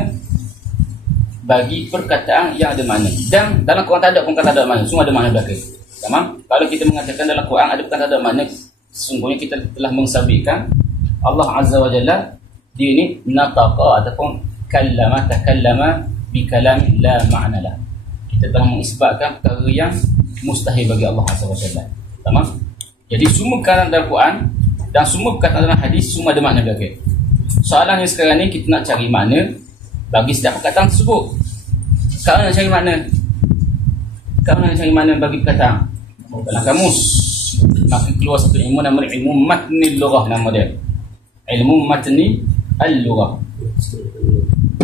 bagi perkataan yang ada makna. Dan dalam Quran tak ada pun kata ada makna, semua ada makna belaka. Tamam? Kalau kita mengatakan dalam Quran ada perkataan ada makna, sesungguhnya kita telah mensabitkan Allah Azza wa Jalla dia ni nataqa ataupun takallama bi kalam la ma'na lah. Kita telah mengisbatkan perkara yang mustahil bagi Allah Azza wa Jalla. Tamam? Jadi semua perkataan dalam Quran dan semua perkataan dalam hadis semua ada makna belaka. Soalannya sekarang ni kita nak cari makna bagi setiap perkataan tersebut. Kalau nak cari makna, kalau nak cari makna bagi perkataan dalam kamus, maka keluar satu ilmu nama ilmu matnil lughah, nama dia ilmu matni al-lughah.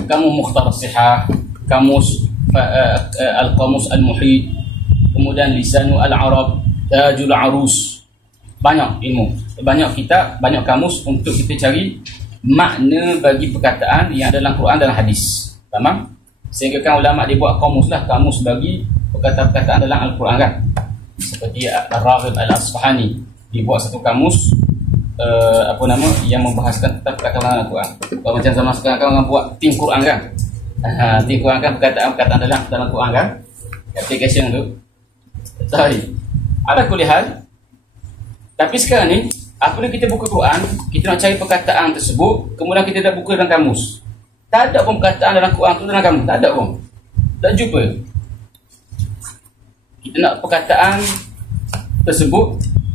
Kamus Mukhtar Sihah, kamus al-qamus al-muhit, kemudian lisanu al-arab, tajul arus. Banyak ilmu, banyak kitab, banyak kamus untuk kita cari makna bagi perkataan yang ada dalam Quran dan hadis. Tamam? Sehingga kan ulama dia buat kamus lah, kamus bagi perkataan-perkataan dalam Al-Quran kan. Seperti Ar-Raghib Al-Asfahani, dia buat satu kamus yang membahaskan tentang perkataan Al-Quran. Kalau macam zaman sekarang kan orang buat tim Quran kan. Tim Quran kan perkataan-perkataan dalam Quran kan. Application tu. Sorry. Ala kulli hal. Tapi sekarang ni apabila kita buka Quran, kita nak cari perkataan tersebut, kemudian kita dah buka dalam kamus. Tak ada pun perkataan dalam Quran tu dalam kamus, tak ada pun. Tak jumpa. Kita nak perkataan tersebut,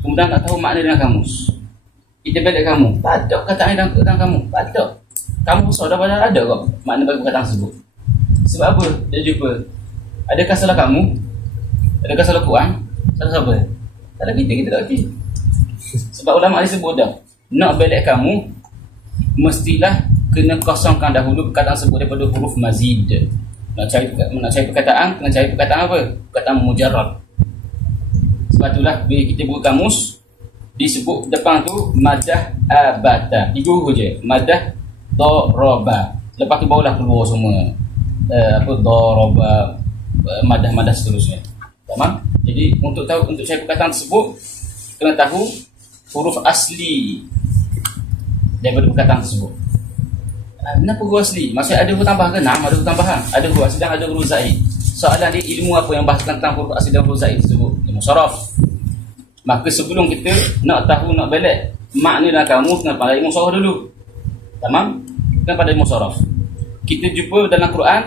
kemudian nak tahu makna dalam kamus. Kita balik kamu, tak ada perkataan dalam kamu, tak ada. Kamu besar dah pada ada kok makna bagi perkataan tersebut. Sebab apa? Dia jumpa. Adakah salah kamu? Adakah salah Quran? Salah siapa? Salah kita tak kerti. Sebab ulama dia sebut dah, nak balik kamu mestilah kena kosongkan dahulu perkataan tersebut daripada huruf mazid. Nak cari perkataan, kena cari perkataan apa? Perkataan mujarrad. Sebab itulah bila kita buka kamus, disebut depan tu madah abata. Tiga huruf je. Madah daraba. Lepas tu barulah keluar semua daraba, madah-madah seterusnya. Tamam? Jadi untuk cari perkataan tersebut, kena tahu huruf asli daripada perkataan tersebut. Kenapa huruf asli? Maksudnya ada huruf tambah ke? Ada huruf tambahan. Ada huruf asli dan ada huruf zaid. Soalan dia, ilmu apa yang bahas tentang huruf asli dan huruf zaid tersebut? Ilmu saraf. Maka sebelum kita nak tahu, nak balik makna dan kamus, kena pandai ilmu saraf dulu. Tamam? Kena pandai ilmu saraf. Kita jumpa dalam Quran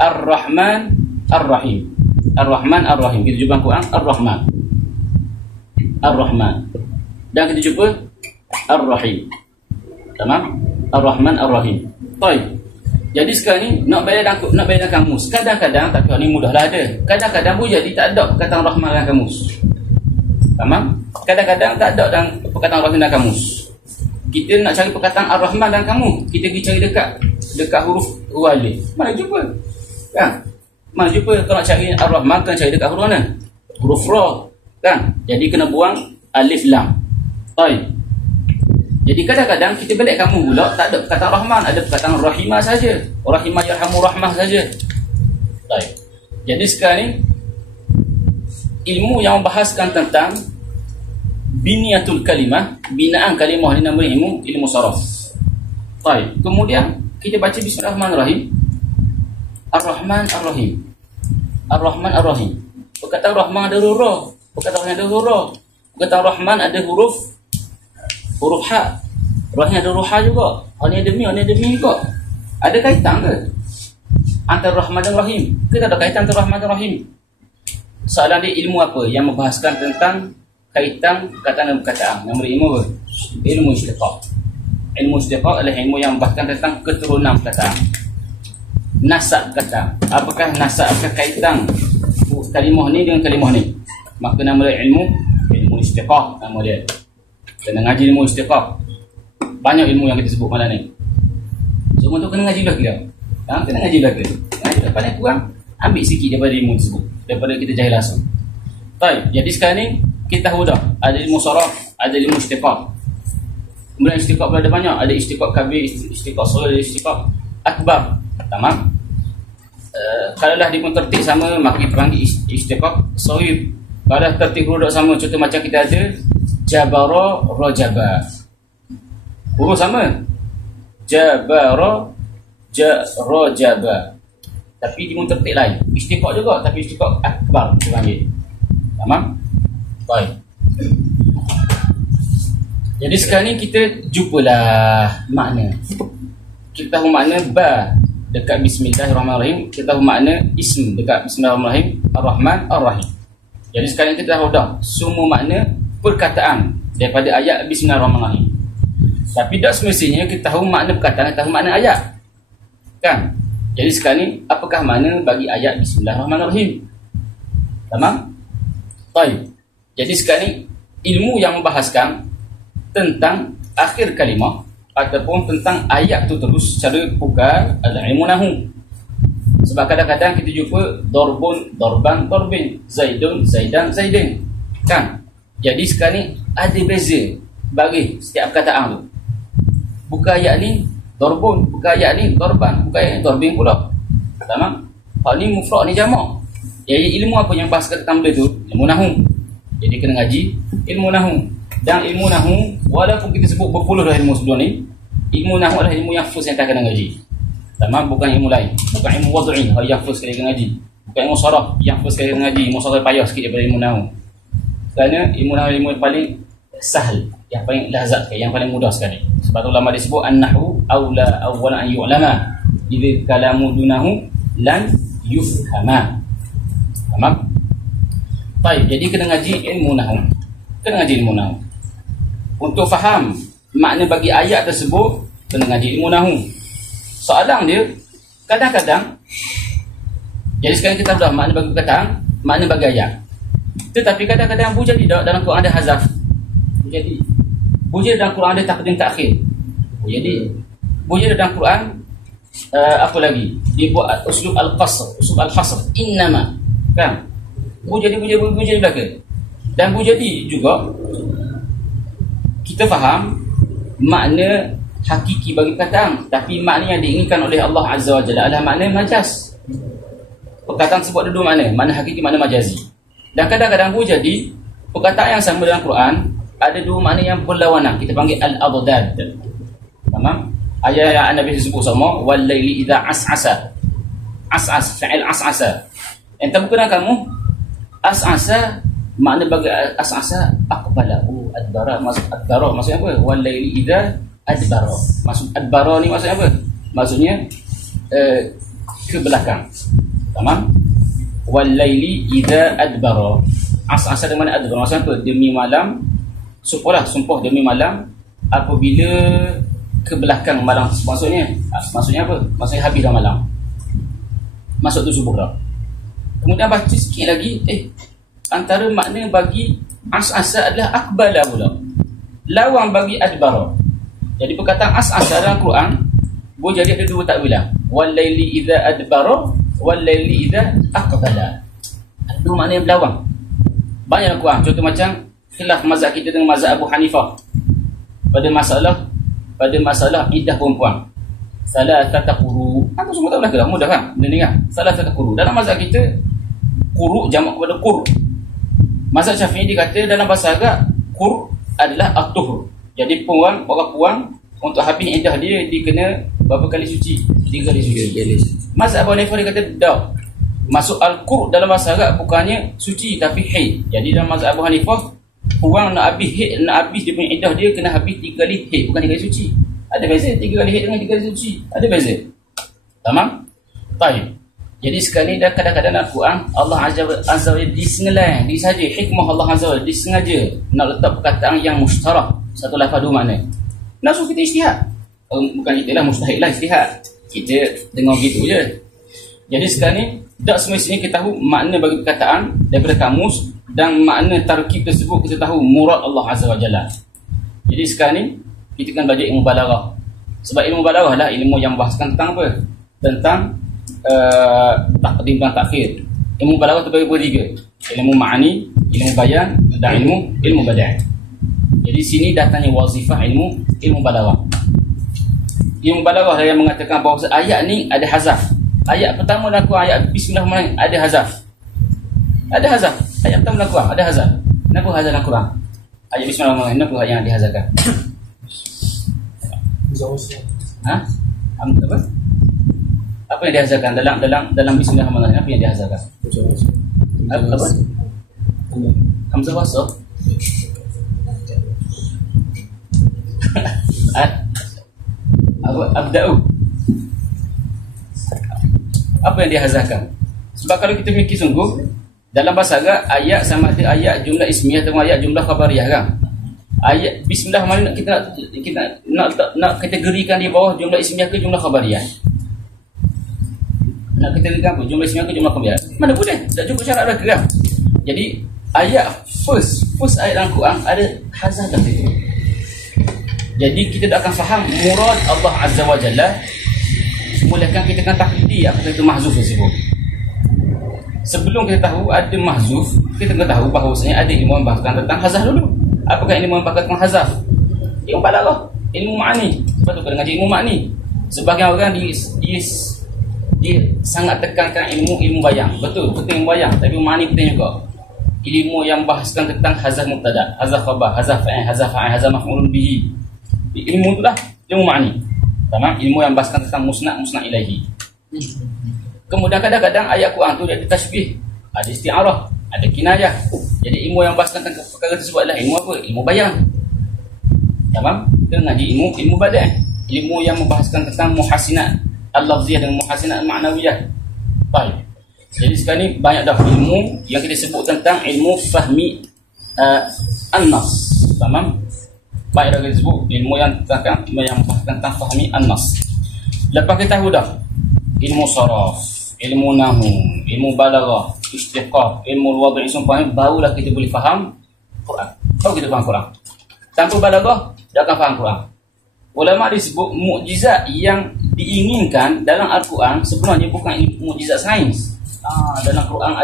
Ar-Rahman Ar-Rahim. Ar-Rahman Ar-Rahim. Kita jumpa dalam Quran Ar-Rahman Ar-Rahman. Dan kita jumpa Ar-Rahim. Tamam? Ar-Rahman Ar-Rahim. Baik. Jadi sekarang ni nak bayar dalam kamus. Kadang-kadang, tapi ni mudahlah ada. Kadang-kadang boleh jadi tak ada perkataan Rahman dalam kamus. Tamam? Kadang-kadang tak ada dalam perkataan Rahman dalam kamus. Kita nak cari perkataan Ar-Rahman dalam kamus, kita pergi cari dekat huruf alif. Mana jumpa? Kan? Mana jumpa? Kalau nak cari Ar-Rahman, kena cari dekat huruf mana? Huruf Ra. Kan? Jadi kena buang alif lam. Baik. Jadi kadang-kadang kita balik kamu pula tak ada perkataan Rahman, ada perkataan Rahimah saja. Rahimah yarhamu rahmah saja. Baik. Jadi sekarang ni ilmu yang membahaskan tentang biniatul kalimah, binaan kalimah ni nama ilmu saraf. Baik. Kemudian kita baca Bismillahirrahmanirrahim. Ar-Rahman Ar-Rahim. Ar-Rahman Ar-Rahim. Perkataan Rahman ada huruf Ra. Perkataan Rahman ada huruf Ra. Perkataan Rahman ada huruf Ha. Rahnya ada huruf Ha juga. Ni ada mi juga. Ada kaitan ke antara Rahman dan Rahim? Kita ada kaitan antara Rahman dan Rahim. Soalan dia, ilmu apa yang membahaskan tentang kaitan perkataan dan perkataan? Nama ilmu apa? Ilmu istiqaq. Ilmu istiqaq adalah ilmu yang membahaskan tentang keturunan perkataan, nasab perkataan. Apakah nasab, apakah kaitan kalimah ni dengan kalimah ni? Maka nama dia ilmu istiqaq. Nama dia kena ngaji ilmu istiqaq. Banyak ilmu yang kita sebut malam ni, semua tu kena ngaji belaka. Kena ngaji belaka. Ngaji paling kurang ambil sikit daripada ilmu tersebut, daripada kita jahil langsung. Baik, jadi sekarang ni kita tahu dah ada ilmu saraf, ada ilmu istiqaq. Kemudian istiqaq pula ada banyak. Ada istiqaq kabir, istiqaq saghir, istiqaq akbar. Tamam? Kalau dah dia pun tertib sama, maka kita panggil istiqaq saghir. Kalau dah tertib huruf sama, contoh macam kita ada Jabara Rajaba. Huruf sama. Jabara Rajaba. Tapi dia pun tertib lain. Istiqaq juga, tapi istiqaq akbar kita panggil. Tamam? Baik. Jadi sekarang ni kita jumpalah makna. Kita tahu makna ba dekat Bismillahirrahmanirrahim. Kita tahu makna ism dekat Bismillahirrahmanirrahim, Ar-Rahman Ar-Rahim. Jadi sekarang kita tahu dah semua makna perkataan daripada ayat Bismillahirrahmanirrahim. Tapi tak semestinya kita tahu makna perkataan, kita tahu makna ayat. Kan? Jadi sekarang ni apakah makna bagi ayat Bismillahirrahmanirrahim? Tamam? Baik. Jadi sekarang ni ilmu yang membahaskan tentang akhir kalimah ataupun tentang ayat tu terus secara pukar adalah ilmu nahu. Sebab kadang-kadang kita jumpa dorbun, dorban, dorbin, zaidun, zaidan, zaidin. Kan? Jadi sekarang ni ada beza bagi setiap perkataan tu. Bukan ayat ni dorbun, bukan ayat ni dorban, bukan ayat ni dorbin pula. Tamam? Hal ni mufrad ni jamak. Jadi ilmu apa yang bahas tentang benda tu? Ilmu nahu. Jadi kena ngaji ilmu nahu. Dan ilmu nahu, walaupun kita sebut berpuluh dah ilmu sebelum ni, ilmu nahu adalah ilmu yang first yang kita kena ngaji. Tamam? Bukan ilmu lain. Bukan ilmu wad'i yang first sekali kena ngaji. Bukan ilmu saraf yang first sekali kena ngaji. Ilmu saraf payah sikit daripada ilmu nahu. Kerana ilmu nahu ilmu yang paling sahal, yang paling lazat sekali, yang paling mudah sekali. Sebab tu ulama disebut an-nahwu aula awwalan an yu'lama idh kalamu dunahu lan yufhama. Tamam? Baik, jadi kena ngaji ilmu nahu. Kena ngaji ilmu nahu. Untuk faham makna bagi ayat tersebut, kena ngaji ilmu nahu. Soalan dia, kadang-kadang, jadi sekarang kita dah makna bagi perkataan, makna bagi ayat. Tetapi kadang-kadang boleh jadi dalam Quran ada hazaf. Boleh jadi dalam Quran ada takdim takhir. Boleh jadi dalam Quran apa lagi? Dia buat uslub al-qasr, uslub al-hasr. Innama. Kan? Boleh jadi belaka. Dan boleh jadi juga kita faham makna hakiki bagi perkataan, tapi makna yang diinginkan oleh Allah Azza wa Jalla adalah makna majaz. Perkataan sebut ada dua makna, makna hakiki, makna majazi. Dan kadang-kadang pun jadi perkataan yang sama dalam Quran ada dua makna yang berlawanan. Kita panggil al-adad. Faham? Ayat yang Nabi sebut sama, wal laili idza as'asa. As'as, fi'il as'asa. Entah bukan kamu as'asa, makna bagi as'asa aqbala, adbara. Maksud adbara maksudnya apa? Wal laili idza adbara. Maksud adbara ni maksudnya apa? Maksudnya ke belakang. Tamam? Wal laili idza adbara. As'asa dengan mana adbara? Maksudnya apa? Demi malam, sumpah demi malam apabila ke belakang malam. Maksudnya apa? Maksudnya habis dah malam. Masuk tu subuh dah. Kemudian baca sikit lagi, antara makna bagi as'asa adalah aqbala pula. Lawang bagi adbara. Jadi perkataan as'asa dalam Quran boleh jadi ada dua takwilan. Wal laili idza adbara, wal laili idza aqbala. Ada dua makna yang berlawang. Banyak dalam Quran. Contoh macam khilaf mazhab kita dengan mazhab Abu Hanifah pada masalah iddah perempuan. Salatata quru. Aku semua tahu dah, mudah kan? Benda ni kan? Salatata quru. Dalam mazhab kita quru jamak kepada qur. Mazhab Syafi'i dia kata dalam bahasa Arab qur adalah at-tuhur. Jadi orang puan untuk habis iddah dia kena berapa kali suci? 3 kali suci. Mazhab Abu Hanifah dia kata tak. Masuk al-qur dalam bahasa Arab bukannya suci tapi haid. Jadi dalam mazhab Abu Hanifah orang nak habis dia punya iddah dia kena habis 3 kali haid, bukan 3 kali suci. Ada beza 3 kali haid dengan 3 kali suci. Ada beza. Tamam? Baik. Jadi sekarang ni dah kadang-kadang dalam Quran Allah Azza wa Jalla disengaja, disaja hikmah Allah Azza wa Jalla disengaja nak letak perkataan yang mustarak, satu lafaz dua makna. Nafsu kita ijtihad. Bukan kita lah mustahil lah ijtihad. Kita dengar gitu je. Jadi sekarang ni tak semestinya kita tahu makna bagi perkataan daripada kamus dan makna tarkib tersebut kita tahu murad Allah Azza wa Jalla. Jadi sekarang ni kita kan belajar ilmu balaghah. Sebab ilmu balaghah lah ilmu yang bahaskan tentang apa? Tentang takdim dan takhir. Ilmu balaghah terbagi dua tiga. Ilmu ma'ani, ilmu bayan dan ilmu bada'. Jadi sini datangnya wazifah ilmu balaghah. Ilmu balaghah yang mengatakan bahawa ayat ni ada hazaf. Ayat pertama dalam Quran, ayat bismillahirrahmanirrahim ada hazaf. Ada hazaf. Ayat pertama dalam Quran ada hazaf. Kenapa hazaf dalam Quran? Ayat bismillahirrahmanirrahim kenapa yang dihazafkan? Ha? Apa? Apa yang dihazafkan dalam bismillahirrahmanirrahim? Apa yang dihazafkan? Apa? Hamzah wasl. Abda'u. Apa yang dihazafkan? Sebab kalau kita fikir sungguh dalam bahasa Arab ayat sama ada ayat jumlah ismiyah atau ayat jumlah khabariyah kan? Ayat bismillahirrahmanirrahim kita nak kategorikan di bawah jumlah ismiyah ke jumlah khabariyah. Nak kategorikan apa? Jumlah ismiyah ke jumlah khabariyah? Mana boleh? Tak cukup syarat dah geram. Jadi ayat first ayat dalam Quran ada hazaf dalam situ. Jadi kita tak akan faham murad Allah Azza wa Jalla mulakan kita akan taklidi apa itu mahzuf tersebut. Sebelum kita tahu ada mahzuf, kita kena tahu bahawasanya ada ilmu yang bahaskan tentang hazaf dulu. Apakah ilmu yang bahaskan tentang hazaf? Ilmu balaghah, ilmu ma'ani. Sebab tu kena ngaji ilmu ma'ani. Sebagian orang dia sangat tekankan ilmu bayang. Betul ilmu bayang, tapi ma'ani penting juga. Ilmu yang bahaskan tentang hazaf mubtada, hazaf khabar, hazaf fa'il, hazaf maf'ulun bihi. Ilmu itulah ilmu ma'ani. Tamam? Ilmu yang bahaskan tentang musnad ilaihi. Kemudian kadang-kadang ayat Quran tu ada tasbih, ada isti'arah, ada kinayah. Jadi ilmu yang bahaskan tentang perkara tersebut adalah ilmu apa? Ilmu bayan. Tamam? Kita ngaji ilmu badan. Ilmu yang membahaskan tentang muhasinat al-lafziyah dan muhasinat al-ma'nawiyah. Baik. Jadi sekarang ni banyak dah ilmu yang kita sebut tentang ilmu fahmi an-nas. Tamam? Baik dah kita sebut ilmu yang bahaskan tentang fahmi an-nas. Lepas kita tahu dah ilmu saraf, ilmu nahu, ilmu balaghah, istiqah, ilmu wad'i sumpah, barulah kita boleh faham Quran. Baru kita faham Quran. Tanpa balaghah, tak akan faham Quran. Ulama disebut mukjizat yang diinginkan dalam Al-Quran sebenarnya bukan mukjizat sains. Dalam Quran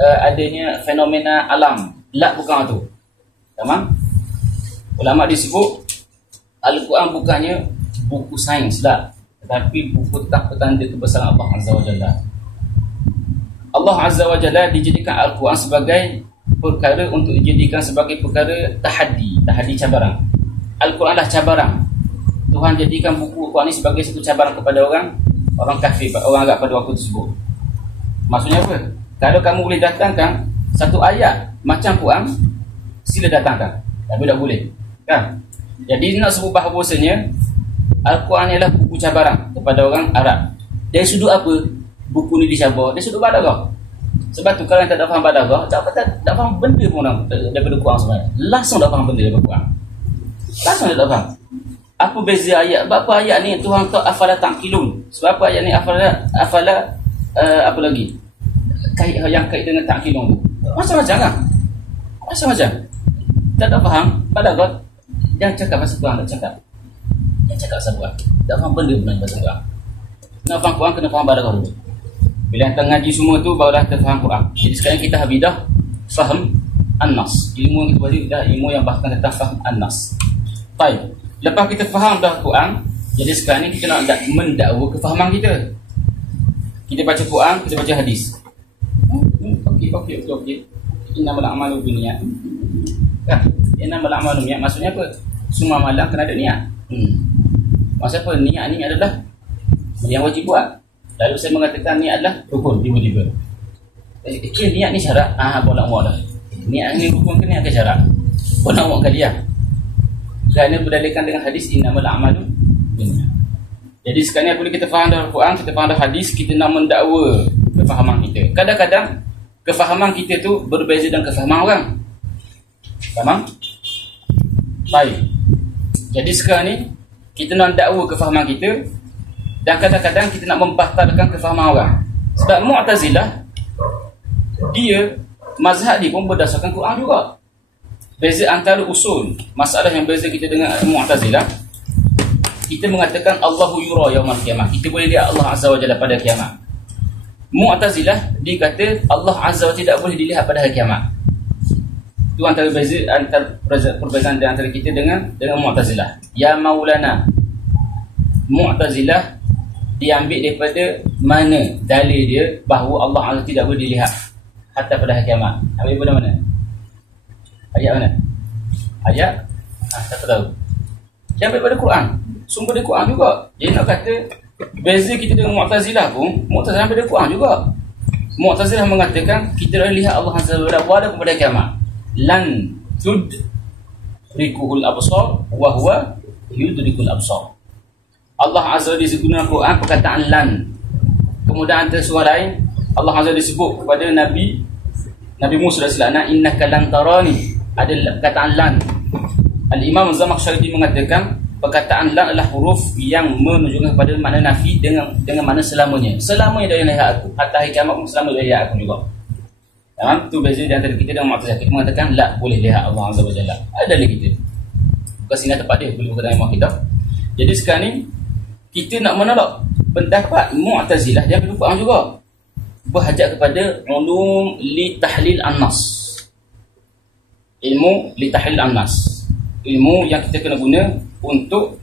adanya fenomena alam. La, bukan itu. Tamam? Ulama disebut Al-Quran bukannya buku sains, tak. Tetapi buku tentang petanda kebesaran Allah Azza wa Jalla. Allah Azza wa Jalla dijadikan Al-Quran sebagai perkara untuk dijadikan sebagai perkara tahaddi cabaran. Al-Quran lah cabaran. Tuhan jadikan buku Al-Quran ni sebagai satu cabaran kepada orang kafir, orang Arab pada waktu tersebut. Maksudnya apa? Kalau kamu boleh datangkan satu ayat macam Quran, sila datangkan. Tapi tak boleh, kan? Jadi nak sebut bahawasanya Al-Quran ialah buku cabaran kepada orang Arab. Dari sudut apa buku ni dicabar? Dari sudut balaghah. Sebab tu kalau yang tak faham balaghah, tak faham benda pun orang daripada Quran sebenarnya. Langsung tak faham benda daripada Quran. Langsung tak faham. Apa beza ayat? Berapa ayat ni Tuhan tak afala ta'qilun? Sebab apa ayat ni afala apa lagi? Yang kait dengan ta'qilun tu. Macam-macam kan? Macam-macam. Tak faham balaghah. Jangan cakap pasal Quran, tak cakap. Jangan cakap pasal Quran. Tak faham benda pun pasal Quran. Nak faham Quran kena faham balaghah dulu. Bila hantar ngaji semua tu barulah kita faham Quran. Jadi sekarang kita habidah faham an-nas. Ilmu yang kita belajar dah ilmu yang bahkan tentang faham an-nas. Baik. Lepas kita faham dah Quran, jadi sekarang ni kita nak mendakwa kefahaman kita. Kita baca Quran, kita baca hadis. Okey. Innamal a'malu binniyat. Innamal a'malu binniyat maksudnya apa? Semua amalan kena ada niat. Maksud apa? Niat ni adalah yang wajib buat. Lalu saya mengatakan niat adalah rukun tiba-tiba. Niat ni syarat. Boleh dah. Niat ni rukun ke niat ke syarat? Boleh kali ya. Kerana berdalilkan dengan hadis innamal a'malu binniyat. Jadi sekarang apabila kita faham dalam Quran, kita faham dalam hadis, kita nak mendakwa kefahaman kita. Kadang-kadang kefahaman kita tu berbeza dengan kefahaman orang. Faham? Baik. Jadi sekarang ni kita nak dakwa kefahaman kita dan kadang-kadang kita nak membatalkan kefahaman orang. Sebab Mu'tazilah dia mazhab dia pun berdasarkan Quran juga. Beza antara usul masalah yang beza kita dengan Mu'tazilah, kita mengatakan Allahu yura yaumal qiyamah. Kita boleh lihat Allah Azza wa Jalla pada kiamat. Mu'tazilah dia kata Allah Azza wa Jalla tidak boleh dilihat pada hari kiamat. Itu antara perbezaan antara kita dengan Mu'tazilah. Ya Maulana. Mu'tazilah diambil daripada mana dalil dia bahawa Allah Azza tidak boleh dilihat hatta pada hari kiamat. Ambil daripada mana? Ayat mana? Ayat tak tahu. Dia ambil daripada Quran. Sumber dari Quran juga. Jadi nak kata beza kita dengan Mu'tazilah pun, Mu'tazilah ambil dari Quran juga. Mu'tazilah mengatakan kita dah lihat Allah Azza wa Jalla walaupun pada kiamat. Lan tudrikuhul absar wa huwa yudrikul absar. Allah Azza wa Jalla disebut dalam Quran perkataan lan. Kemudian antara surah lain Allah Azza wa Jalla disebut kepada Nabi Musa AS, innaka lan tarani. Ada perkataan lan. Al-Imam Az-Zamakhsyari mengatakan perkataan lan adalah huruf yang menunjukkan kepada makna nafi dengan makna selamanya. Selamanya dia lihat aku. Hatta hari kiamat pun selama dia lihat aku juga. Itu beza di antara kita dengan Mu'tazilah. Kita mengatakan la boleh lihat Allah Azza wa Jalla. Ada dalil kita. Bukan singgah tempat dia boleh berkata dengan kita. Jadi sekarang ni kita nak menolak pendapat Mu'tazilah yang berlupa juga. Berhajat kepada ulum li tahlil an-nas. Ilmu li tahlil an-nas. Ilmu yang kita kena guna untuk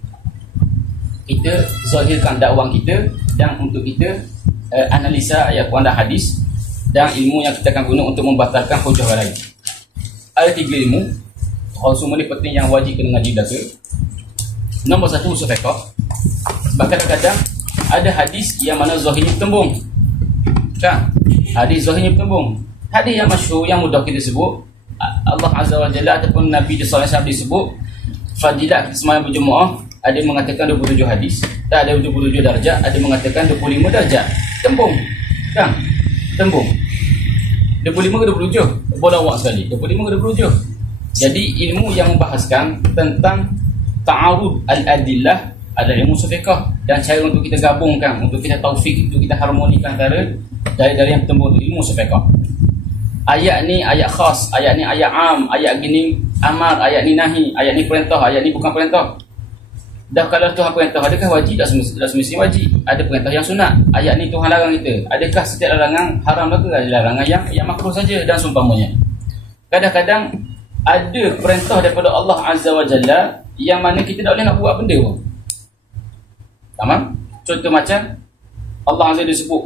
kita zahirkan dakwah kita dan untuk kita analisa ayat Quran dan hadis, dan ilmu yang kita akan guna untuk membatalkan hujah orang lain. Ada 3 ilmu. Kalau semua ni penting yang wajib kena ngaji belaka. Nombor 1 usul fiqh. Sebab kadang-kadang ada hadis yang mana zahirnya bertembung. Kan? Hadis zahirnya bertembung. Hadis yang masyhur yang mudah kita sebut, Allah Azza wa Jalla ataupun Nabi sallallahu alaihi wasallam disebut fadilat semayang berjemaah, ada mengatakan 27 hadis, tak ada 27 darjat, ada mengatakan 25 darjat. Tembung. Kan? Tembung. 25 ke 27? Boleh awak sekali. 25 ke 27? Jadi ilmu yang membahaskan tentang ta'arud al-adillah adalah ilmu fiqh, dan cara untuk kita gabungkan, untuk kita taufik, untuk kita harmonikan antara dari yang bertembung itu ilmu fiqh. Ayat ni ayat khas, ayat ni ayat am, ayat gini amar, ayat ni nahi, ayat ni perintah, ayat ni bukan perintah. Dah kalau Tuhan perintah, adakah wajib? Tak semestinya wajib. Ada perintah yang sunat. Ayat ni Tuhan larang kita. Adakah setiap larangan haram ke? Ada larangan yang makruh saja dan seumpamanya. Kadang-kadang ada perintah daripada Allah Azza wa Jalla yang mana kita tak boleh nak buat benda pun. Tamam? Contoh macam Allah Azza disebut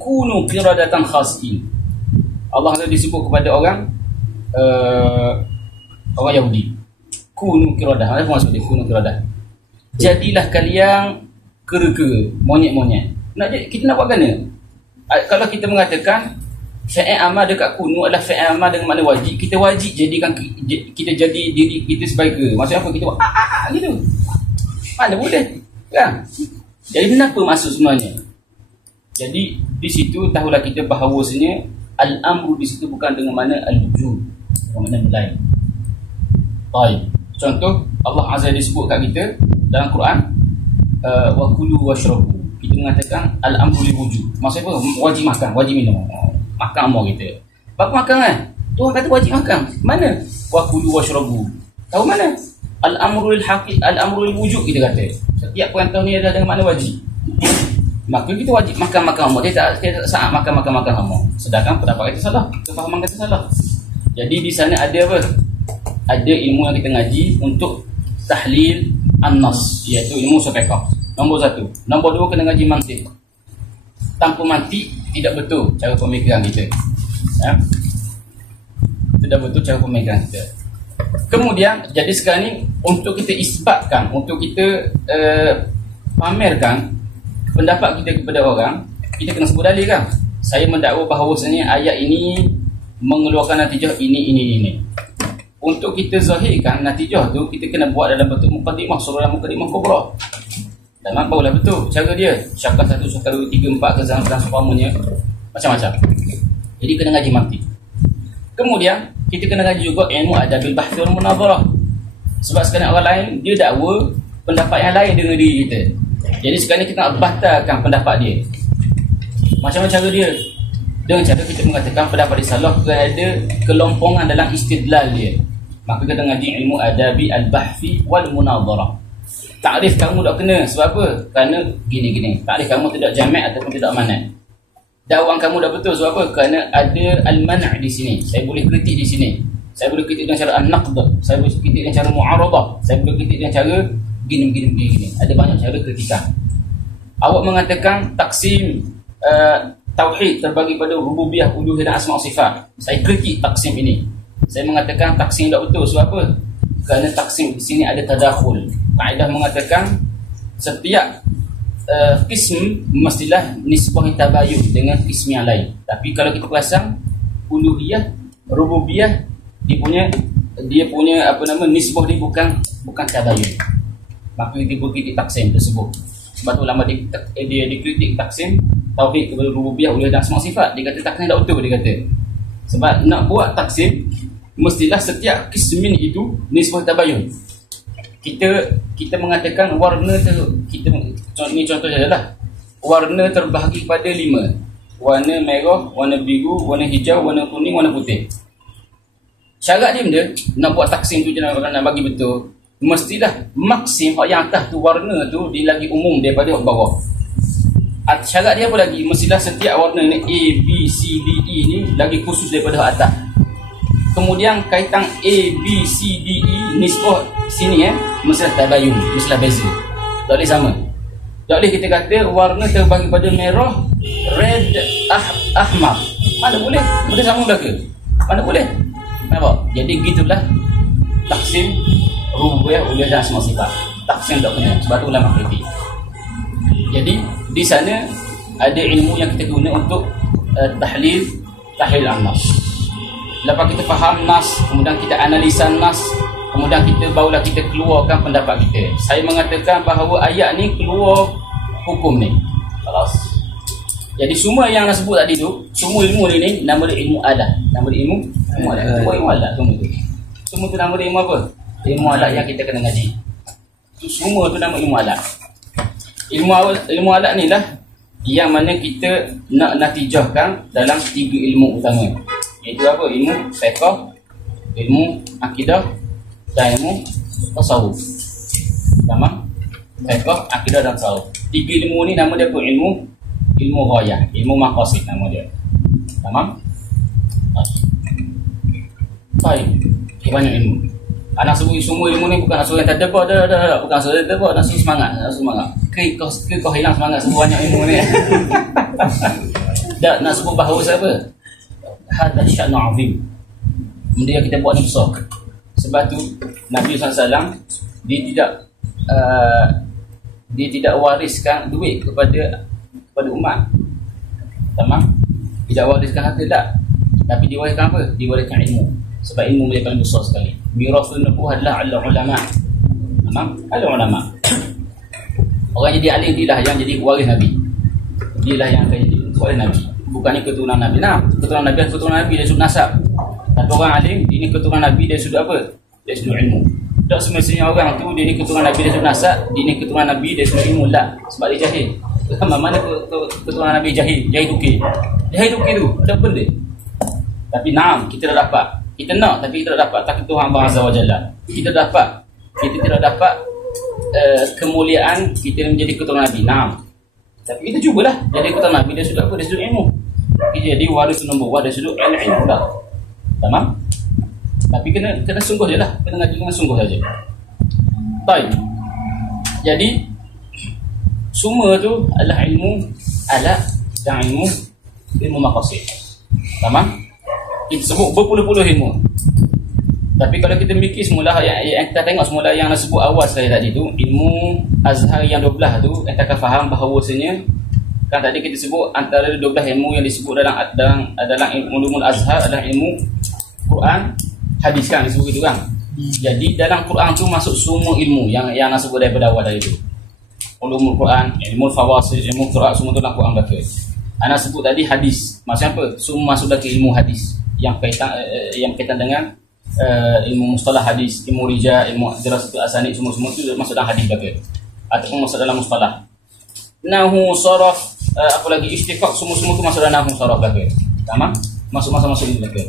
kunu qiradatan khasiin. Allah Azza disebut kepada orang Yahudi, kunu qiradah. Apa maksud dia kunu qiradah? Jadilah kalian kera-kera, monyet-monyet. Kita nak buat mana? Kalau kita mengatakan fi'il amal dekat kunu adalah fi'il amal dengan makna wajib, kita wajib jadikan kita jadi diri kita sebagai kera. Maksudnya apa? Kita buat gitu. Mana boleh, kan? Jadi kenapa maksud sebenarnya? Jadi di situ tahulah kita bahawasanya al-amru di situ bukan dengan mana al-wujud, dengan mana lain. Baik. Contoh Allah Azza disebut kat kita dalam Quran wa kulu washrabu. Kita mengatakan al-amru lil wujud. Maksudnya apa? Wajib makan, wajib minum. Makan amor kita. Bapa makan kan? Tuhan kata wajib makan. Mana? Wa kulu washrabu. Tahu mana? Al-amru lil haqi, al-amru lil wujud kita kata. Setiap perintah ni adalah dengan makna wajib. Maka kita wajib makan amor. Dia tak saat makan amor. Sedangkan pendapat kita salah, kefahaman kita salah. Jadi di sana ada apa? Ada ilmu yang kita ngaji untuk tahlil an-nas, iaitu ilmu fiqh. Nombor 1. Nombor 2 kena ngaji mantiq. Tanpa mantiq tidak betul cara pemikiran kita. Ya? Tidak betul cara pemikiran kita. Kemudian jadi sekarang ni untuk kita isbatkan, untuk kita pamerkan pendapat kita kepada orang, kita kena sebut dalil kan. Saya mendakwa bahawasanya ayat ini mengeluarkan natijah ini. Untuk kita zahirkan natijah tu, kita kena buat dalam bentuk muqaddimah, surah muqaddimah kubra. Dan barulah betul cara dia. Syakar 1, syakar 2, 3, 4 ke zaman seumpamanya, macam-macam. Jadi kena ngaji mantiq. Kemudian kita kena ngaji juga ilmu adabil bahth wal munadharah. Sebab sekarang orang lain dia dakwa pendapat yang lain dengan diri kita. Jadi sekarang ni kita nak batalkan pendapat dia. Macam mana cara dia? Dengan cara kita mengatakan pendapat dia salah kerana ada kelompongan dalam istidlal dia. Maka kita ngaji ilmu adabi al-bahthi wal munadharah. Takrif kamu tak kena. Sebab apa? Kerana gini-gini. Takrif kamu tidak jamak ataupun tidak manat. Dakwaan kamu dah betul. Sebab apa? Kerana ada al-man' di sini. Saya boleh kritik di sini. Saya boleh kritik dengan cara an-naqd. Saya boleh kritik dengan cara mu'aradah. Saya boleh kritik dengan cara gini. Ada banyak cara kritikan. Awak mengatakan taksim tauhid terbagi pada rububiyah, uluhiyah dan asma' sifat. Saya kritik taksim ini. Saya mengatakan taksim tak betul. Sebab apa? Kerana taksim di sini ada tadakhul. Kaedah mengatakan setiap qism mestilah nisbah tabayun dengan qism yang lain. Tapi kalau kita pasang uluhiyah, rububiyah, dia punya apa nama nisbah dia bukan tabayun. Maka dia berkritik taksim tersebut. Sebab tu ulama dia dikritik taksim tauhid kepada rububiyah, uluhiyah dan asma' sifat. Dia kata taksim tak betul, dia kata. Sebab nak buat taksim mestilah setiap qismin itu nisbah tabayun. Kita mengatakan warna ini contohnya adalah warna terbahagi pada 5. Warna merah, warna biru, warna hijau, warna kuning, warna putih. Syarat dia nak buat taksim tu nak bagi betul, mestilah maksim yang atas tu warna tu dia lagi umum daripada bawah. Syarat dia apa lagi? Mestilah setiap warna ni A, B, C, D, E ni lagi khusus daripada atas. Kemudian kaitan A, B, C, D, E nisbah sini mestilah tabayun, mestilah beza. Tak boleh sama. Tak boleh kita kata warna terbagi pada merah, red, ahmar. Mana boleh? Boleh sama ke? Mana boleh? Nampak? Jadi gitulah taksim rububiyah, uluhiyah dan asma' sifat. Taksim tak kena. Sebab tu ulama kritik. Jadi di sana ada ilmu yang kita guna untuk tahlil an-nas. Lepas kita faham nas, kemudian kita analisa nas, kemudian barulah kita keluarkan pendapat kita. Saya mengatakan bahawa ayat ni keluar hukum ni. Kelas. Jadi semua yang nak sebut tadi tu, semua ilmu ni nama dia ilmu alat. Nama dia ilmu alat. Ilmu alat semua tu. Semua tu nama dia ilmu apa? Ilmu alat yang kita kena ngaji. Semua tu nama ilmu alat. Ilmu alat ni lah yang mana kita nak natijahkan dalam 3 ilmu utama. Itu apa? Ilmu fiqh, ilmu akidah dan ilmu tasawuf. Sama? Fiqh, akidah dan tasawuf. 3 ilmu ni nama dia apa? Ilmu ghayah, ilmu maqasid nama dia. Tamam? Baik. Banyak ilmu. Nak suruh semua ilmu ni bukan nak suruh yang terdebak dah, bukan suruh terdebak, nak suruh semangat, kau hilang semangat sebab banyak ilmu ni. Tak nak sebut bahawa apa? Hadha sya'nu 'azim. Benda yang kita buat ni besar. Sebab tu Nabi SAW dia tidak wariskan duit kepada umat. Tamam? Tidak wariskan harta tak. Tapi dia wariskan apa? Dia wariskan ilmu. Sebab ilmu dia paling besar sekali. Mirathun nubuwah adalah al-ulama. Tamam? Al-ulama. Orang jadi alim dialah yang jadi waris Nabi. Dialah yang akan jadi waris Nabi. Bukannya keturunan Nabi. Nah, keturunan Nabi dia sudut nasab. Tapi orang alim, dia ni keturunan Nabi dia sudut apa? Dia sudut ilmu. Tak semestinya orang tu dia ni keturunan Nabi dia sudut nasab, dia ni keturunan Nabi dia sudut ilmu lah. Sebab dia jahil. Mana keturunan Nabi jahil? Jahil tukir. Jahil tukir tu, ada benda. Tapi naam, kita dah dapat. Kita nak tapi kita tak dapat takut Tuhan Azza wa Jalla. Kita tidak dapat kemuliaan kita menjadi keturunan Nabi. Naam. Tapi kita cubalah jadi keturunan Nabi dia sudut apa? Dia sudut ilmu. Kita jadi waris nubuwah dia sudut ilmu dah. Tamam? Tapi kena sungguh je lah. Kena ngaji dengan sungguh saja. Baik. Jadi semua tu adalah ilmu alat dan ilmu maqasid. Tamam? Kita sebut berpuluh-puluh ilmu. Tapi kalau kita mikir semula yang kita tengok semula yang nak sebut awal saya tadi tu, ilmu azhar yang 12 tu, kita akan faham bahawasanya kan tadi kita sebut antara 12 ilmu yang disebut dalam ilmu azhar adalah ilmu Quran, hadis kan disebut gitu kan. Jadi dalam Quran tu masuk semua ilmu yang nak sebut daripada awal tadi tu. Ulumul Quran, ilmu fawasil, ilmu qiraat semua tu dalam Quran belaka. Ana sebut tadi hadis. Maksudnya apa? Semua masuk dalam ilmu hadis yang kaitan dengan ilmu mustalah hadis, ilmu rijal, ilmu dirasatul asanid, semua tu masuk dalam hadis belaka. Ataupun masuk dalam mustalah. Nahu saraf, apa lagi istiqaq, semua tu masuk dalam nahu saraf belaka. Tamam? Masuk ini belaka.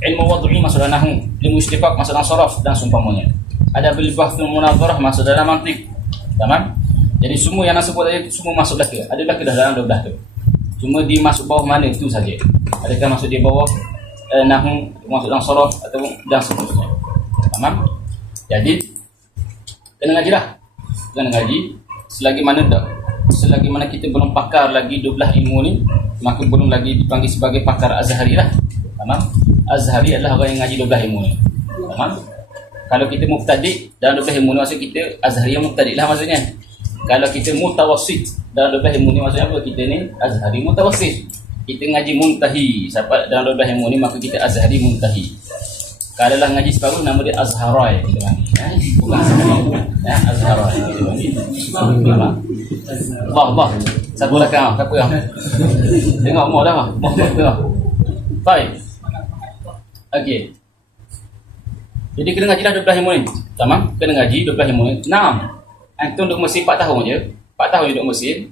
Ilmu wad'i masuk dalam nahu, ilmu istiqaq masuk dalam saraf dan seumpamanya. Ada bil bahthul munadharah masuk dalam mantiq. Tamam? Jadi semua yang nak sebut tadi semua masuk belaka. Ada belaka dah dalam 12 tu. Cuma dia masuk bawah mana itu saja. Adakah masuk di bawah nahu, masuk dalam saraf atau dan seterusnya. Tamam? Jadi kena ngajilah. Kena ngaji selagi mana kita belum pakar lagi 12 ilmu ni, maka belum lagi dipanggil sebagai pakar azhari lah. Tamam? Azhari adalah orang yang ngaji 12 ilmu ni. Tamam? Kalau kita mubtadi' dalam 12 ilmu ni, maksud kita azhari yang mubtadi' lah maksudnya. Kalau kita mutawassit dalam 12 ilmu ni, maksudnya apa? Kita ni azhari mutawassit. Kita ngaji muntahi sampai dalam 12 ilmu ni, maka kita azhari muntahi. Kalau lah ngaji separuh, nama dia azharai kita panggil. Bukan azhari. Azharai kita panggil. Allah. Satu belakang. Siapa yang? Tengok mau dah. Baik. Okey. Jadi kena ngajilah 12 ilmu ni. Tamam? Kena ngaji 12 ilmu ni. 6. Antum duduk Mesir 4 tahun je. 4 tahun duduk Mesir.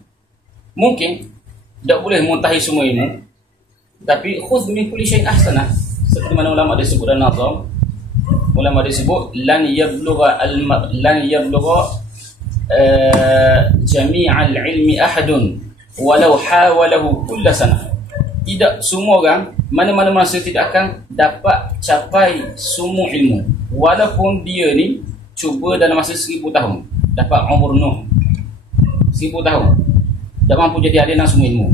Mungkin tak boleh muntahi semua ilmu, tapi khudh min kulli syai'in ahsanah. Seperti mana ulama dia sebut dalam nazam, ulama dia sebut lan yablugha jami'al ilmi ahadun walau hawalahu kull sanah. Tidak semua orang mana-mana masa tidak akan dapat capai semua ilmu, walaupun dia ni cuba dalam masa 1000 tahun dapat umur Nuh 1000 tahun tak mampu jadi ahli dalam semua ilmu.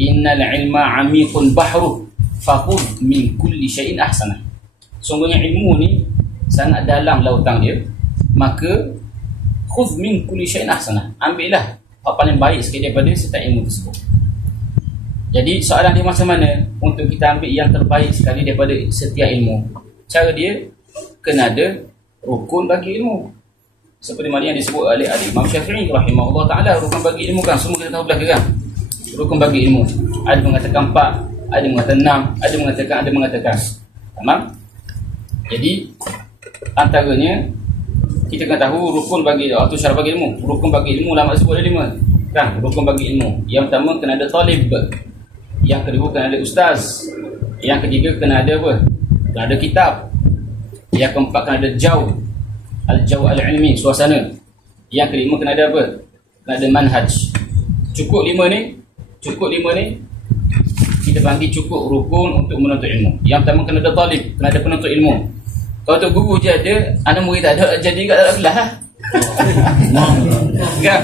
Innal ilma amiqun bahru faqud min kulli syai'in ahsanah. Sungguhnya ilmu ni sangat dalam lautan dia, maka khudh min kulli syai'in ahsanah. Ambillah apa paling baik sekali daripada setiap ilmu tersebut. Jadi soalan dia macam mana untuk kita ambil yang terbaik sekali daripada setiap ilmu? Cara dia kena ada rukun bagi ilmu. Seperti mana yang disebut oleh Imam Syafi'i rahimahullah ta'ala, rukun bagi ilmu kan semua kita tahu belaka kan. Rukun bagi ilmu ada mengatakan 4, ada mengatakan 6, ada mengatakan. Tamam? Jadi antaranya kita kena tahu rukun bagi atau syarat bagi ilmu. Rukun bagi ilmu ulama sebut ada 5 kan. Rukun bagi ilmu yang pertama kena ada talib, yang kedua kena ada ustaz, yang ketiga kena ada apa? Kena ada kitab, yang keempat kena ada al-jaw al-ilmi, suasana. Yang kelima kena ada apa? Kena ada manhaj. Cukup 5 ni kita panggil cukup rukun untuk menuntut ilmu. Yang pertama kena ada talib, kena ada penuntut ilmu. Kalau tok guru je ada, anak murid tak ada, jadi kat dalam kelas lah. Kan?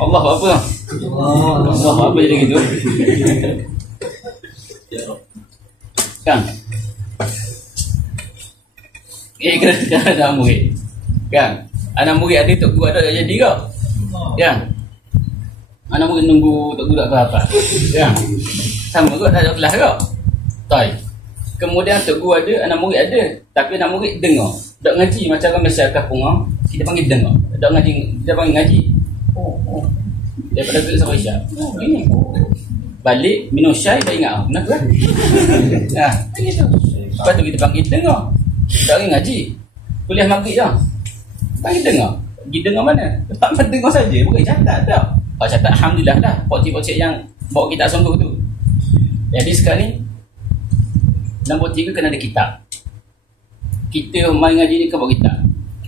Allah apa? Allah apa jadi gitu? Kan? Kan anak murid. Kan? Anak murid ada, tok guru ada, tak jadi kau. Kan? Anak murid nunggu tok guru tak apa-apa. Kan? Sama kot tak ada kelas kau. Baik. Kemudian tok guru ada, anak murid ada, tapi anak murid dengar. Tak ngaji macam orang masyarakat Punggol, kita panggil dengar. Tak ngaji, kita panggil ngaji. Oh. Daripada tu sampai Isyak. Oh, ini. Balik minum syai tak ingat kenapa? Nah, gitu. Lepas tu kita panggil dengar. Tak panggil ngaji. Kuliah maghrib dah. Panggil dengar. Pergi dengar mana? Tak dengar saja, bukan catat tak. Kalau catat alhamdulillah dah. Pokcik-pokcik yang bawa kitab sungguh tu. Jadi sekarang ni nombor 3 kena ada kitab. Kita mari ngaji ni kena bawa kitab.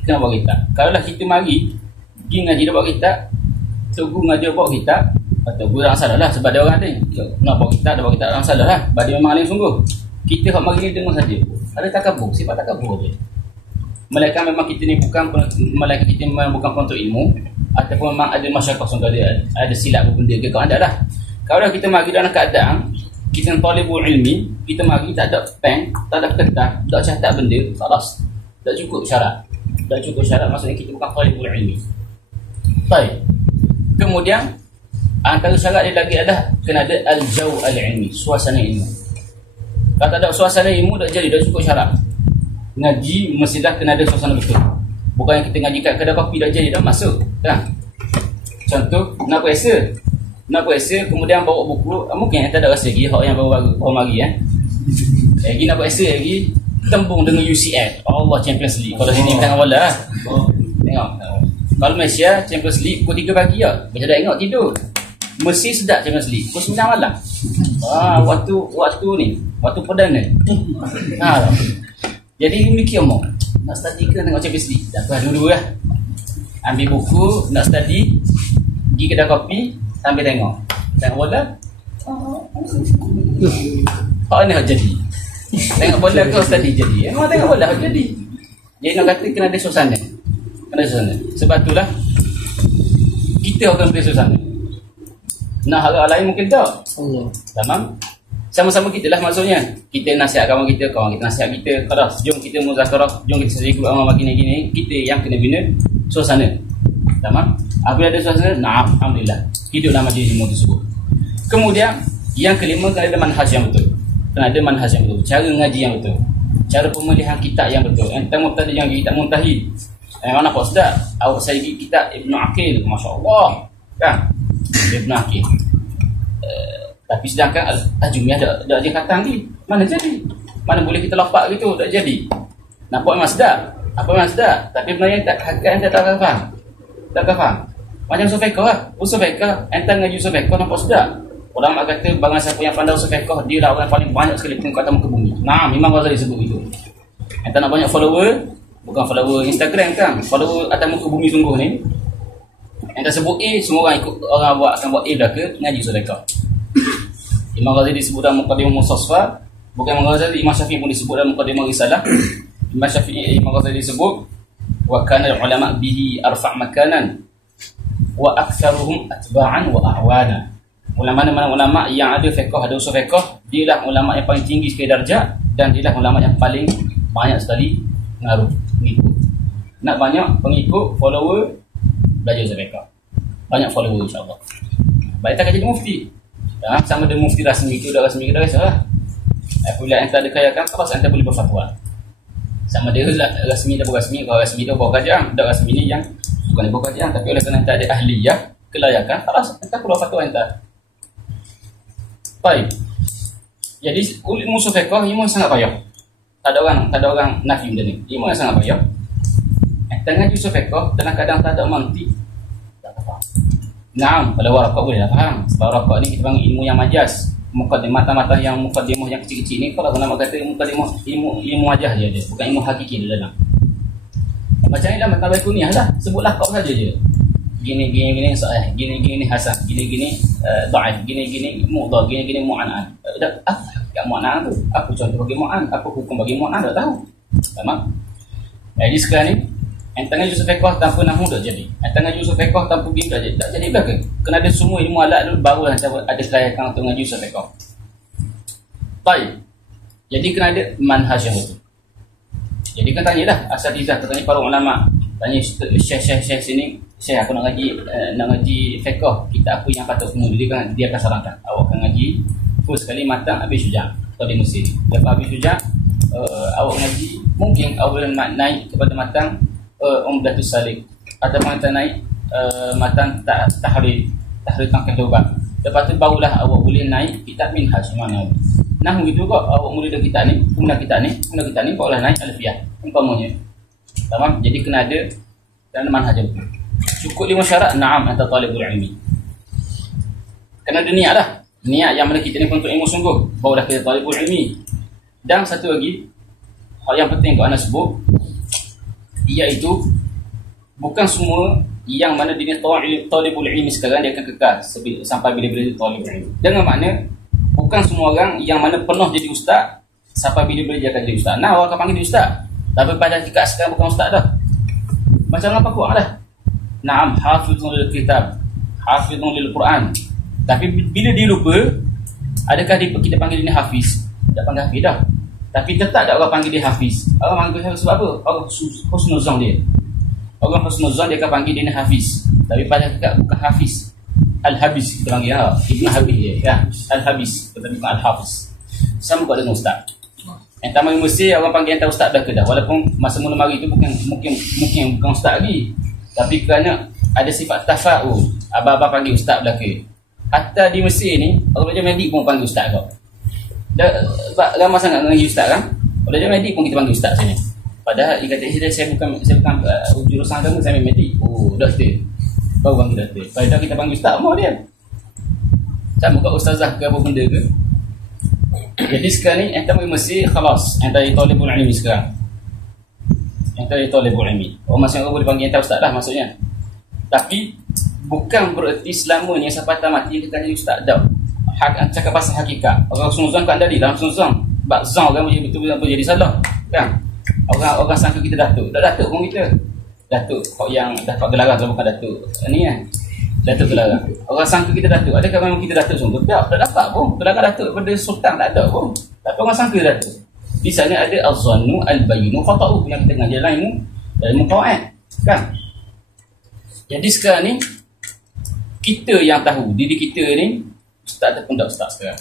Kena bawa kitab. Kalau lah kita mari pergi ngaji dia bawa kitab, tok guru ngaji bawa kitab, atau guru orang salah lah sebab dia orang ni nak bawa kitab, dia bawa kitab orang salah lah. Dia memang alim sungguh. Kita hak mari ni dengar saja. Ada takabur, sifat takabur je. Melainkan memang kita ni bukan penuntut ilmu, ataupun memang ada masyarakat sungguh ada silap benda ke kau ada lah. Kalau kita mari dalam keadaan kita talibul ilmi, kita mari tak ada pen, tak ada kertas, tak catat benda, salas. Tak cukup syarat. Tak cukup syarat maksudnya kita bukan talibul ilmi. Baik. Kemudian antara syarat dia lagi adalah kena ada al-jaw al-ilmi, suasana ilmu. Kalau tak ada suasana ilmu tak jadi, tak cukup syarat. Ngaji mestilah kena ada suasana betul. Bukan yang kita ngaji kat kedai kopi dah jadi dah masuk. Kan? Contoh nak puasa, kemudian bawa buku, mungkin yang tak ada rasa lagi, hak yang baru mari lagi nak puasa lagi, tembung dengan UCL, Allah Champions League. Kalau sini tengah bola lah. Tengok. Kalau Malaysia Champions League pukul 3 pagi lah. Macam dah tengok tidur. Mesti sedap Champions League pukul 9 malam. Waktu ni, waktu perdana. Jadi mikir omong, nak study ke tengok Champions League? Dah kelas dulu lah. Ambil buku, nak study, pergi kedai kopi, sambil tengok bola. Hak ni hak jadi. Tengok bola kau study jadi. Memang tengok bola hak jadi. Jadi nak kata kena ada suasana. Sebab itulah kita akan beri suasana. Nah, hal lain mungkin tak. Tamam. Sama-sama kita lah maksudnya. Kita nasihat kawan kita nasihat kita. Kalau jom kita muzakarah, jom kita sedikit amal gini-gini, kita yang kena bina suasana. Tamam. Apabila ada suasana, alhamdulillah. Hiduplah majlis ilmu tersebut. Kemudian yang kelima, kena ada manhaj yang betul. Kena ada manhaj yang betul. Cara ngaji yang betul. Cara pemilihan kitab yang betul. Entah tadi yang kitab muntahid. Mana kau sedap? Awak saya pergi kitab Ibn Aqil, Masya Allah. Kan? Ibn Aqil. Tapi sedangkan Al-Tajumiyah tak dia kata lagi. Mana jadi? Mana boleh kita lapak gitu? Tak jadi. Nampak memang sedap. Apa memang sedap? Tapi sebenarnya tak faham. Tak faham. Macam usul fiqh lah. Usul fiqh, entah ngaji usul fiqh nampak sedap. Ulama kata barang siapa yang pandai usul fiqh, dia lah orang paling banyak sekali pengikut atas muka bumi. Nah, memang Ghazali sebut itu. Entah nak banyak follower, bukan follower Instagram kan, follower atas muka bumi sungguh ni. Entah sebut A, semua orang ikut, orang akan buat A dah ke ngaji usul fiqh. Imam Ghazali disebut dalam Muqaddimah Mustasfa. Bukan Imam Ghazali, Imam Syafi'i pun disebut dalam Muqaddimah Risalah. Imam Ghazali disebut wa kana ulama bihi arfa' makanan wa aktsaruhum atba'an wa a'wana. Ulama-ulama ulama yang ada fiqh, ada usul fiqh, dialah ulama yang paling tinggi sekali darjat dan dialah ulama yang paling banyak sekali pengikut. Nak banyak pengikut, follower, belajar usul fiqh. Banyak follower insya-Allah. Baik tak jadi mufti. Sama ada mufti rasmi ke dah rasmi ke dah salah. Apabila anda ada kayakan, terus anda boleh berfatwa. Sama dia rasmi dan rasmi. Kalau rasmi dia bawa kajian, dah rasmi ni yang bukan dia bawa kajian, tapi oleh kerana anda ada ahliyah, kelayakan, terus anda keluar fatwa anda. Baik. Jadi ilmu usul fiqh ilmu sangat payah. Tak ada orang nafi benda ni. Ilmu yang sangat payah. Tengah usul fiqh dalam keadaan tak ada mantik, tak faham. Naam, kalau warakah boleh dah faham. Sebab warakah ni kita panggil ilmu yang majas. Mukaddimah mata-mata yang mukaddimah yang kecil-kecil ni, kalau nak kata mukaddimah ilmu majaz je ada, bukan ilmu hakiki dia dalam. Macam ni lah mata kunyah lah, sebutlah kau saja je. Gini sahih, gini hasan, gini dhaif, gini mudhaf, gini mu'an. Dah kat mu'an tu. Apa contoh bagi mu'an? Apa hukum bagi mu'an? Tak tahu. Tamam. Jadi sekarang ni enta ngaji usul fiqh tanpa nahwu tak jadi. Enta ngaji usul fiqh tanpa gini tak jadi. Tak jadi belaka. Kena ada semua ilmu alat dulu barulah ada kelayakan untuk ngaji usul fiqh. Baik. Jadi kena ada manhaj yang betul. Jadi kan tanyalah asatizah, tanya para ulama, tanya syekh sini, syekh aku nak ngaji fiqh, kita apa yang patut semua dia akan sarankan. Awak akan ngaji first kali matang Abi Syuja atau di Mesir. Lepas Abi Syuja awak ngaji mungkin awak boleh naik kepada matang Umdatus Salik atau matang naik matang tahrir tangkah dobat. Lepas tu barulah awak boleh naik kitab Minhaj mana. Nah begitu kok awak mula dari kitab ni, kemudian kitab ni barulah naik Alfiyah umpamanya. Tamam. Jadi kena ada dan manhaj betul. Cukup 5 syarat, na'am anta talibul ilmi. Kena ada niat lah. Niat yang mana kita ni untuk ilmu sungguh, barulah kita talibul ilmi. Dan satu lagi hal yang penting untuk anda sebut, iaitu bukan semua yang mana dia talibul ilmi sekarang dia akan kekal sampai bila-bila dia talibul ilmi. Dengan makna bukan semua orang yang mana penuh jadi ustaz sampai bila-bila dia akan jadi ustaz. Nah, orang akan panggil dia ustaz, tapi pada hakikat sekarang bukan ustaz dah. Macam apa kuat dah. Naam, hafizun lil kitab, hafizun lil Quran. Tapi bila dia lupa, adakah kita panggil dia hafiz? Tak panggil hafiz dah. Tapi tetap tak orang panggil dia hafiz. Orang panggil hafiz sebab apa? Orang husnuzan dia. Orang husnuzan dia akan panggil dia hafiz. Tapi pada hakikat bukan hafiz. Al-Habis kita panggil Ibn Habis dia ya. Al-Habis tetapi bukan Al-Hafiz. Sama juga dengan ustaz. Yang tamat Mesir orang panggil entah ustaz dah ke dah. Walaupun masa mula mari tu mungkin bukan ustaz lagi. Tapi kerana ada sifat tafa'ul, abang-abang panggil ustaz belaka. Hatta di Mesir ni orang belajar medik pun panggil ustaz kau. Dah lama sangat ngaji ustaz kan. Belajar medik pun kita panggil ustaz sini. Padahal dia kata saya bukan jurusan agama, saya medik. Oh, doktor. Kau panggil doktor. Padahal kita panggil ustaz mau dia. Sama kat ustazah ke apa benda ke. Jadi sekarang ni enta pergi Mesir khalas, enta talibul ilmi sekarang. Enta talibul ilmi. Masing orang boleh panggil enta ustaz dah maksudnya. Tapi bukan bererti selamanya sampai tamat dia kata jadi ustaz dah. Hak cakap pasal hakikat. Orang sunzon kat tadi dalam sunzon. Bab zon orang betul-betul jadi salah. Kan? Orang sangka kita datuk. Tak datuk pun kita. Datuk kau yang dapat gelaran kalau bukan datuk. Ni kan. Datuk gelaran. Orang sangka kita datuk. Adakah memang kita datuk sungguh? Tak dapat pun. Gelaran datuk daripada sultan tak ada pun. Tapi orang sangka datuk. Di sana ada az-zannu al-bayinu khata'u yang kita ngaji lain ilmu qawaid. Kan? Jadi sekarang ni kita yang tahu diri kita ni ustaz ataupun tak ustaz sekarang.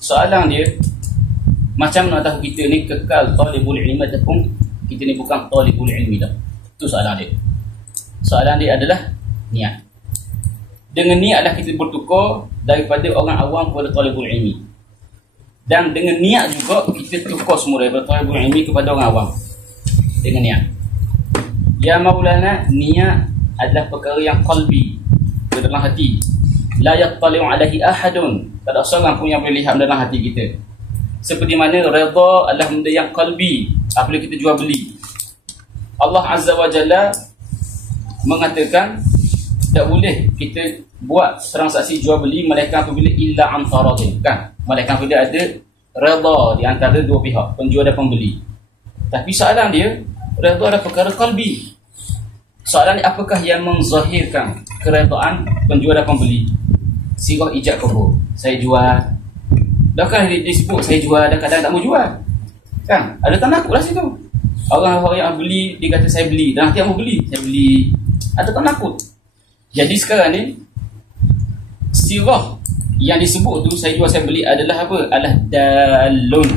Soalan dia macam mana tahu kita ni kekal talibul ilmi ataupun kita ni bukan talibul ilmi dah. Itu soalan dia. Soalan dia adalah niat. Dengan niat adalah kita bertukar daripada orang awam kepada talibul ilmi. Dan dengan niat juga kita tukar semua daripada talibul ilmi kepada orang awam. Dengan niat. Ya Maulana, niat adalah perkara yang qalbi, dalam hati. La yattali'u alaihi ahadun. Tak ada seorang pun yang boleh lihat dalam hati kita. Seperti mana redha adalah benda yang qalbi, apabila kita jual beli. Allah Azza wa Jalla mengatakan tak boleh kita buat transaksi jual beli melainkan apabila illa an taradin, kan? Melainkan apabila ada redha di antara dua pihak, penjual dan pembeli. Tapi soalan dia, redha adalah perkara qalbi. Soalan dia, apakah yang menzahirkan keredaan penjual dan pembeli? Sirah ijab kabul. Saya jual. Dah kan disebut saya jual, dah kadang tak mau jual. Kan? Ada tanda takut lah situ. Orang yang beli, dia kata saya beli. Dan nanti yang mau beli, saya beli. Ada tanda takut. Jadi sekarang ni, sirah yang disebut tu, saya jual, saya beli adalah apa? Adalah dalun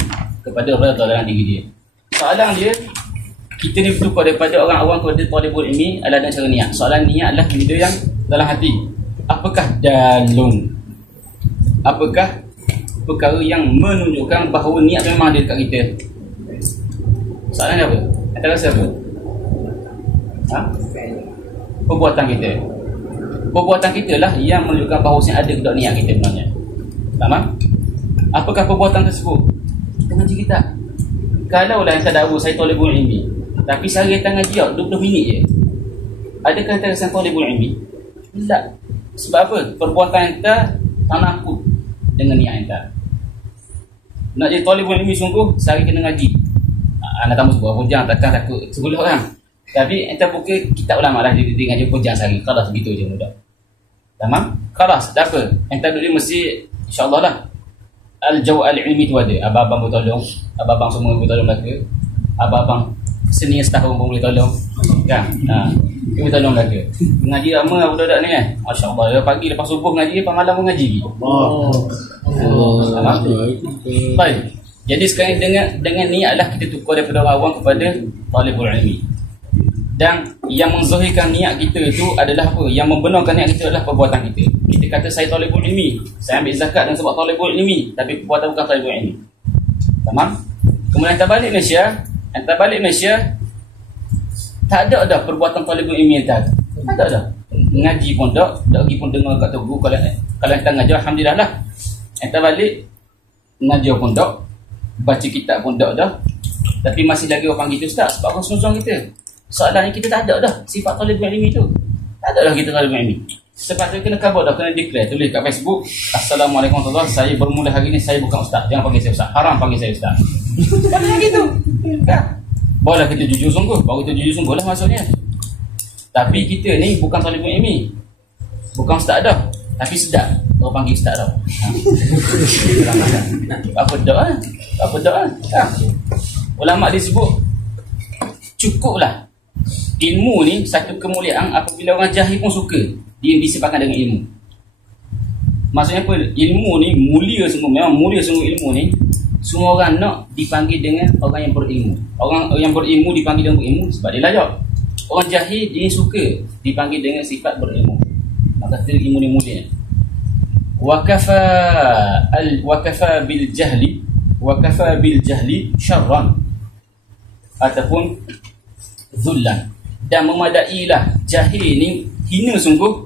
kepada redha dalam diri dia. Soalan dia, kita ni bertukar daripada orang awam kepada talibul ilmi adalah dengan cara niat. Soalan niat adalah benda yang dalam hati. Apakah dalun? Apakah perkara yang menunjukkan bahawa niat memang ada dekat kita? Soalan dia apa? Anda rasa apa? Perbuatan kita. Perbuatan kita lah yang menunjukkan bahawa ada dekat niat kita sebenarnya. Faham? Apakah perbuatan tersebut? Kita ngaji kita. Kalau lah saya dakwa saya talibul ilmi, tapi sehari datang ngaji 20 minit je, adakah kita rasa talibul ilmi? Tak. Sebab apa? Perbuatan kita tanakut dengan niat kita. Nak jadi talibul ilmi sungguh, sehari kena ngaji. anak tamu sebuah pujang takkan takut sebelah orang. Tapi ente buka kitab ulama lah dia ngaji pujang sehari. Kalau begitu je mudah. Tamam? Kelas, tak apa. Ente duduk mesti insya-Allah lah. Al-jaw' al-ilmi tu ada. Abang-abang boleh tolong, abang-abang semua boleh tolong mereka. Abang-abang senior setahun pun boleh tolong. Kan? Dia boleh tolong mereka. Ngaji lama budak-budak ni kan. Masya-Allah, dia pagi lepas subuh ngaji, lepas malam pun ngaji. Tamam? Baik. Jadi sekarang dengan ni adalah kita tukar daripada orang awam kepada talibul ilmi. Dan yang menzahirkan niat kita itu adalah apa? Yang membenarkan niat kita adalah perbuatan kita. Kita kata saya talibul ilmi, saya ambil zakat dan sebab talibul ilmi, tapi perbuatan bukan talibul ilmi. Tamam? Kemudian anda balik Malaysia, tak ada dah perbuatan talibul ilmi yang tak ada dah. Ngaji pun tak pergi pun dengar kat tugu. Kalau anda ngajar, alhamdulillah lah. Anda balik ngajar pun tak, baca kitab pun tak dah. Tapi masih lagi orang panggil kita ustaz sebab kosong kita. Soalannya kita tak ada dah sifat talibul ilmi tu. Tak ada dah kita talibul ilmi. Sebab tu kena khabar dah, kena declare, tulis kat Facebook, Assalamualaikum warahmatullahi wabarakatuh, saya bermula hari ni saya bukan ustaz. Jangan panggil saya ustaz. Haram panggil saya ustaz. Macam gitu. Kan? Barulah kita jujur sungguh. Baru kita jujur sungguh lah maksudnya. Tapi kita ni bukan talibul ilmi. Bukan ustaz dah. Tapi sedap. Orang panggil ustaz dah. Apa dah? Apa dah? Ulama disebut cukuplah. Ilmu ni satu kemuliaan apabila orang jahil pun suka dia disebabkan dengan ilmu. Maksudnya apa? Ilmu ni mulia sungguh, memang mulia sungguh ilmu ni. Semua orang nak dipanggil dengan orang yang berilmu. Orang yang berilmu dipanggil dengan berilmu sebab dia layak. Orang jahil dia suka dipanggil dengan sifat berilmu. Maka ilmu ni mulia. Wa kafa bil jahli syarran ataupun zullan. Dan memadailah jahil ni hina sungguh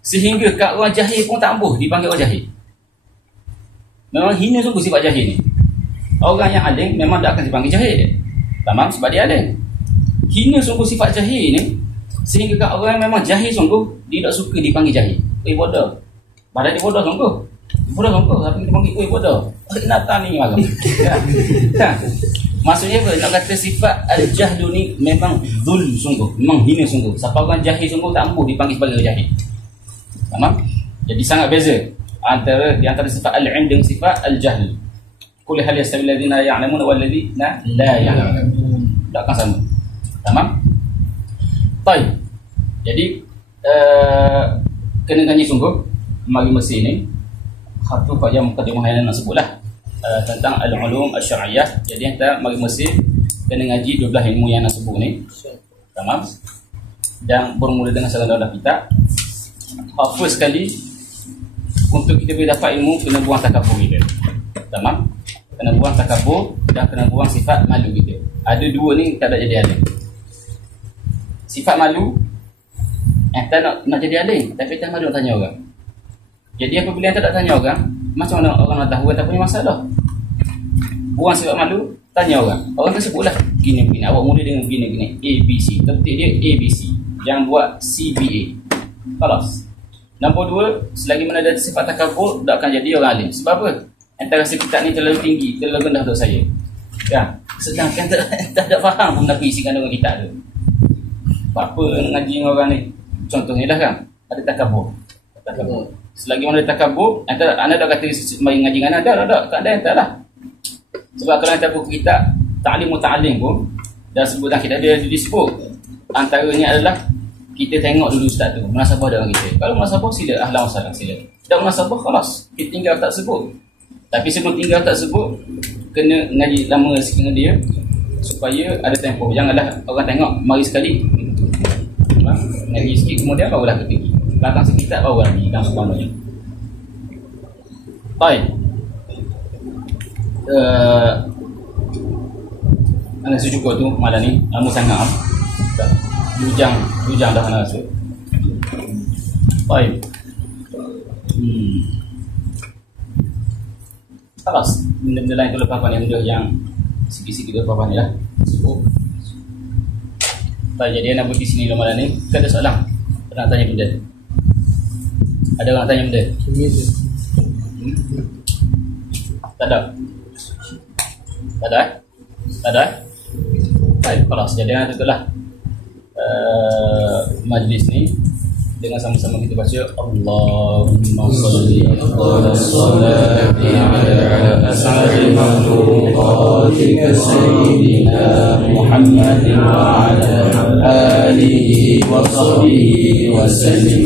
sehingga kat orang jahil pun tak ampuh dipanggil orang jahil. Memang hina sungguh sifat jahil ni. Orang yang alim memang tak akan dipanggil jahil. Tamam, sebab dia alim. Hina sungguh sifat jahil ni sehingga kat orang yang memang jahil sungguh dia tak suka dipanggil jahil. Bodoh. Padahal dia bodoh sungguh. Bodoh sungguh tapi dia panggil bodoh. Kenapa ni malam? Kan? Maksudnya apa? Nak kata sifat al-jahlu ni memang zul sungguh, memang hina sungguh. Siapa orang jahil sungguh tak ampuh dipanggil sebagai jahil. Tamam? Jadi sangat beza di antara sifat al-ilm dengan sifat al-jahl. Qul hal yastawi alladhina ya'lamun wal ladzina la ya'lamun. Tak akan sama. Tamam? Baik. Jadi kena ngaji sungguh mari Mesir ni. Satu yang mukadimah yang nak sebutlah. Tentang al-ulum asy-syar'iyyah. Jadi kita mari Mesir kena ngaji 12 ilmu yang nak sebut ni. Tamam? Dan bermula dengan salah daulah kita. First sekali untuk kita boleh dapat ilmu kena buang takabur kita. Tamam? Kena buang takabur dan kena buang sifat malu kita. Ada dua ni tak ada jadi alim. Sifat malu kita nak jadi alim tapi tak malu nak tanya orang. Jadi apabila kita tak tanya orang, macam mana orang nak tahu kita punya masalah? Buang sifat malu, tanya orang. Orang akan sebutlah gini-gini. Awak mula dengan gini-gini. A, B, C. Terpetik dia A, B, C. Jangan buat C, B, A. Kalas. Nombor 2, selagi mana ada sifat takabur, tak akan jadi orang alim. Sebab apa? Anda rasa kita ni terlalu tinggi, terlalu rendah untuk saya. Kan? Sedangkan tak ada faham pun nak isi kandungan kita tu. Apa ngaji dengan orang ni? Contohnya dah kan? Ada takabur. Selagi mana ada takabur, anda dah kata mari ngaji dengan anda, tak ada anda lah. Sebab kalau anda buku kitab ta'lim muta'allim pun dah sebut dah kita ada disebut. Antaranya adalah kita tengok dulu ustaz tu munasabah dengan kita. Kalau munasabah sila ahlan wa sahlan sila. Tak munasabah khalas, kita tinggal tak sebut. Tapi sebelum tinggal tak sebut kena ngaji lama sikit dengan dia supaya ada tempoh. Janganlah orang tengok mari sekali. Ngaji sikit kemudian barulah kita pergi. Belakang sekitar baru lagi dan sebagainya. Baik. Ana sejuk tu malam ni lama sangat. Hujang dah nak masuk. Baik. Alas, benda-benda lain tu lepas ni benda yang sikit-sikit lepas ni lah. Sebut. Baik, jadi nak buat di sini malam ni. Kita ada soalan. Nak tanya benda. Ada orang tanya benda? Tak ada? Tak ada? Tak ada? Baik, kelas. Jadi tutuplah majlis ni dengan sama-sama kita baca Allahumma salli ala salati ala as'ari makhluqatika sayyidina Muhammadin wa ala alihi wa sahbihi wa sallim.